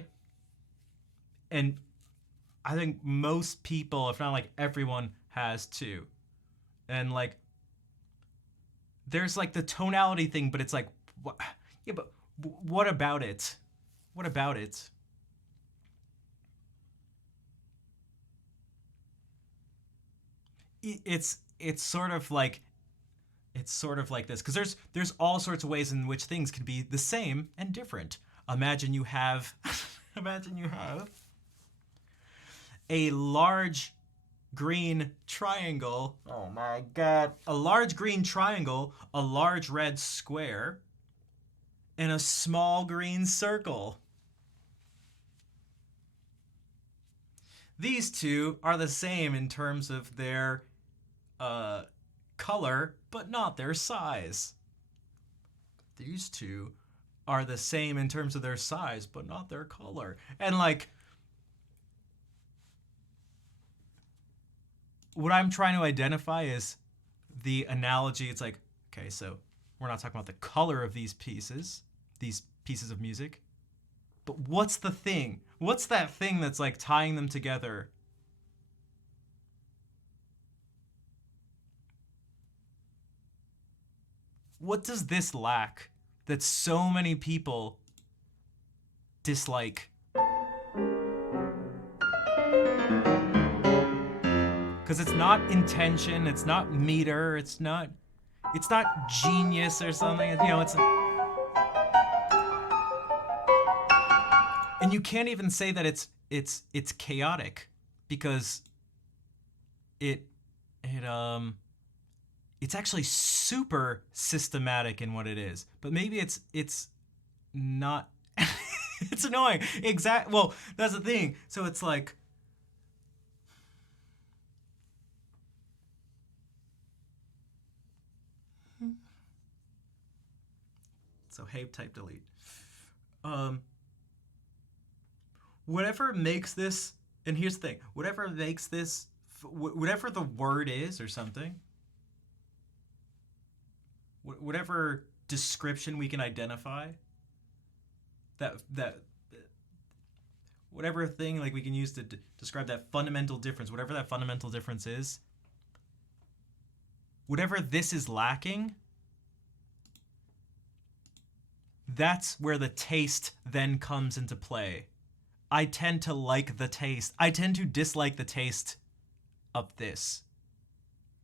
And I think most people, if not like everyone, has too. And like, there's like the tonality thing, but it's like, what, yeah, but what about it? What about it? It's sort of like this, because there's all sorts of ways in which things can be the same and different. Imagine you have a large green triangle. Oh my god. A large green triangle, a large red square, and a small green circle. These two are the same in terms of their color, but not their size. These two are the same in terms of their size, but not their color. And like, what I'm trying to identify is the analogy. It's like, okay, so we're not talking about the color of these pieces of music, but what's the thing? What's that thing that's like tying them together? What does this lack that so many people dislike? Because it's not intention, it's not meter, it's not genius or something. You know, it's. And you can't even say that it's chaotic, because it's actually super systematic in what it is. But maybe it's not. It's annoying. Well, that's the thing. So it's like, so hey, type delete. Whatever makes this, and here's the thing, whatever makes this, whatever the word is or something, whatever description we can identify, that whatever thing like we can use to describe that fundamental difference, whatever that fundamental difference is, whatever this is lacking, that's where the taste then comes into play. I tend to like the taste. I tend to dislike the taste of this.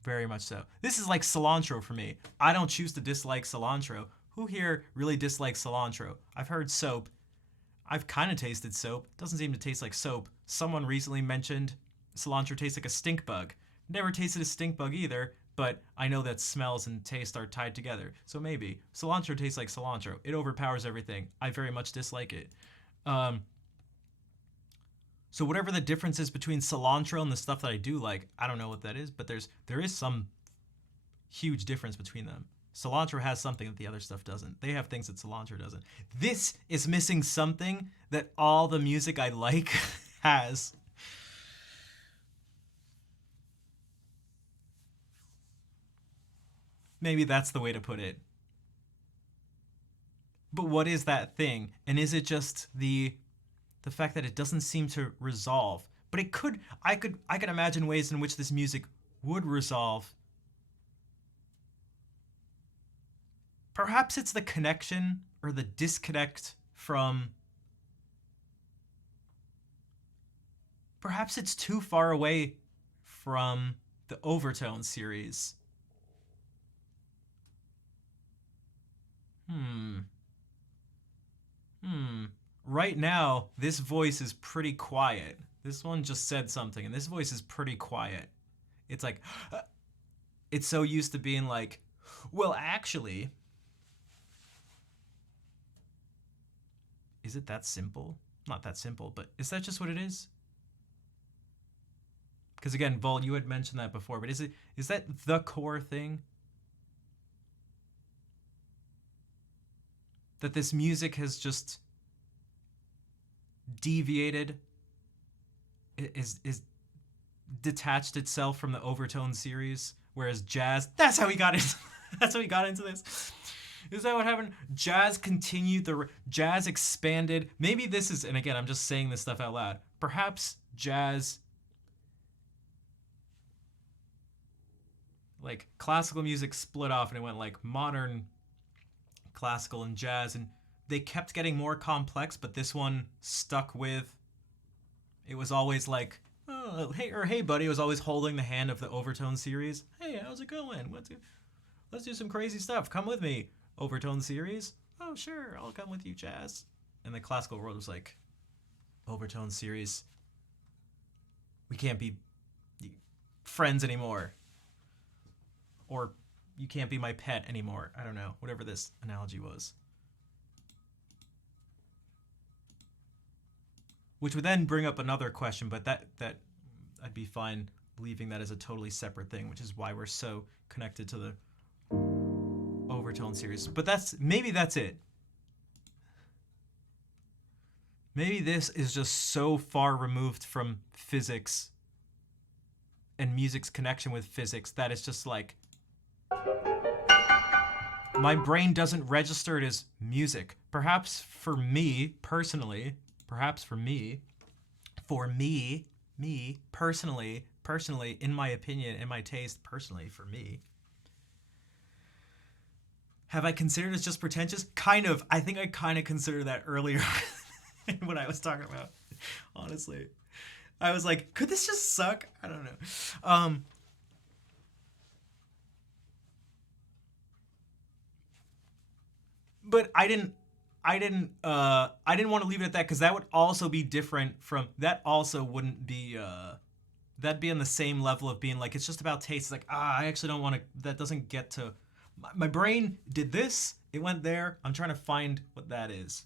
Very much so. This is like cilantro for me. I don't choose to dislike cilantro. Who here really dislikes cilantro? I've heard soap. I've kind of tasted soap. Doesn't seem to taste like soap. Someone recently mentioned cilantro tastes like a stink bug. Never tasted a stink bug either, but I know that smells and taste are tied together. So maybe. Cilantro tastes like cilantro. It overpowers everything. I very much dislike it. So whatever the difference is between cilantro and the stuff that I do like, I don't know what that is, but there is some huge difference between them. Cilantro has something that the other stuff doesn't. They have things that cilantro doesn't. This is missing something that all the music I like has. Maybe that's the way to put it. But what is that thing? And is it just the fact that it doesn't seem to resolve? But it could. I could imagine ways in which this music would resolve. Perhaps it's the connection or the disconnect from. Perhaps it's too far away from the Overtone series. Right now, this voice is pretty quiet. This one just said something, and this voice is pretty quiet. It's like, it's so used to being like, well, actually, is it that simple? Not that simple, but is that just what it is? Because again, Vol, you had mentioned that before, but is that the core thing? That this music has just deviated, is detached itself from the Overtone series, whereas jazz, that's how he got into this. Is that what happened? Jazz continued, jazz expanded. Maybe this is, and again, I'm just saying this stuff out loud. Perhaps jazz, like classical music split off and it went like modern, classical, and jazz, and they kept getting more complex, but this one stuck with, it was always like, oh, hey buddy, it was always holding the hand of the Overtone series. Hey, how's it going? Let's do some crazy stuff. Come with me, Overtone series. Oh, sure, I'll come with you, jazz. And the classical world was like, Overtone series, we can't be friends anymore. Or you can't be my pet anymore. I don't know, whatever this analogy was. Which would then bring up another question, but that I'd be fine leaving that as a totally separate thing, which is why we're so connected to the Overtone series. But maybe that's it. Maybe this is just so far removed from physics and music's connection with physics that it's just like, my brain doesn't register it as music. Perhaps for me personally, personally, in my opinion, in my taste, personally, for me, have I considered it just pretentious? Kind of. I think I kind of considered that earlier when I was talking about, honestly. I was like, could this just suck? I don't know. But I didn't want to leave it at that, because that would also be different from, that also wouldn't be, that'd be on the same level of being like, it's just about taste. It's like, I actually don't want to, that doesn't get to, my brain did this, it went there, I'm trying to find what that is.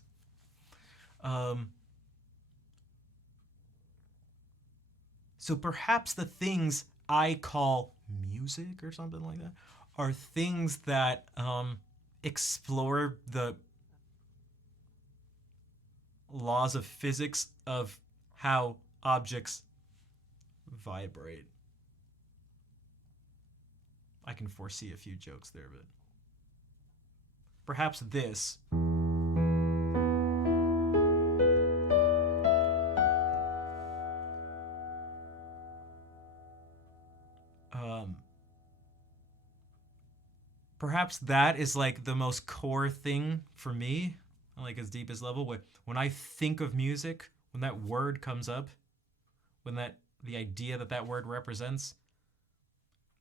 So perhaps the things I call music or something like that are things that explore the laws of physics of how objects vibrate. I can foresee a few jokes there, but perhaps this. Perhaps that is like the most core thing for me, like its deepest level. When I think of music, when that word comes up, when the idea that word represents,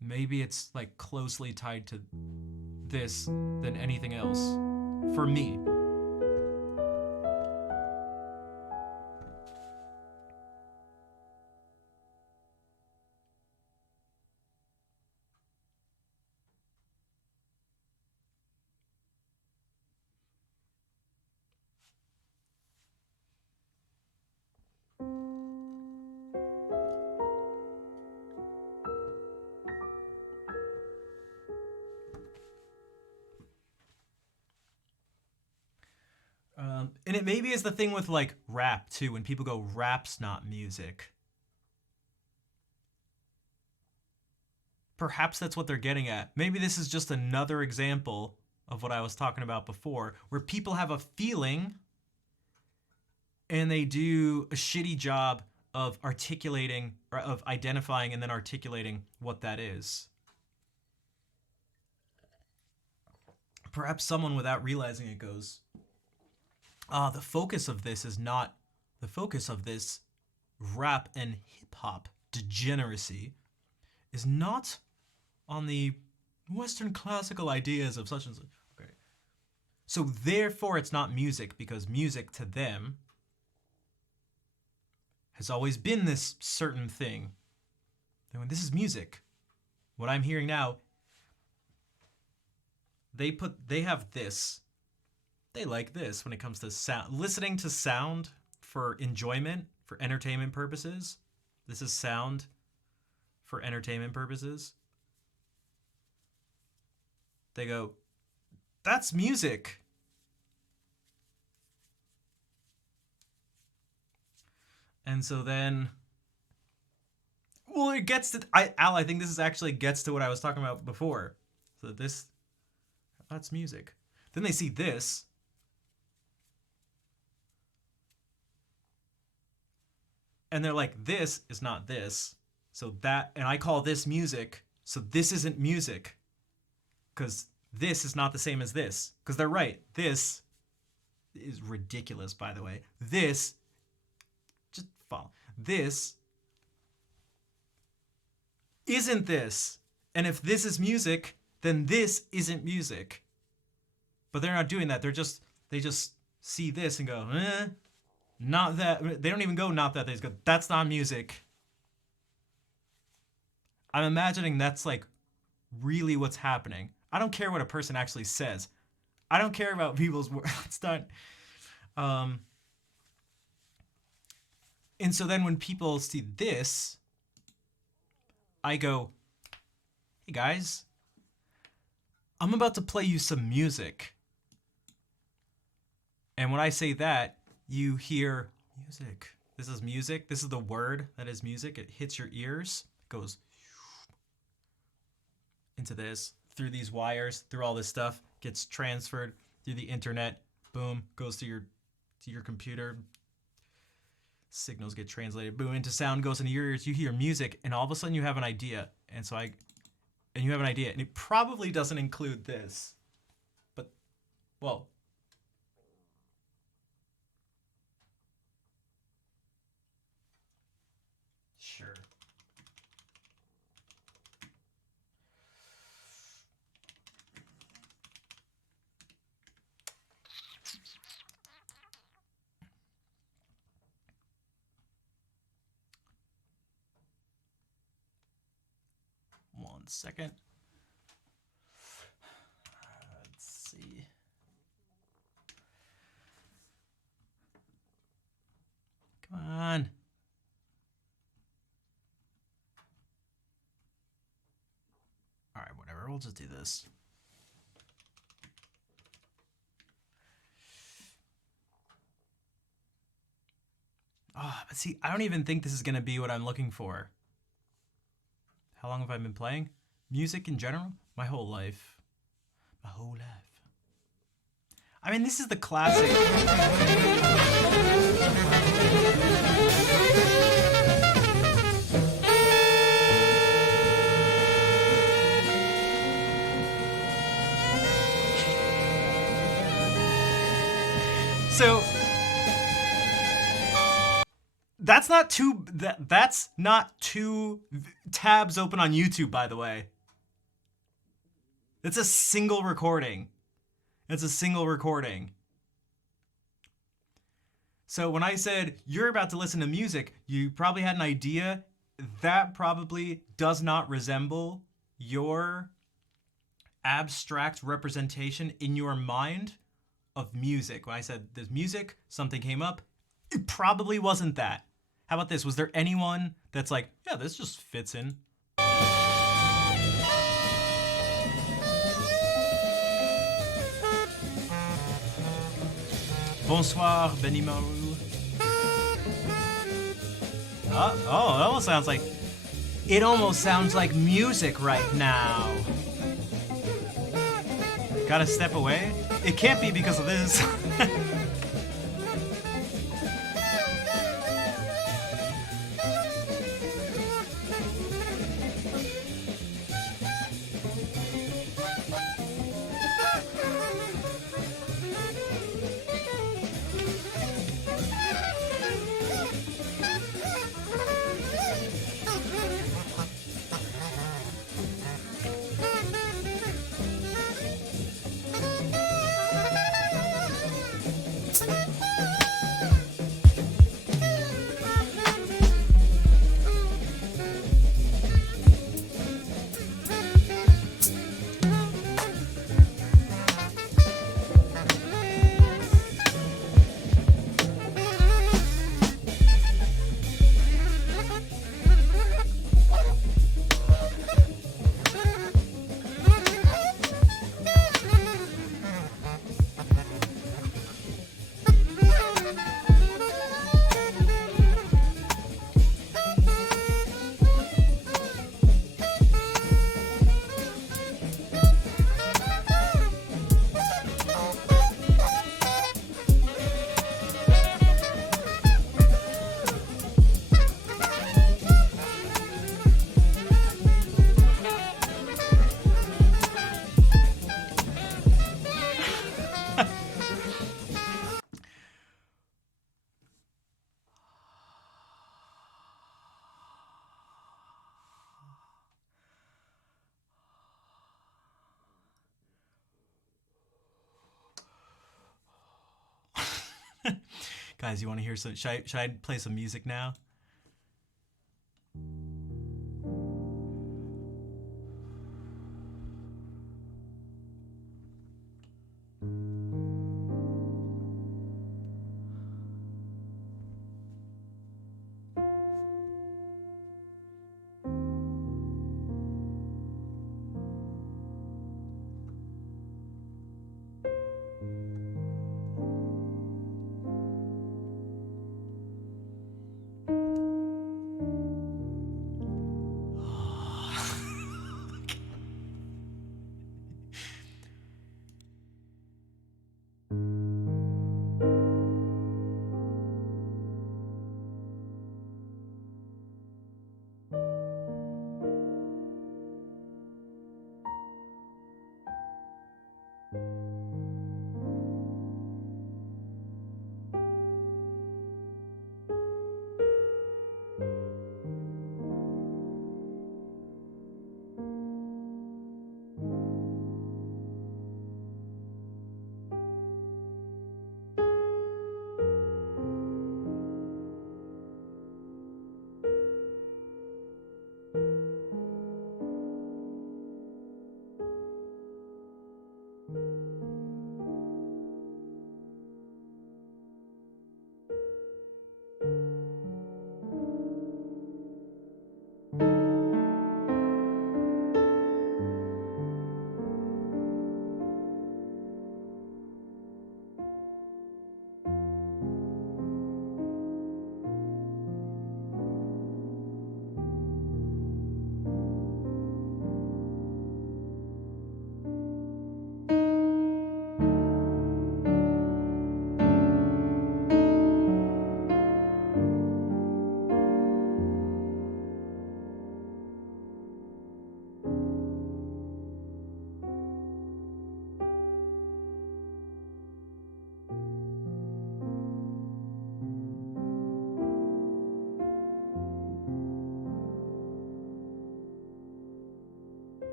maybe it's like closely tied to this than anything else for me. And it maybe is the thing with like rap too, when people go, rap's not music. perhaps that's what they're getting at. Maybe this is just another example of what I was talking about before, where people have a feeling and they do a shitty job of articulating, or of identifying and then articulating what that is. Perhaps someone, without realizing it, goes, the focus of this is not, the focus of this rap and hip-hop degeneracy is not on the Western classical ideas of such and such. Okay. So therefore it's not music, because music to them has always been this certain thing. And when this is music, what I'm hearing now, they have this. They like this when it comes to sound. Listening to sound for enjoyment, for entertainment purposes. This is sound for entertainment purposes. They go, that's music. And so then, well, it gets to, Al, I think this is actually gets to what I was talking about before. So this, that's music. Then they see this. And they're like, this is not this. So that, and I call this music. So this isn't music. Because this is not the same as this. Because they're right. This is ridiculous, by the way. This, just follow. This isn't this. And if this is music, then this isn't music. But they're not doing that. They just see this and go, not that. They don't even go, not that. They just go, that's not music. I'm imagining that's like really what's happening. I don't care what a person actually says. I don't care about people's words. It's not. And so then when people see this, I go, hey guys, I'm about to play you some music. And when I say that, you hear music. This is music. This is the word that is music. It hits your ears. It goes into this, through these wires, through all this stuff, gets transferred through the internet. Boom, goes to your computer. Signals get translated. Boom, into sound, goes into your ears. You hear music, and all of a sudden you have an idea. And you have an idea, and it probably doesn't include this. But, well, sure. One second. Let's see. Come on. All right, whatever. We'll just do this. But see, I don't even think this is going to be what I'm looking for. How long have I been playing? Music in general? My whole life. My whole life. I mean, this is the classic. So that's not two tabs open on YouTube, by the way. It's a single recording. It's a single recording. So when I said you're about to listen to music, you probably had an idea. That probably does not resemble your abstract representation in your mind of music. When I said there's music, something came up. It probably wasn't that. How about this? Was there anyone that's like, yeah, this just fits in? Bonsoir, Benimaru. Oh, that almost sounds like It almost sounds like music right now. Gotta step away? It can't be because of this. Guys, you want to hear some? Should I play some music now?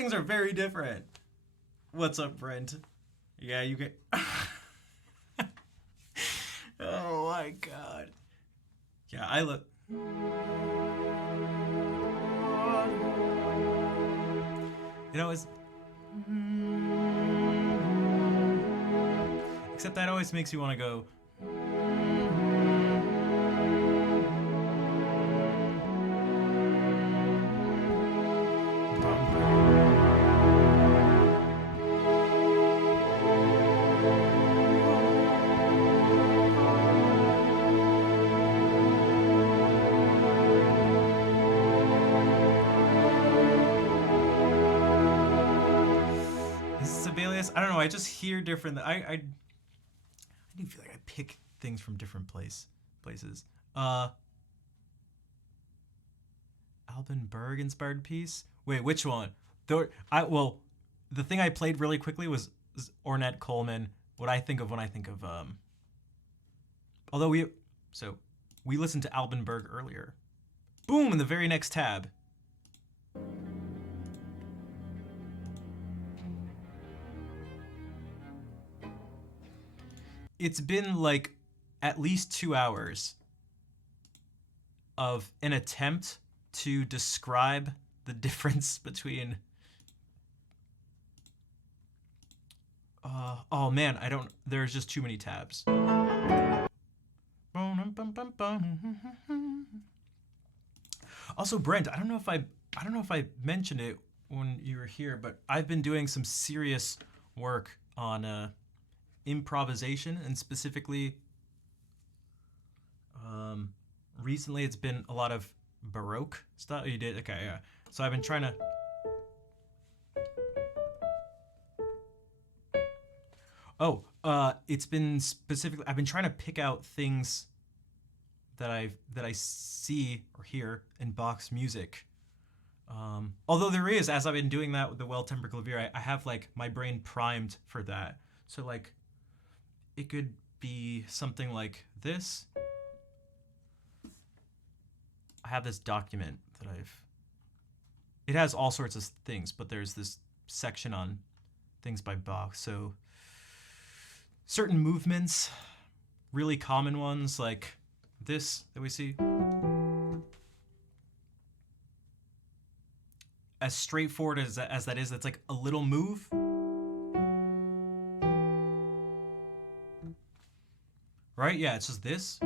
things are very different. What's up, Brent? Yeah, you get. Oh my god. Yeah, I look. You know, it's. Except that always makes you want to go. I don't know. I just hear different. I do feel like I pick things from different places. Alban Berg inspired piece. Wait, which one? The thing I played really quickly was Ornette Coleman. What I think of when I think of although we listened to Alban Berg earlier. Boom! In the very next tab. It's been like at least 2 hours of an attempt to describe the difference between oh man, there's just too many tabs. Also, Brent, I don't know if I mentioned it when you were here, but I've been doing some serious work on improvisation, and specifically recently it's been a lot of Baroque stuff. You did? Okay, yeah. So I've been trying to it's been specifically I've been trying to pick out things that I see or hear in Bach's music. Although there is, as I've been doing that with the Well-Tempered Clavier, I have like my brain primed for that. So like it could be something like this. I have this document that it has all sorts of things, but there's this section on things by Bach. So certain movements, really common ones like this that we see. As straightforward as that is, that's like a little move. Right? Yeah, it's just this.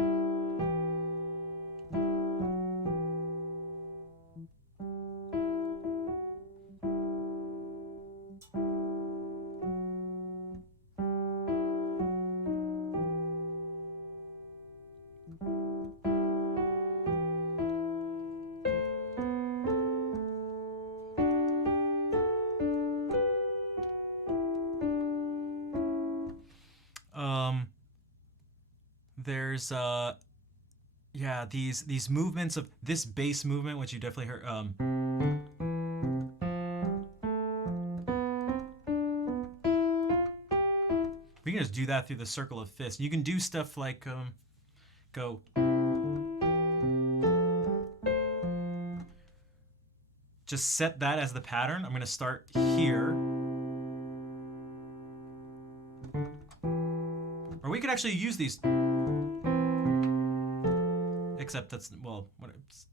There's these movements of this bass movement, which you definitely heard. We can just do that through the circle of fifths. You can do stuff like go. Just set that as the pattern. I'm gonna start here. Or we could actually use these. Except that's, well, what it's...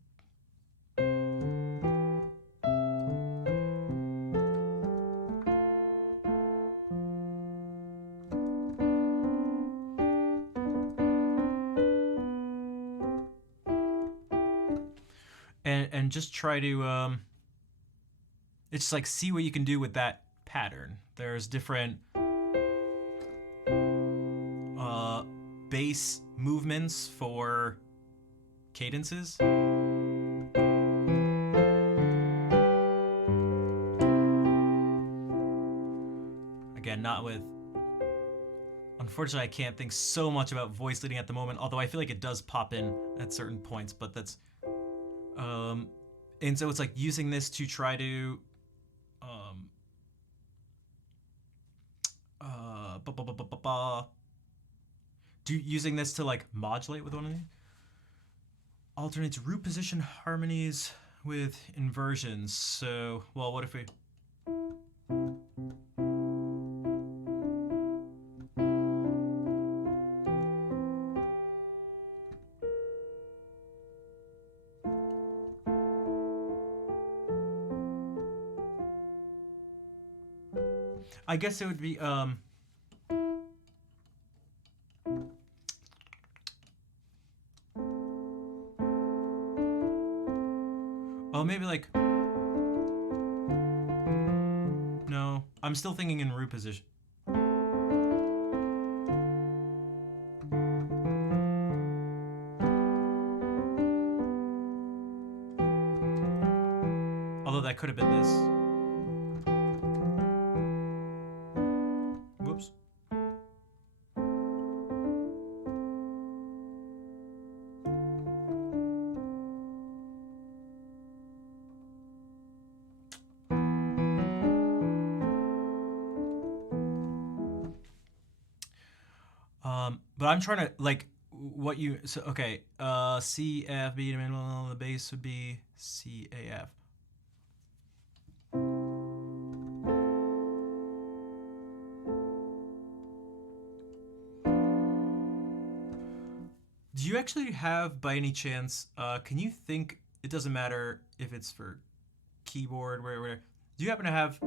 And just try to, it's just like see what you can do with that pattern. There's different bass movements for cadences. Again, not with... Unfortunately, I can't think so much about voice leading at the moment, although I feel like it does pop in at certain points, but that's... and so it's like using this to try to... using this to like modulate with one of these. Alternates root position harmonies with inversions. So, well, what if we... I guess it would be oh, maybe like, no, I'm still thinking in root position. Although that could have been this. Whoops. But I'm trying to like what you so okay. C F B the bass would be C A F. Do you actually have, by any chance, can you think, it doesn't matter if it's for keyboard, where do you happen to have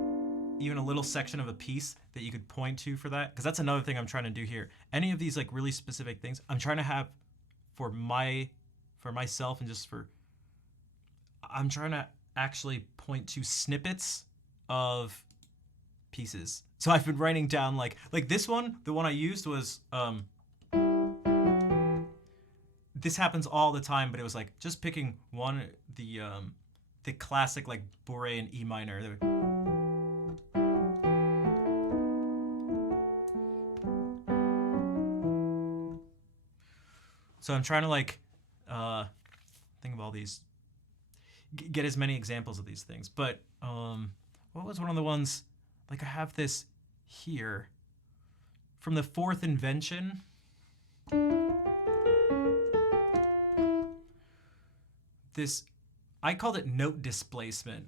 even a little section of a piece that you could point to for that? Because that's another thing I'm trying to do here. Any of these like really specific things, I'm trying to have for myself and just for, I'm trying to actually point to snippets of pieces. So I've been writing down like this one, the one I used was, this happens all the time, but it was like just picking one, the classic like Bourrée in E minor. So I'm trying to like think of all these, get as many examples of these things. But what was one of the ones? Like I have this here from the Fourth Invention. This, I called it note displacement.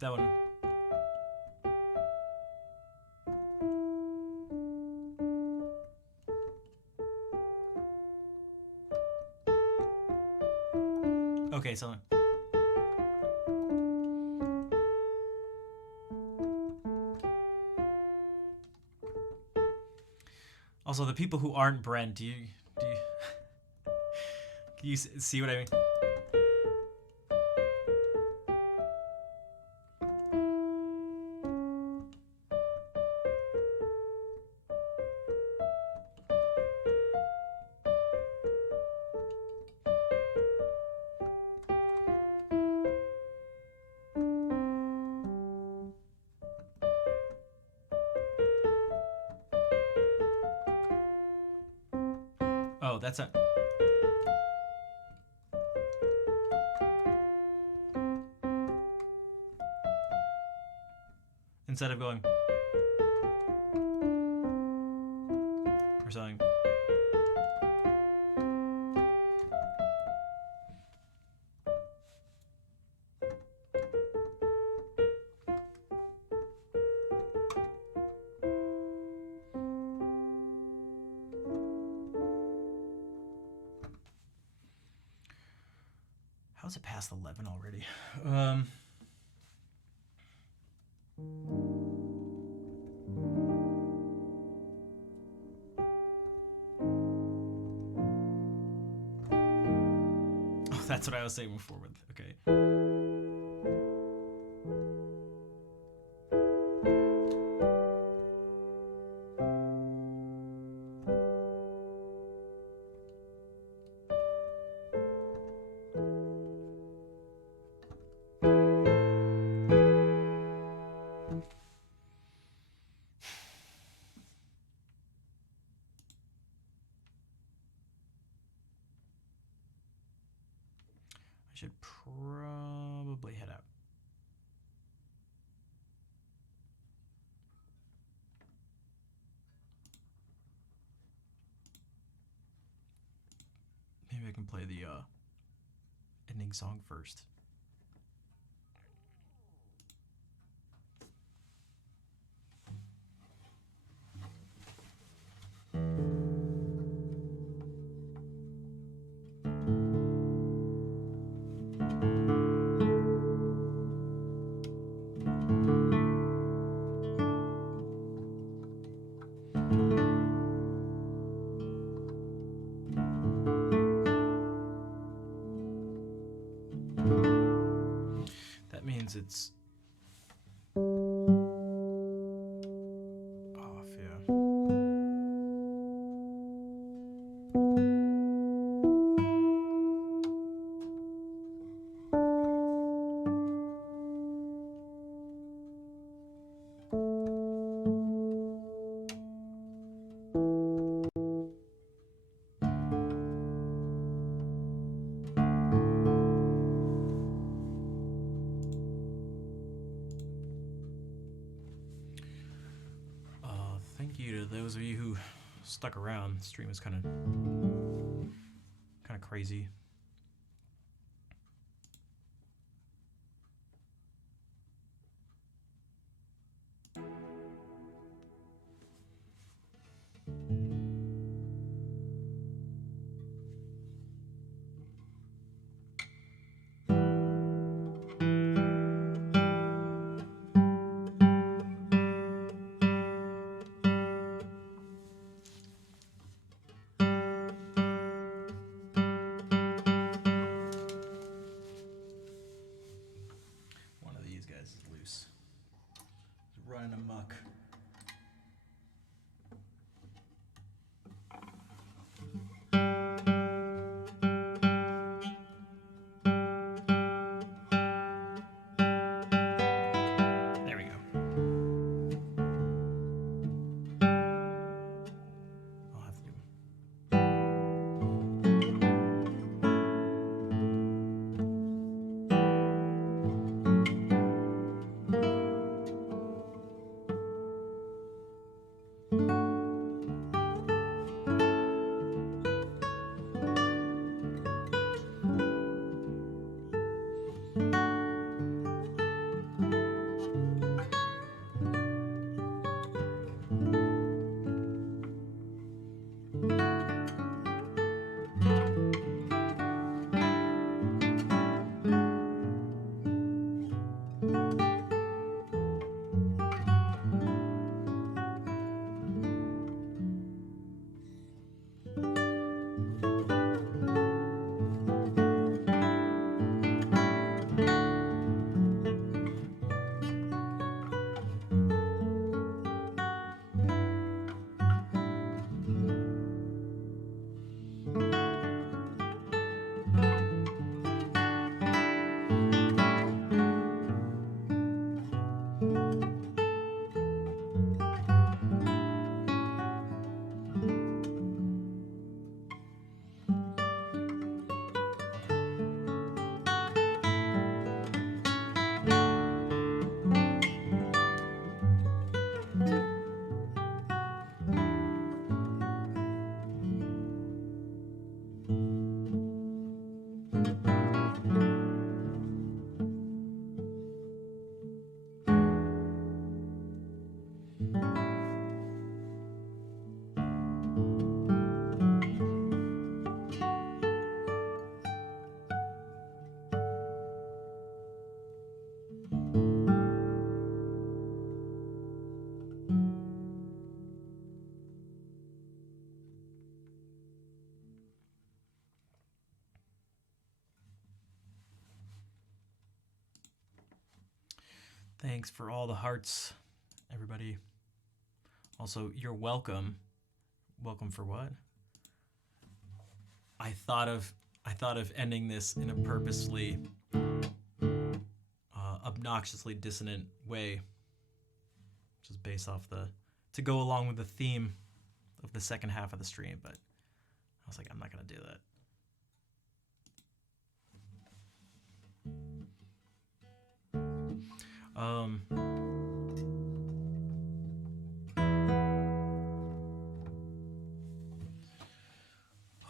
That one. Okay, so also the people who aren't Brent, do you can you see what I mean? Oh, that's a. Instead of going or something. How's it past 11 already? Oh, that's what I was saying before with, okay. I should probably head out. Maybe I can play the ending song first. thank you to those of you who stuck around. The stream is kind of crazy. One of these guys is loose. He's running amok. There we go. I'll have to do Thanks for all the hearts, everybody. Also, you're welcome. Welcome for what? I thought of ending this in a purposely obnoxiously dissonant way, which is based off to go along with the theme of the second half of the stream, but I was like, I'm not gonna do that. Oh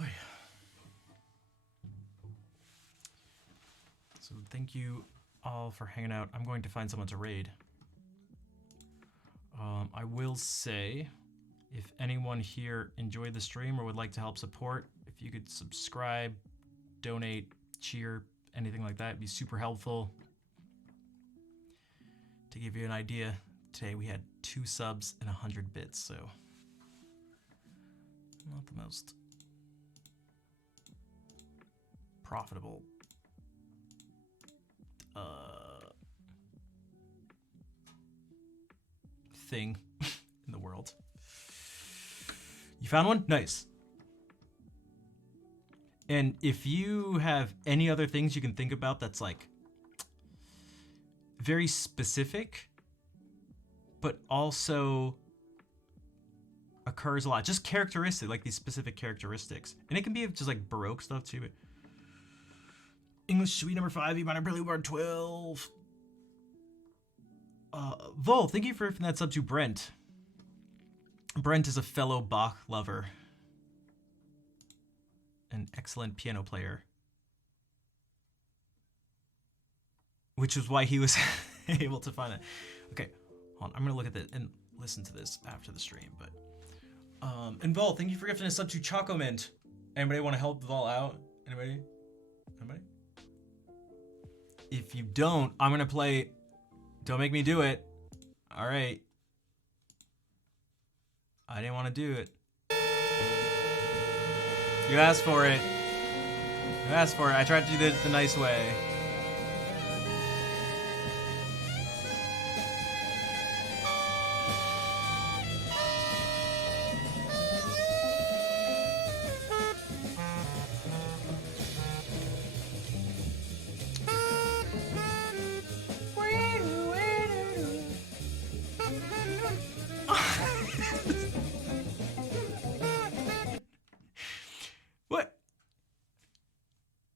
yeah. So thank you all for hanging out. I'm going to find someone to raid. I will say, if anyone here enjoyed the stream or would like to help support, if you could subscribe, donate, cheer, anything like that, it'd be super helpful. To give you an idea, today we had 2 subs and 100 bits, so not the most profitable thing in the world. You found one? Nice. And if you have any other things you can think about that's like very specific, but also occurs a lot, just characteristic, like these specific characteristics. And it can be just like Baroque stuff too. But English Suite number 5, E minor prelude 12. Vol, thank you for that sub to Brent. Brent is a fellow Bach lover. An excellent piano player. Which is why he was able to find it. Okay, hold on. I'm gonna look at this and listen to this after the stream. But and Vol, thank you for gifting a sub to Choco Mint. Anybody want to help Vol out? Anybody? Anybody? If you don't, I'm gonna play. Don't make me do it. All right. I didn't want to do it. You asked for it. You asked for it. I tried to do it the nice way. What?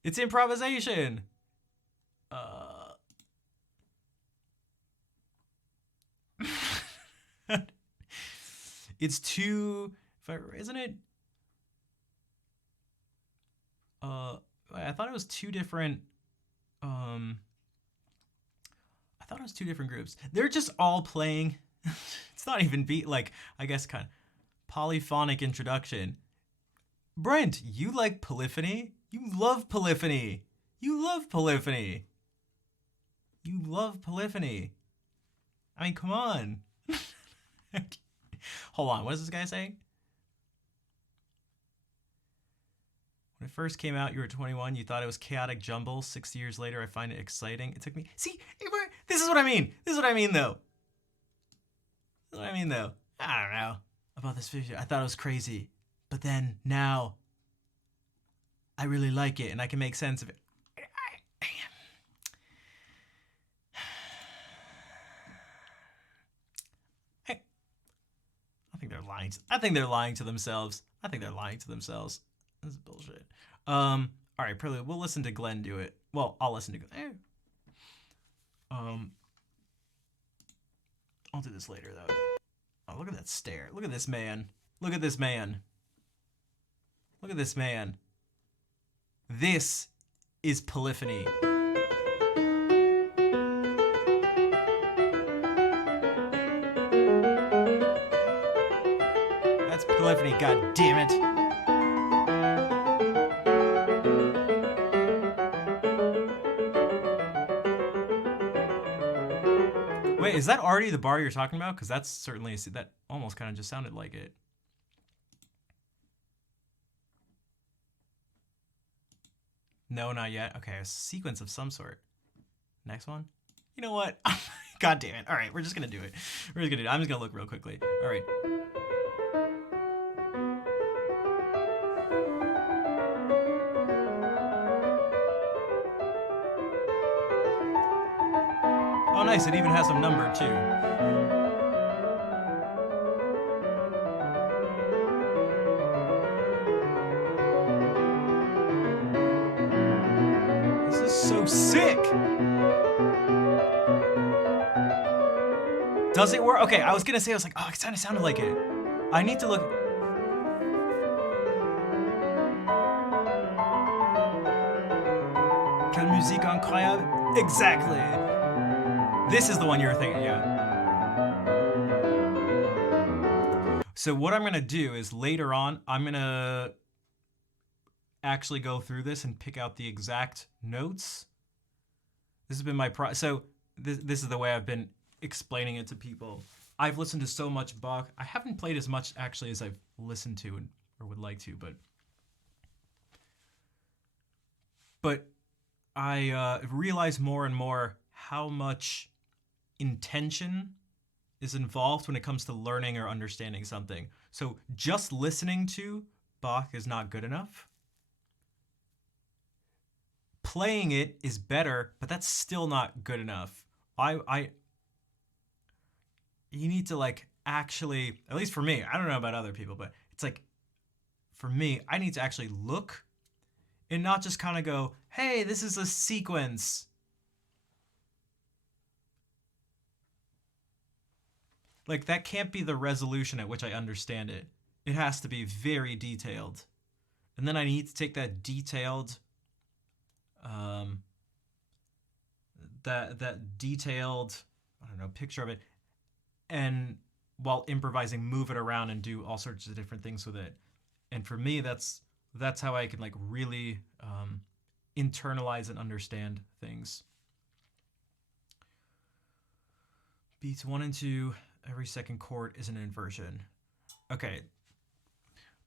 It's improvisation. It's too. Isn't it? I thought it was two different. I thought it was two different groups. They're just all playing. It's not even like, I guess, kind of polyphonic introduction. Brent, you like polyphony? You love polyphony. You love polyphony. You love polyphony. I mean, come on. Hold on, what is this guy saying? When it first came out, you were 21. You thought it was chaotic jumble. 6 years later, I find it exciting. It took me... See, this is what I mean. This is what I mean, though. This is what I mean, though. I don't know about this video. I thought it was crazy. But then, now, I really like it, and I can make sense of it. I think they're lying. I think they're lying to themselves. I think they're lying to themselves. This is bullshit. All right, probably we'll listen to Glenn do it. Well, I'll listen to Glenn. I'll do this later though. Oh, look at that stare. Look at this man. Look at this man. Look at this man. This is polyphony. That's polyphony, god damn it. Wait, is that already the bar you're talking about? Because that's certainly, that almost kind of just sounded like it. No, not yet. Okay, a sequence of some sort. Next one. You know what? God damn it. All right, we're just going to do it. We're just going to do it. I'm just going to look real quickly. All right. Oh, nice. It even has some number, too. This is so sick. Does it work? Okay, I was going to say, I was like, oh, it kind of sounded like it. I need to look. Quelle musique incroyable. Exactly. This is the one you were thinking, yeah. So what I'm gonna do is later on, I'm gonna actually go through this and pick out the exact notes. This has been my so this is the way I've been explaining it to people. I've listened to so much Bach. I haven't played as much actually as I've listened to or would like to, but I realize more and more how much intention is involved when it comes to learning or understanding something. So just listening to Bach is not good enough. Playing it is better, but that's still not good enough. You need to like actually, at least for me, I don't know about other people, but it's like, for me, I need to actually look and not just kind of go, hey, this is a sequence. Like, that can't be the resolution at which I understand it. It has to be very detailed. And then I need to take that detailed, that detailed, I don't know, picture of it, and while improvising, move it around and do all sorts of different things with it. And for me, that's how I can like really internalize and understand things. Beats 1 and 2, every second chord is an inversion. Okay.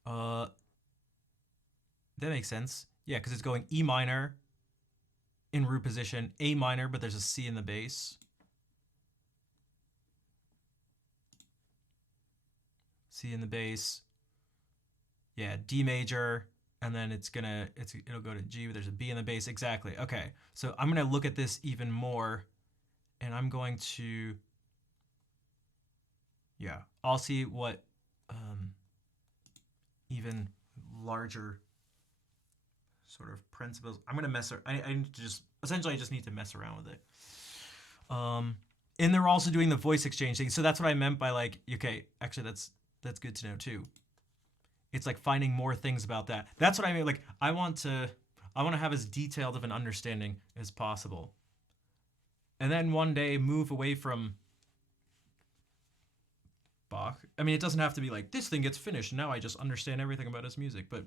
That makes sense. Yeah, because it's going E minor in root position, A minor, but there's a C in the bass. C in the bass. Yeah, D major, and then it'll go to G, but there's a B in the bass. Exactly. Okay. So I'm gonna look at this even more, and I'm going to, yeah, I'll see what even larger sort of principles. I'm gonna I need to just essentially I just need to mess around with it. And they're also doing the voice exchange thing. So that's what I meant by like, okay, actually that's good to know too. It's like finding more things about that. That's what I mean. Like I want to have as detailed of an understanding as possible. And then one day move away from Bach. I mean, it doesn't have to be like, this thing gets finished, now I just understand everything about his music, but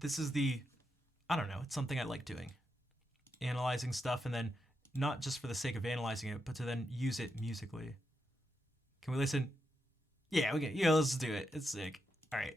this is I don't know, it's something I like doing. Analyzing stuff, and then not just for the sake of analyzing it, but to then use it musically. Can we listen? Yeah, let's do it. It's sick. All right.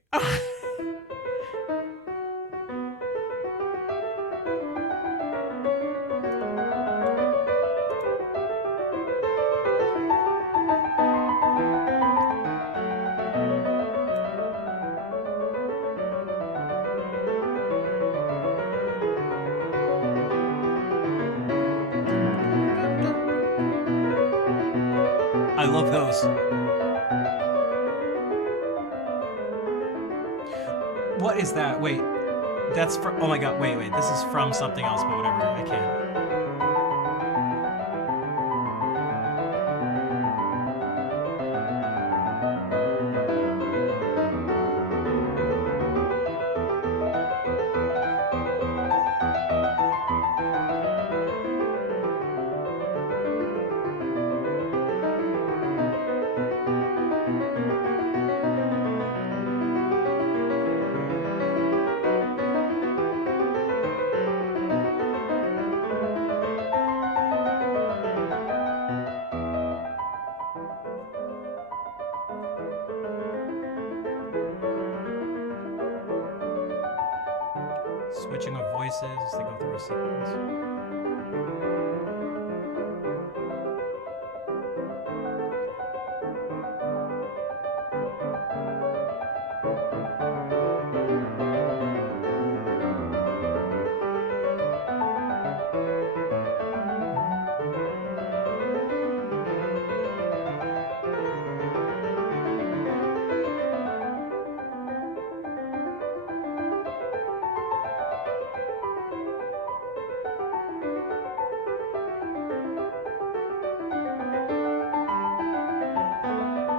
I love those. What is that? Wait, that's from. Oh my god! Wait. This is from something else, but whatever. I can't. Switching of voices as they go through a sequence.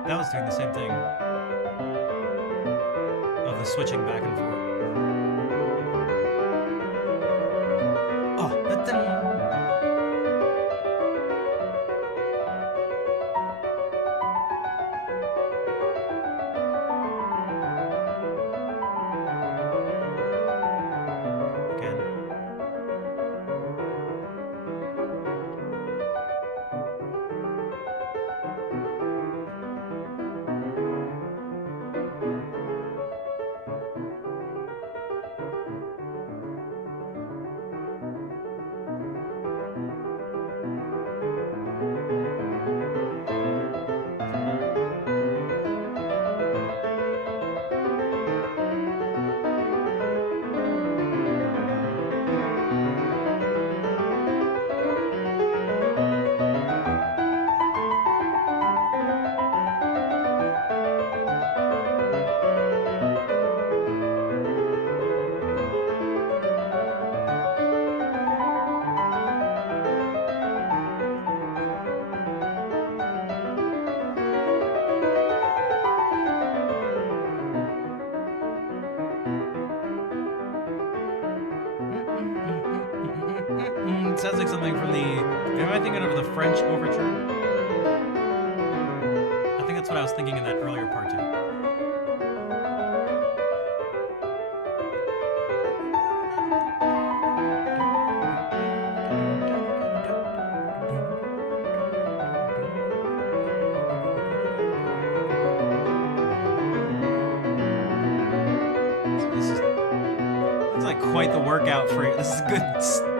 That was doing the same thing of the switching back and forth. Oh, that didn't. like something from the... Am I thinking of the French overture? I think that's what I was thinking in that earlier part too. Quite the workout for you. This is good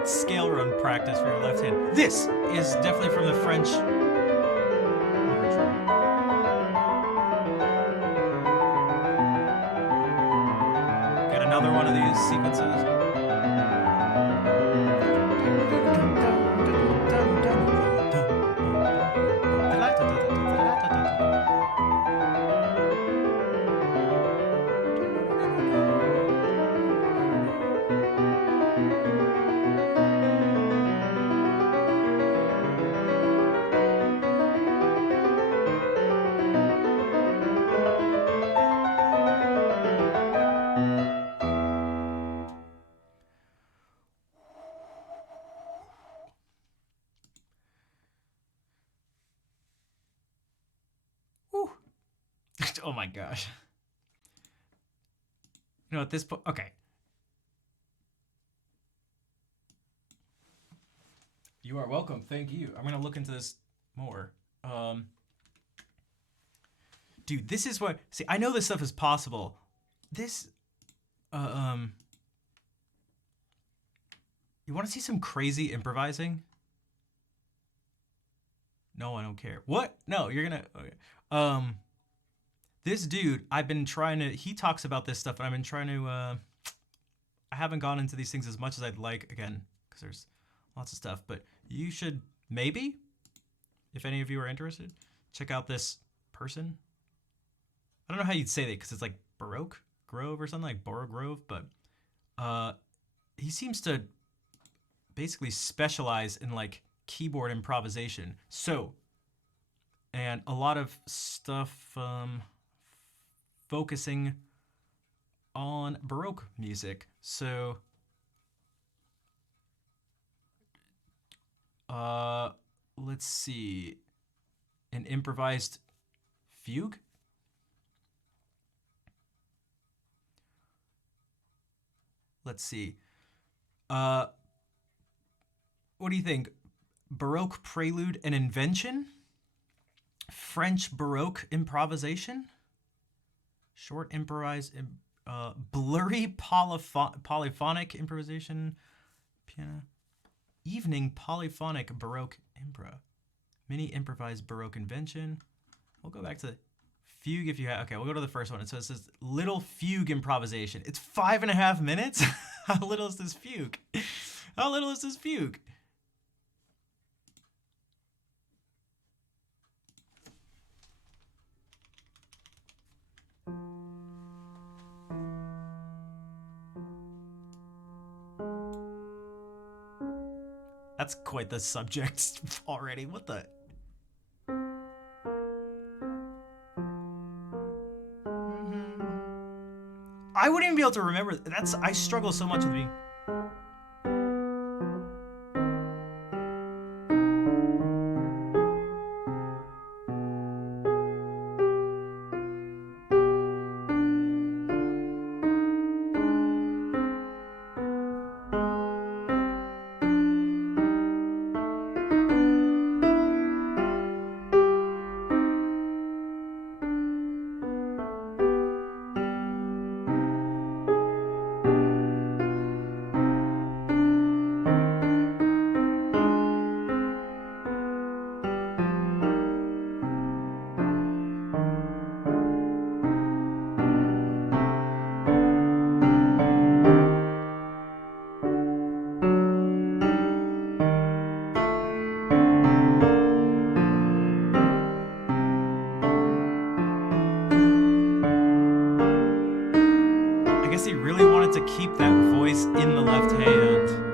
scale run practice for your left hand. This is definitely from the French overture. Get another one of these sequences. Oh my gosh. You know, at this point, okay. You are welcome. Thank you. I'm gonna look into this more. Dude, this is what. See, I know this stuff is possible. This, you want to see some crazy improvising? No, I don't care. What? No, you're gonna. Okay. This dude, I've been trying to. He talks about this stuff, and I've been trying to. I haven't gone into these things as much as I'd like, again, because there's lots of stuff. But you should maybe, if any of you are interested, check out this person. I don't know how you'd say that because it's like Baroque Grove or something, like Borough Grove, but he seems to basically specialize in like keyboard improvisation. So, and a lot of stuff focusing on Baroque music. So, let's see, an improvised fugue. Let's see. What do you think? Baroque prelude and invention? French Baroque improvisation? Short improvised, blurry polyphonic improvisation, piano. Evening polyphonic Baroque improv. Mini improvised Baroque invention. We'll go back to fugue if you have. Okay, we'll go to the first one. So it says little fugue improvisation. It's 5.5 minutes? How little is this fugue? How little is this fugue? That's quite the subject already. What the? I wouldn't even be able to remember. I struggle so much with being. He really wanted to keep that voice in the left hand.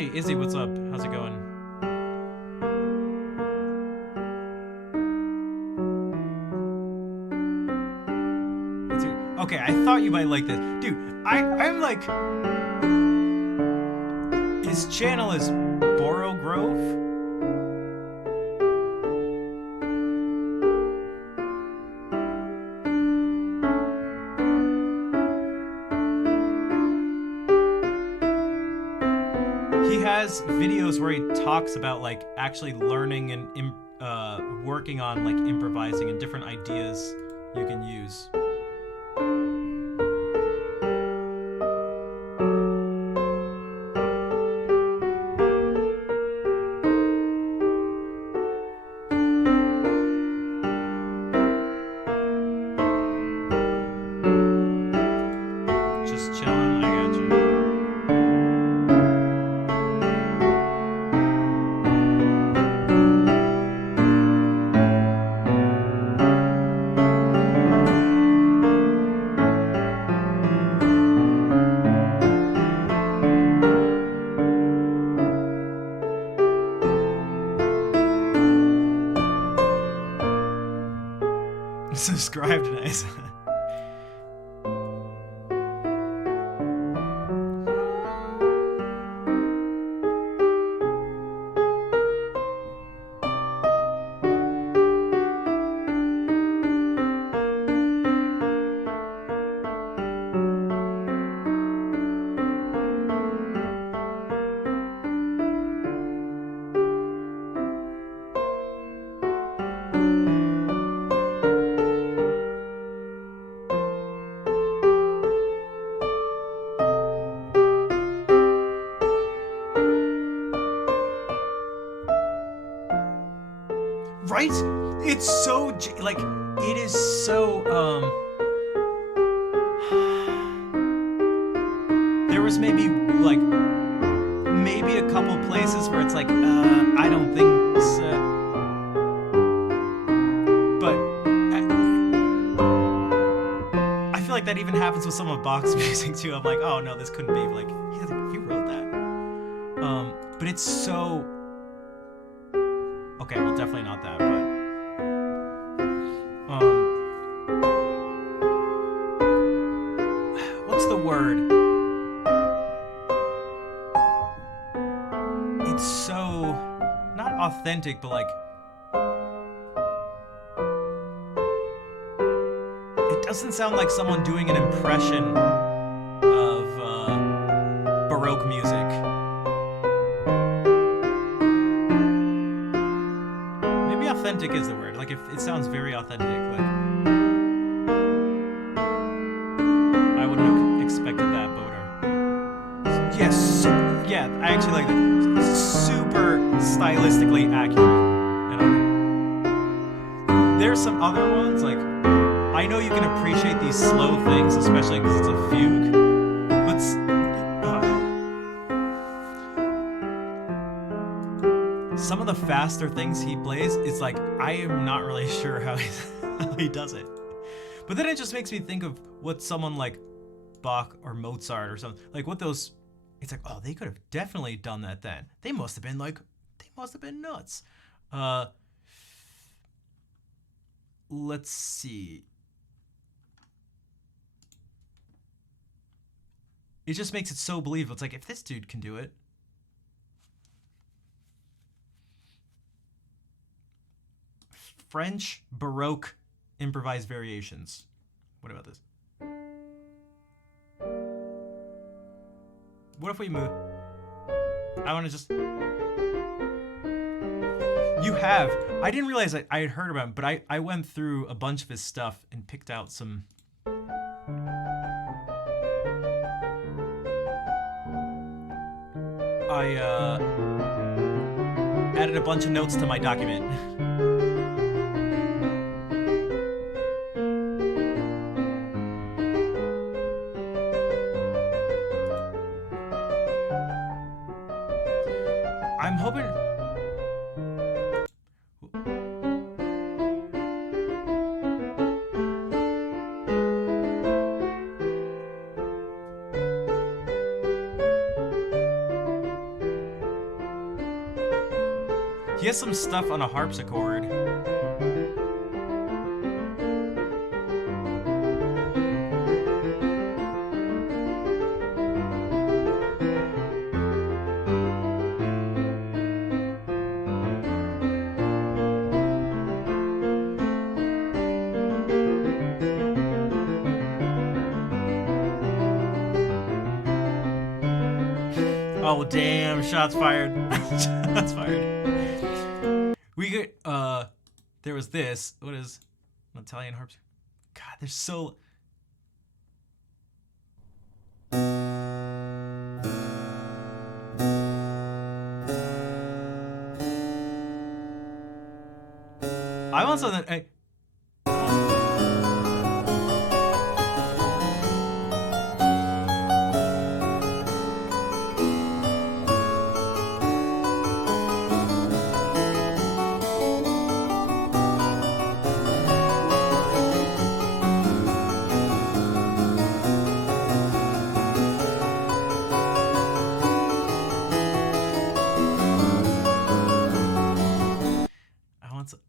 Hey, Izzy, what's up? How's it going? Okay, I thought you might like this. Dude, I'm like... His channel is Boro Grove? He has videos where he talks about like actually learning and working on like improvising and different ideas you can use. Just chilling, I got you. Subscribe to nice. Right? It's so like it is so there was maybe a couple places where it's like I don't think so. But I feel like that even happens with some of Bach's music too. I'm like, oh no, this couldn't be like he wrote that. But it's so okay, well, definitely not that, but what's the word? It's so not authentic, but like it doesn't sound like someone doing an impression of Baroque music. Authentic is the word. Like, if it sounds very authentic, like I wouldn't have expected that, Boder. Yes, yeah, I actually like that. Super stylistically accurate. And there's some other ones, like I know you can appreciate these slow things, especially because it's a fugue, but some of the faster things he plays, it's like, I am not really sure how he does it. But then it just makes me think of what someone like Bach or Mozart or something, like what those, it's like, oh, they could have definitely done that then. They must have been nuts. Let's see. It just makes it so believable. It's like, if this dude can do it, French Baroque improvised variations. What about this? What if we move? I want to just... You have. I didn't realize I had heard about him, but I went through a bunch of his stuff and picked out some... I added a bunch of notes to my document. I'm hoping... He has some stuff on a harpsichord. Oh damn, shots fired. Shots fired. We could there was this. What is an Italian harps? God, there's so I want something. Hey.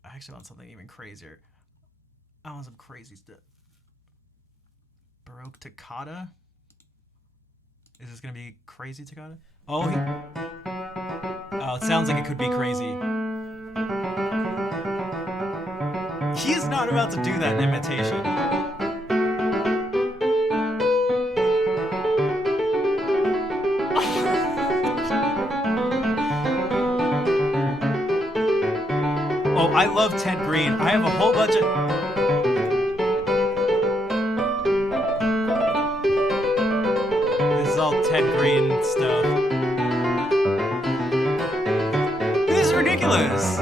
I actually want something even crazier. I want some crazy stuff. Baroque toccata? Is this gonna be crazy toccata? Oh, oh, it sounds like it could be crazy. He's not about to do that in imitation. Oh, I love Ted Green. I have a whole bunch of... This is all Ted Green stuff. This is ridiculous.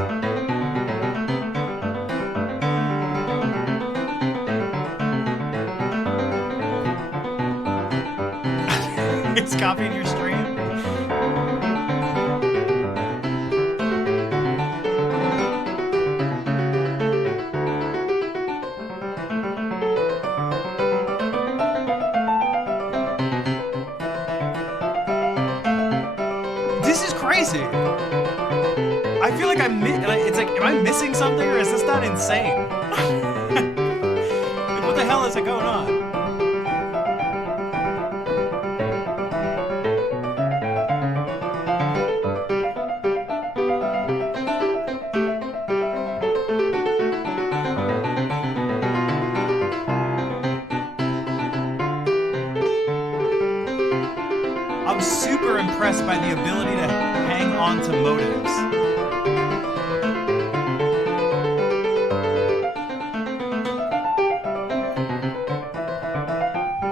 It's copying your stream. This is crazy. I feel like it's like, am I missing something or is this not insane? Like, what the hell is going on? I'm super impressed by the ability to hang on to motives.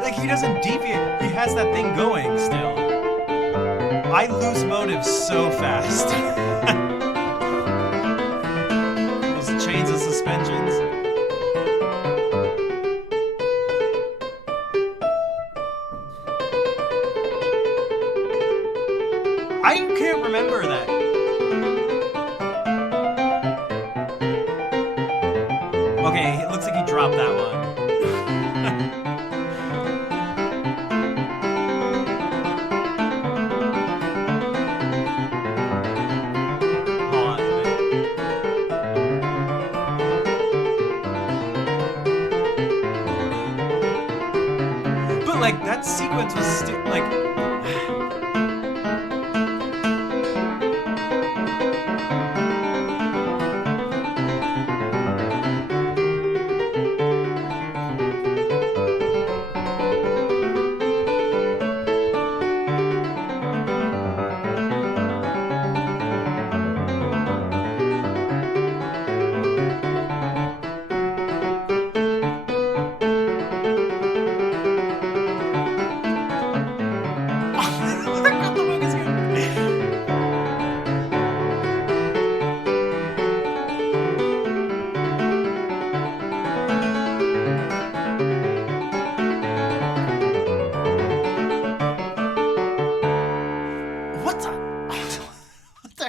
Like, he doesn't deviate. He has that thing going still. I lose motives so fast. Those chains of suspensions. I can't remember that. Okay, it looks like he dropped that one. Hold on. But like that sequence was like.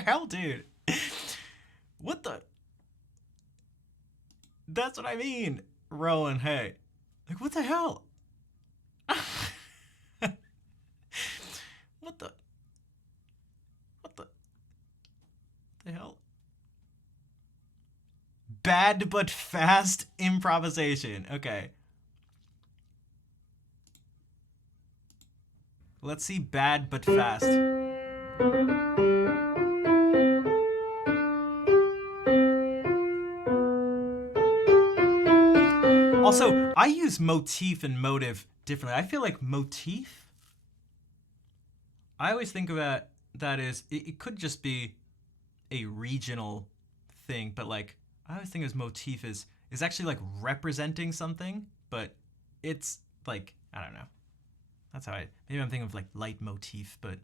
Hell, dude. What the? That's what I mean, Rowan. Hey, like, what the hell? What the? What the hell? bad but fast improvisation. Okay. Let's see bad but fast. Also, I use motif and motive differently. I feel like motif, I always think about that as, it could just be a regional thing, but like, I always think as motif is actually like representing something, but it's like, I don't know. That's how maybe I'm thinking of like leitmotif, but.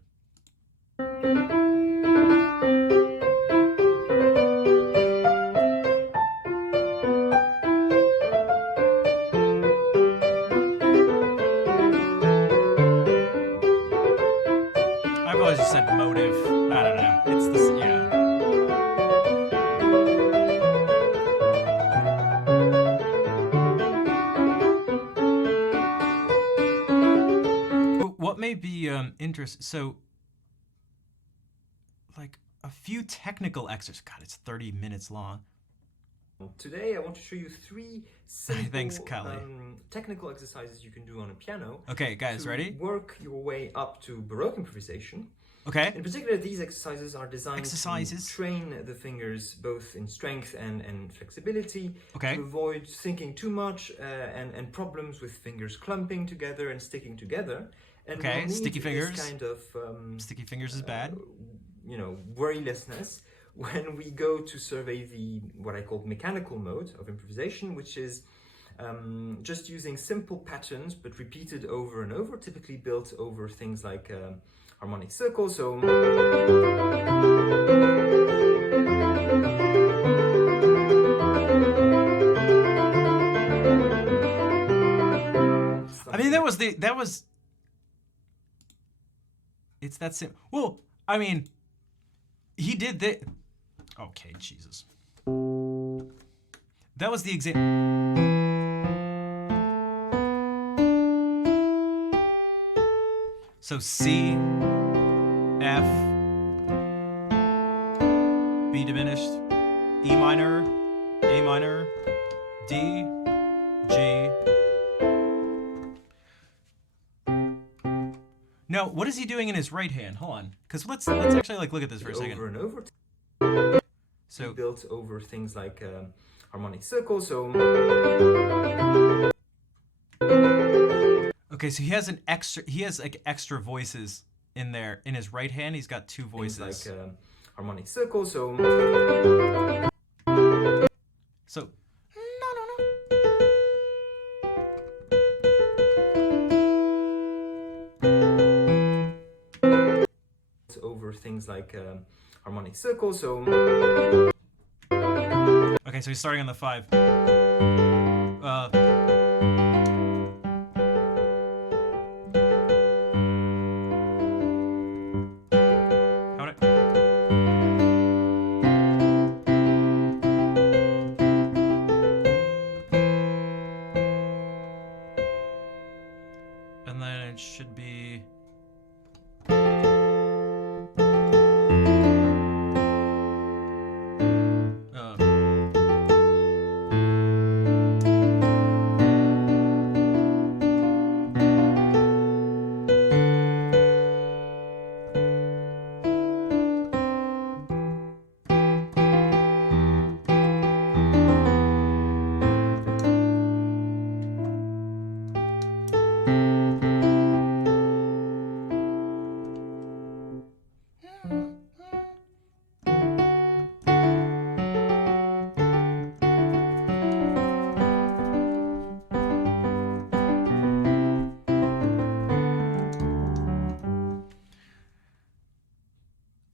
I've always just said motive. I don't know. It's this, yeah. What may be interesting? So, like a few technical exercises. God, it's 30 minutes long. Today I want to show you 3 simple Thanks, Callie. technical exercises you can do on a piano. Okay, guys, to ready? Work your way up to Baroque improvisation. Okay. In particular, these exercises are designed to train the fingers both in strength and flexibility. Okay. To avoid thinking too much and problems with fingers clumping together and sticking together. And okay, we'll need sticky fingers. this kind of sticky fingers is bad. You know, worrylessness when we go to survey what I call mechanical mode of improvisation, which is just using simple patterns but repeated over and over, typically built over things like harmonic circles. So I mean, that was it's that simple. Well, I mean, he did that. Okay, Jesus. That was the example. So C, F, B diminished, E minor, A minor, D, G. No, what is he doing in his right hand? Hold on, because let's actually like look at this for a second. Over and over. So built over things like harmonic circles. So okay, so he has like extra voices in there. In his right hand, he's got 2 voices. Things like harmonic circles. So over things like harmonic circles. So okay, so he's starting on the 5. And then it should be.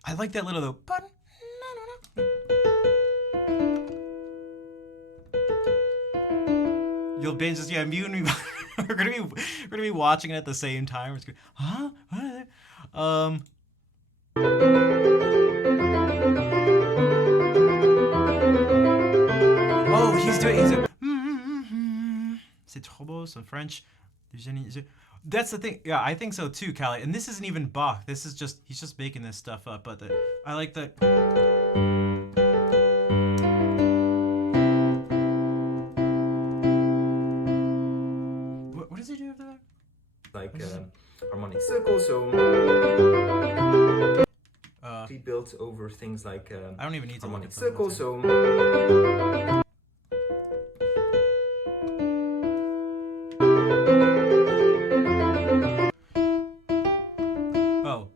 I like that little button. You'll binge this, yeah. Me and me, we're gonna be watching it at the same time. It's gonna, huh? What? Oh, he's doing. C'est trop beau, so French. That's the thing. Yeah, I think so too, Callie. And this isn't even Bach. This is just, he's just making this stuff up. But I like that. like harmonic circle. So built over things like I don't even need to look harmonic at the circle. notes. So Oh.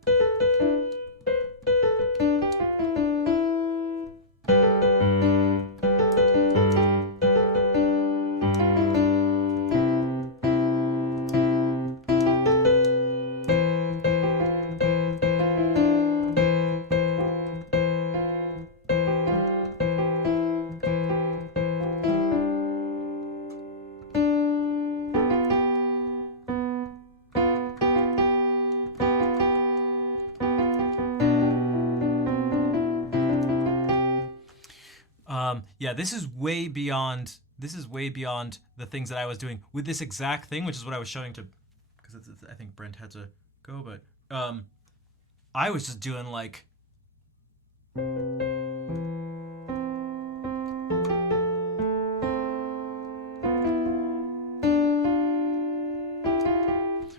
Yeah, this is way beyond the things that I was doing with this exact thing, which is what I was showing to, because I think Brent had to go, but I was just doing like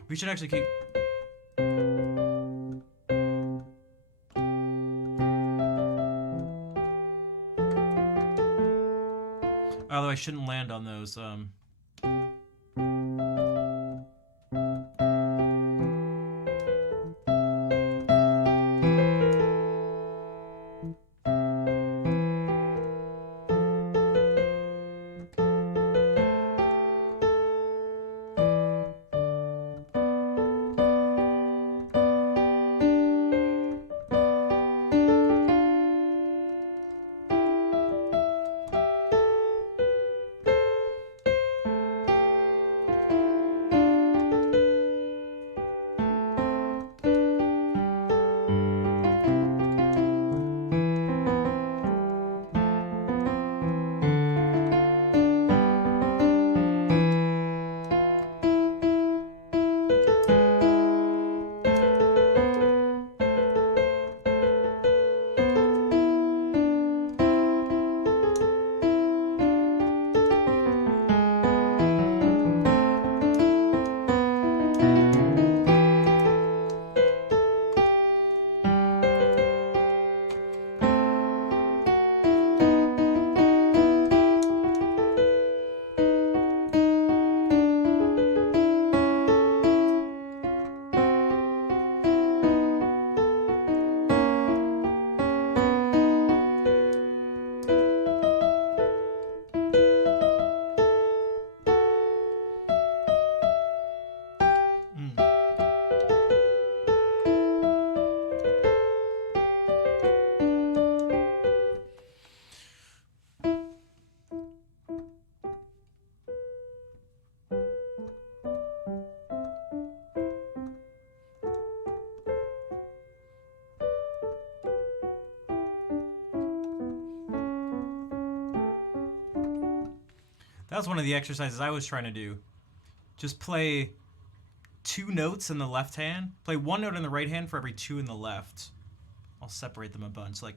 we should actually keep. Although I shouldn't land on those. That was one of the exercises I was trying to do. Just play 2 notes in the left hand. Play 1 note in the right hand for every 2 in the left. I'll separate them a bunch. Like.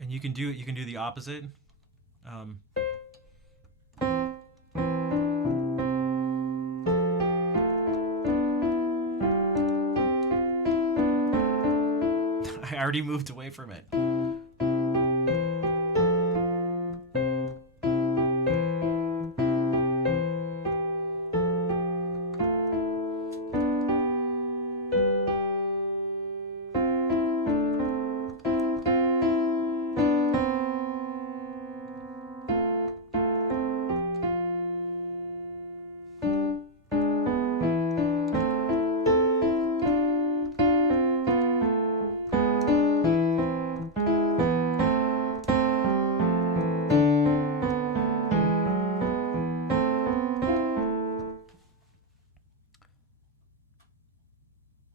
And you can do the opposite. I already moved away from it.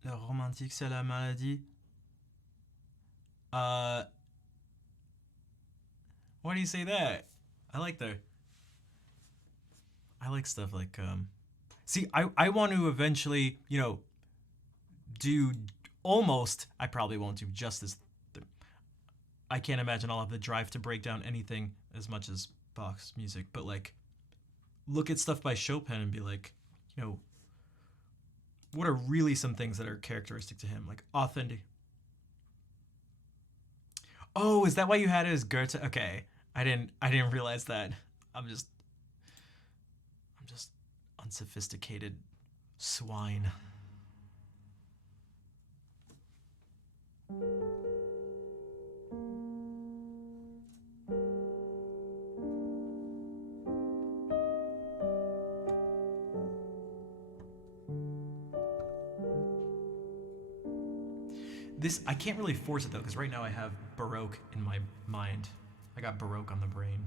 Le romantique, c'est la maladie. Why do you say that? I like stuff like see, I want to eventually, do almost, I probably won't do justice. I can't imagine I'll have the drive to break down anything as much as Bach's music, but like look at stuff by Chopin and be like, what are really some things that are characteristic to him? Like authentic. Oh, is that why you had it as Goethe? Okay. I didn't realize that. I'm just unsophisticated swine. This, I can't really force it though, because right now I have Baroque in my mind. I got Baroque on the brain.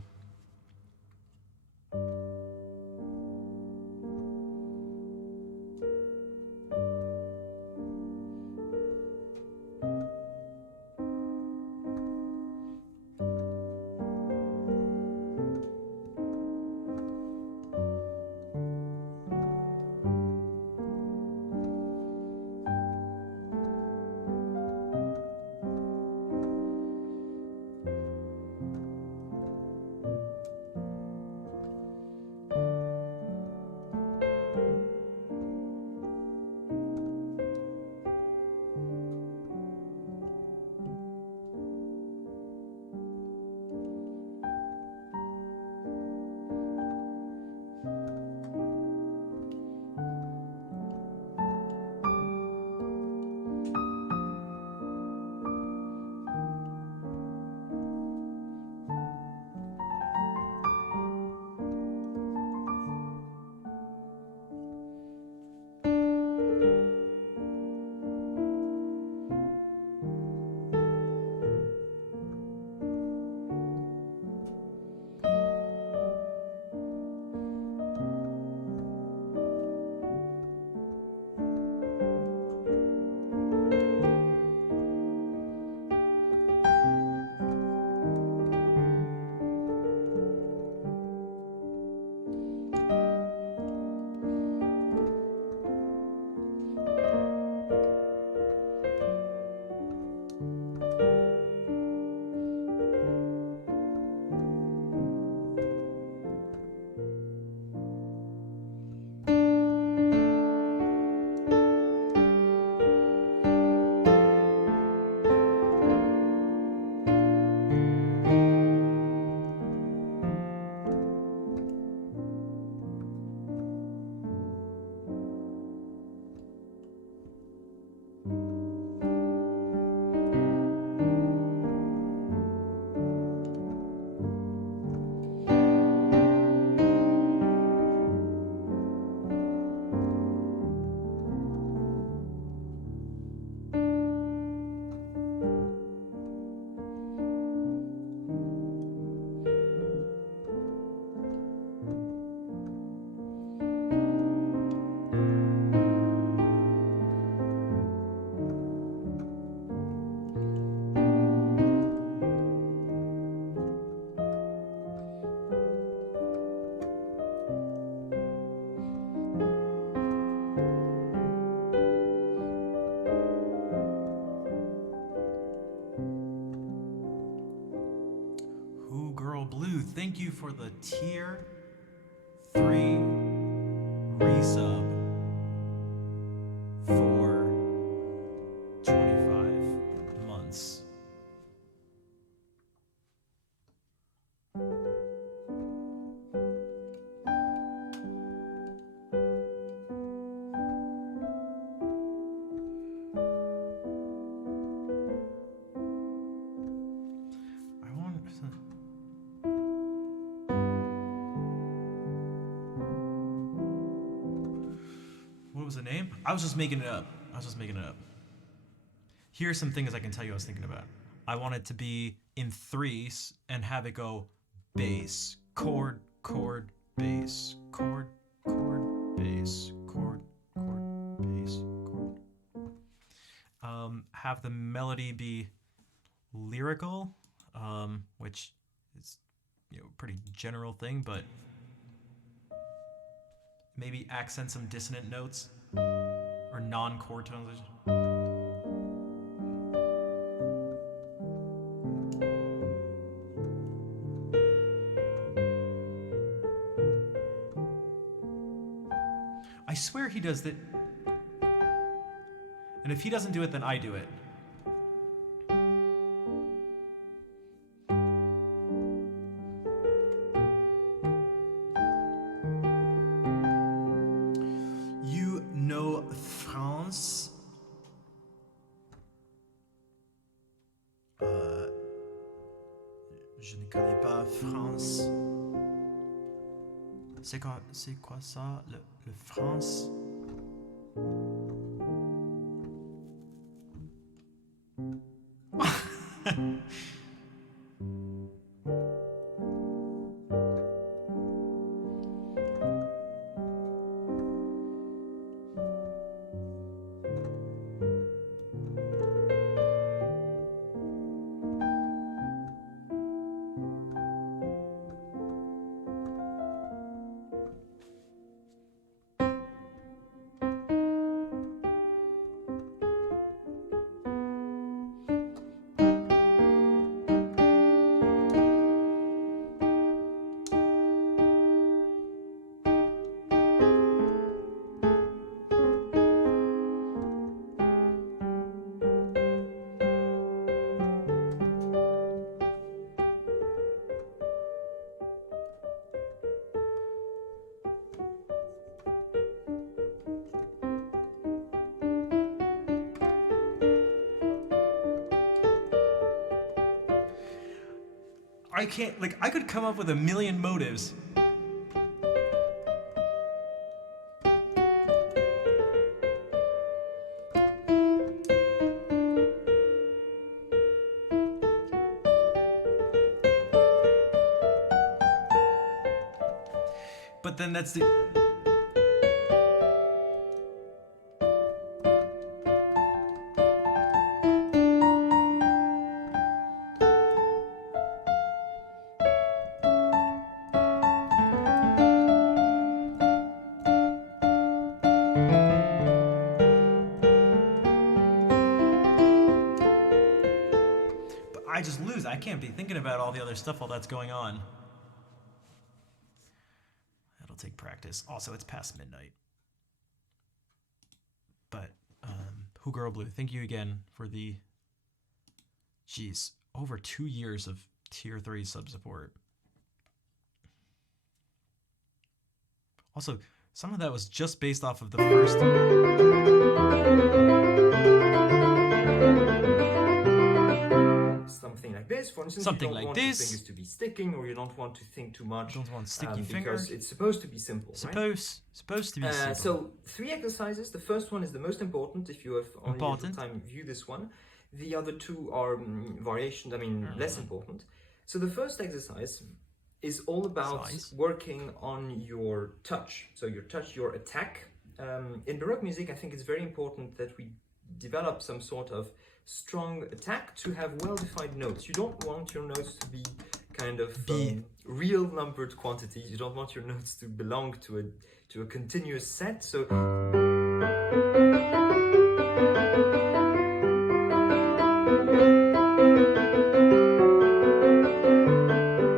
Thank you for the tier 3 resub for 25 months. What was the name? I was just making it up. Here are some things I can tell you I was thinking about. I want it to be in threes and have it go bass, chord, chord, bass, chord, chord, bass, chord, chord, bass, chord. Have the melody be lyrical, which is pretty general thing, but maybe accent some dissonant notes or non-chord tones. I swear he does that. And if he doesn't do it, then I do it. You know France? Je ne connais pas France. C'est quoi ça, le France? I can't, like, I could come up with a million motives. But then that's the... I just lose. I can't be thinking about all the other stuff while that's going on. That'll take practice. Also, it's past midnight. But, Girl Blue, thank you again for the, geez, over 2 years of tier 3 sub support. Also, some of that was just based off of the first... Something like this, for instance. Something you don't like want this. Your fingers to be sticking, or you don't want to think too much. Don't want sticky because fingers. it's supposed to be simple, right? Supposed to be simple. So 3 exercises. The first one is the most important. If you have only a little time, view this one. The other 2 are variations. I mean, less important. So the first exercise is all about working on your touch. So your touch, your attack. In Baroque music, I think it's very important that we develop some sort of strong attack to have well-defined notes. You don't want your notes to be kind of real numbered quantities. You don't want your notes to belong to a continuous set. So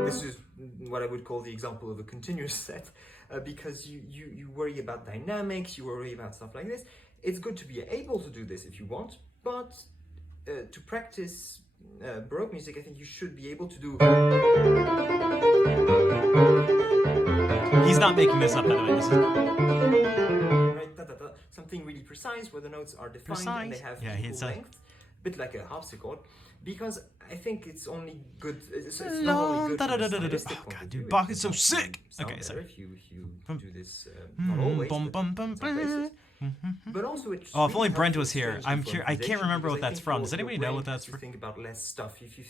this is what I would call the example of a continuous set, because you worry about dynamics, you worry about stuff like this. It's good to be able to do this if you want, but to practice Baroque music, I think you should be able to do... He's not making this up, by the way. This is... Right, something really precise, where the notes are defined and they have equal length. A bit like a harpsichord, because I think it's only good. It's not only good from a stylistic point of view. Dude, Bach is so sick. Okay, sorry. If you do this, not always, but but also it's. Oh, if only Brent was here. I can't remember what that's from. Does anybody know what that's from? Think about less stuff. If you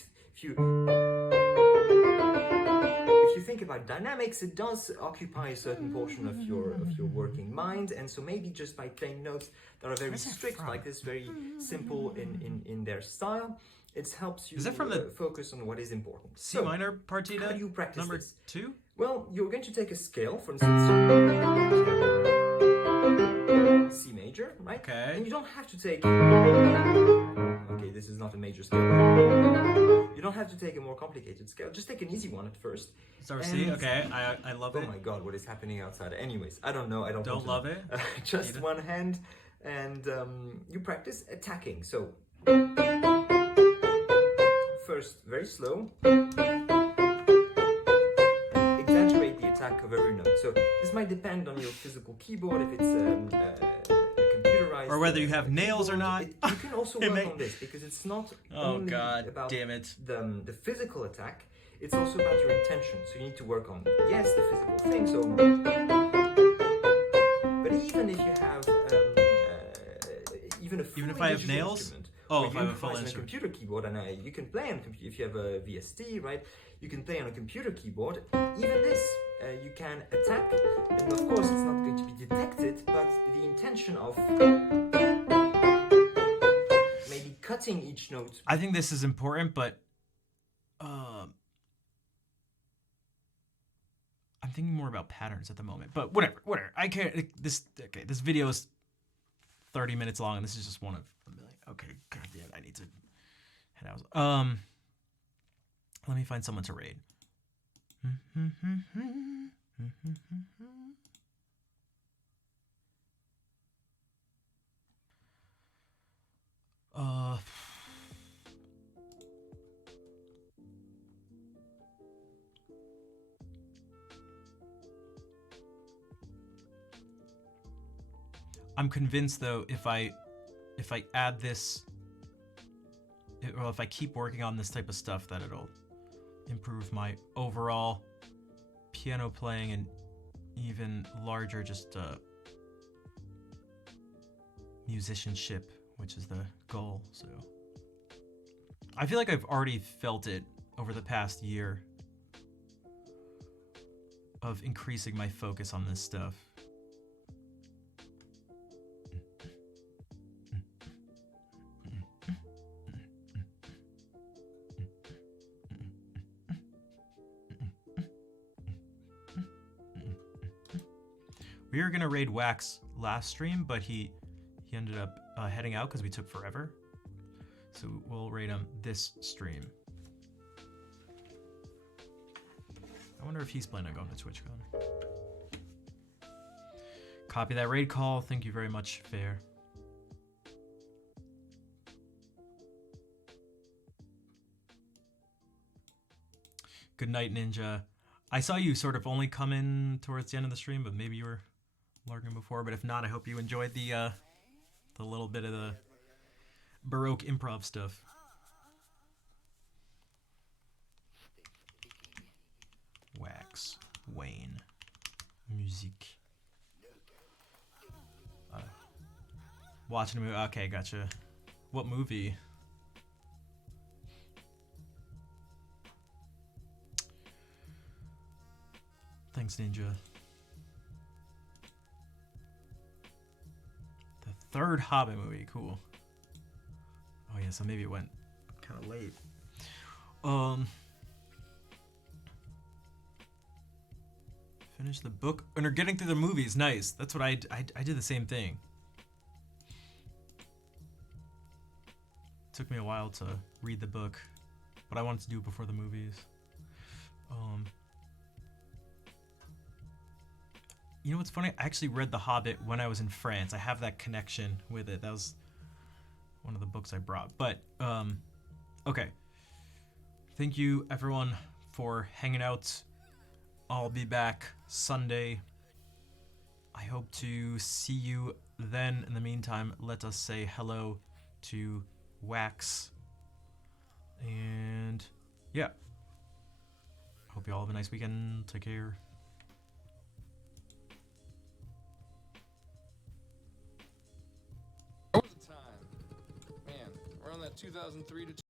think about dynamics, it does occupy a certain portion of your working mind, and so maybe just by playing notes that are very strict like this, very simple in their style, It helps you Is that from the focus on what is important. C minor partita? How do you practice number this? 2? Well, you're going to take a scale, for instance, C major, right? Okay. And you don't have to take... Okay, this is not a major scale. You don't have to take a more complicated scale. Just take an easy one at first. So C, okay, I love Oh it. my god, what is happening outside? Anyways, I don't know. I don't want to love know. it. Just one hand, and you practice attacking. So first, very slow. Exaggerate the attack of every note. So this might depend on your physical keyboard, if it's computerized, or whether you have nails or not. You can also work on this because it's not only about damn it. the physical attack. It's also about your intention. So you need to work on yes the physical thing. So, but even if you have even if I have nails. Oh, if I have a full on a instrument. computer keyboard, and you can play on computer. If you have a VST, right, you can play on a computer keyboard. Even this, you can attack, and of course, it's not going to be detected. But the intention of maybe cutting each note. I think this is important, but I'm thinking more about patterns at the moment. But whatever. I can't. This video is 30 minutes long, and this is just one of a million. Okay, goddamn, I need to head out. Let me find someone to raid. I'm convinced though, if I add this, or if I keep working on this type of stuff, that it'll improve my overall piano playing and even larger just musicianship, which is the goal. So I feel like I've already felt it over the past year of increasing my focus on this stuff. We were gonna raid Wax last stream, but he ended up heading out because we took forever. So we'll raid him this stream. I wonder if he's planning on going to TwitchCon. Copy that raid call. Thank you very much, Fair. Good night, Ninja. I saw you sort of only come in towards the end of the stream, but maybe you were lurking before. But if not, I hope you enjoyed the little bit of the Baroque improv stuff. Wax, Wayne, music. Watching a movie. Okay, gotcha. What movie? Thanks, Ninja. The third Hobbit movie, cool. Oh yeah, so maybe it went kind of late. Finish the book and are getting through the movies. Nice. That's what I did the same thing. Took me a while to read the book, but I wanted to do it before the movies. You know what's funny? I actually read The Hobbit when I was in France. I have that connection with it. That was one of the books I brought. But, okay. Thank you, everyone, for hanging out. I'll be back Sunday. I hope to see you then. In the meantime, let us say hello to Wax. And, yeah. Hope you all have a nice weekend. Take care. There was a time, man, around that 2003 to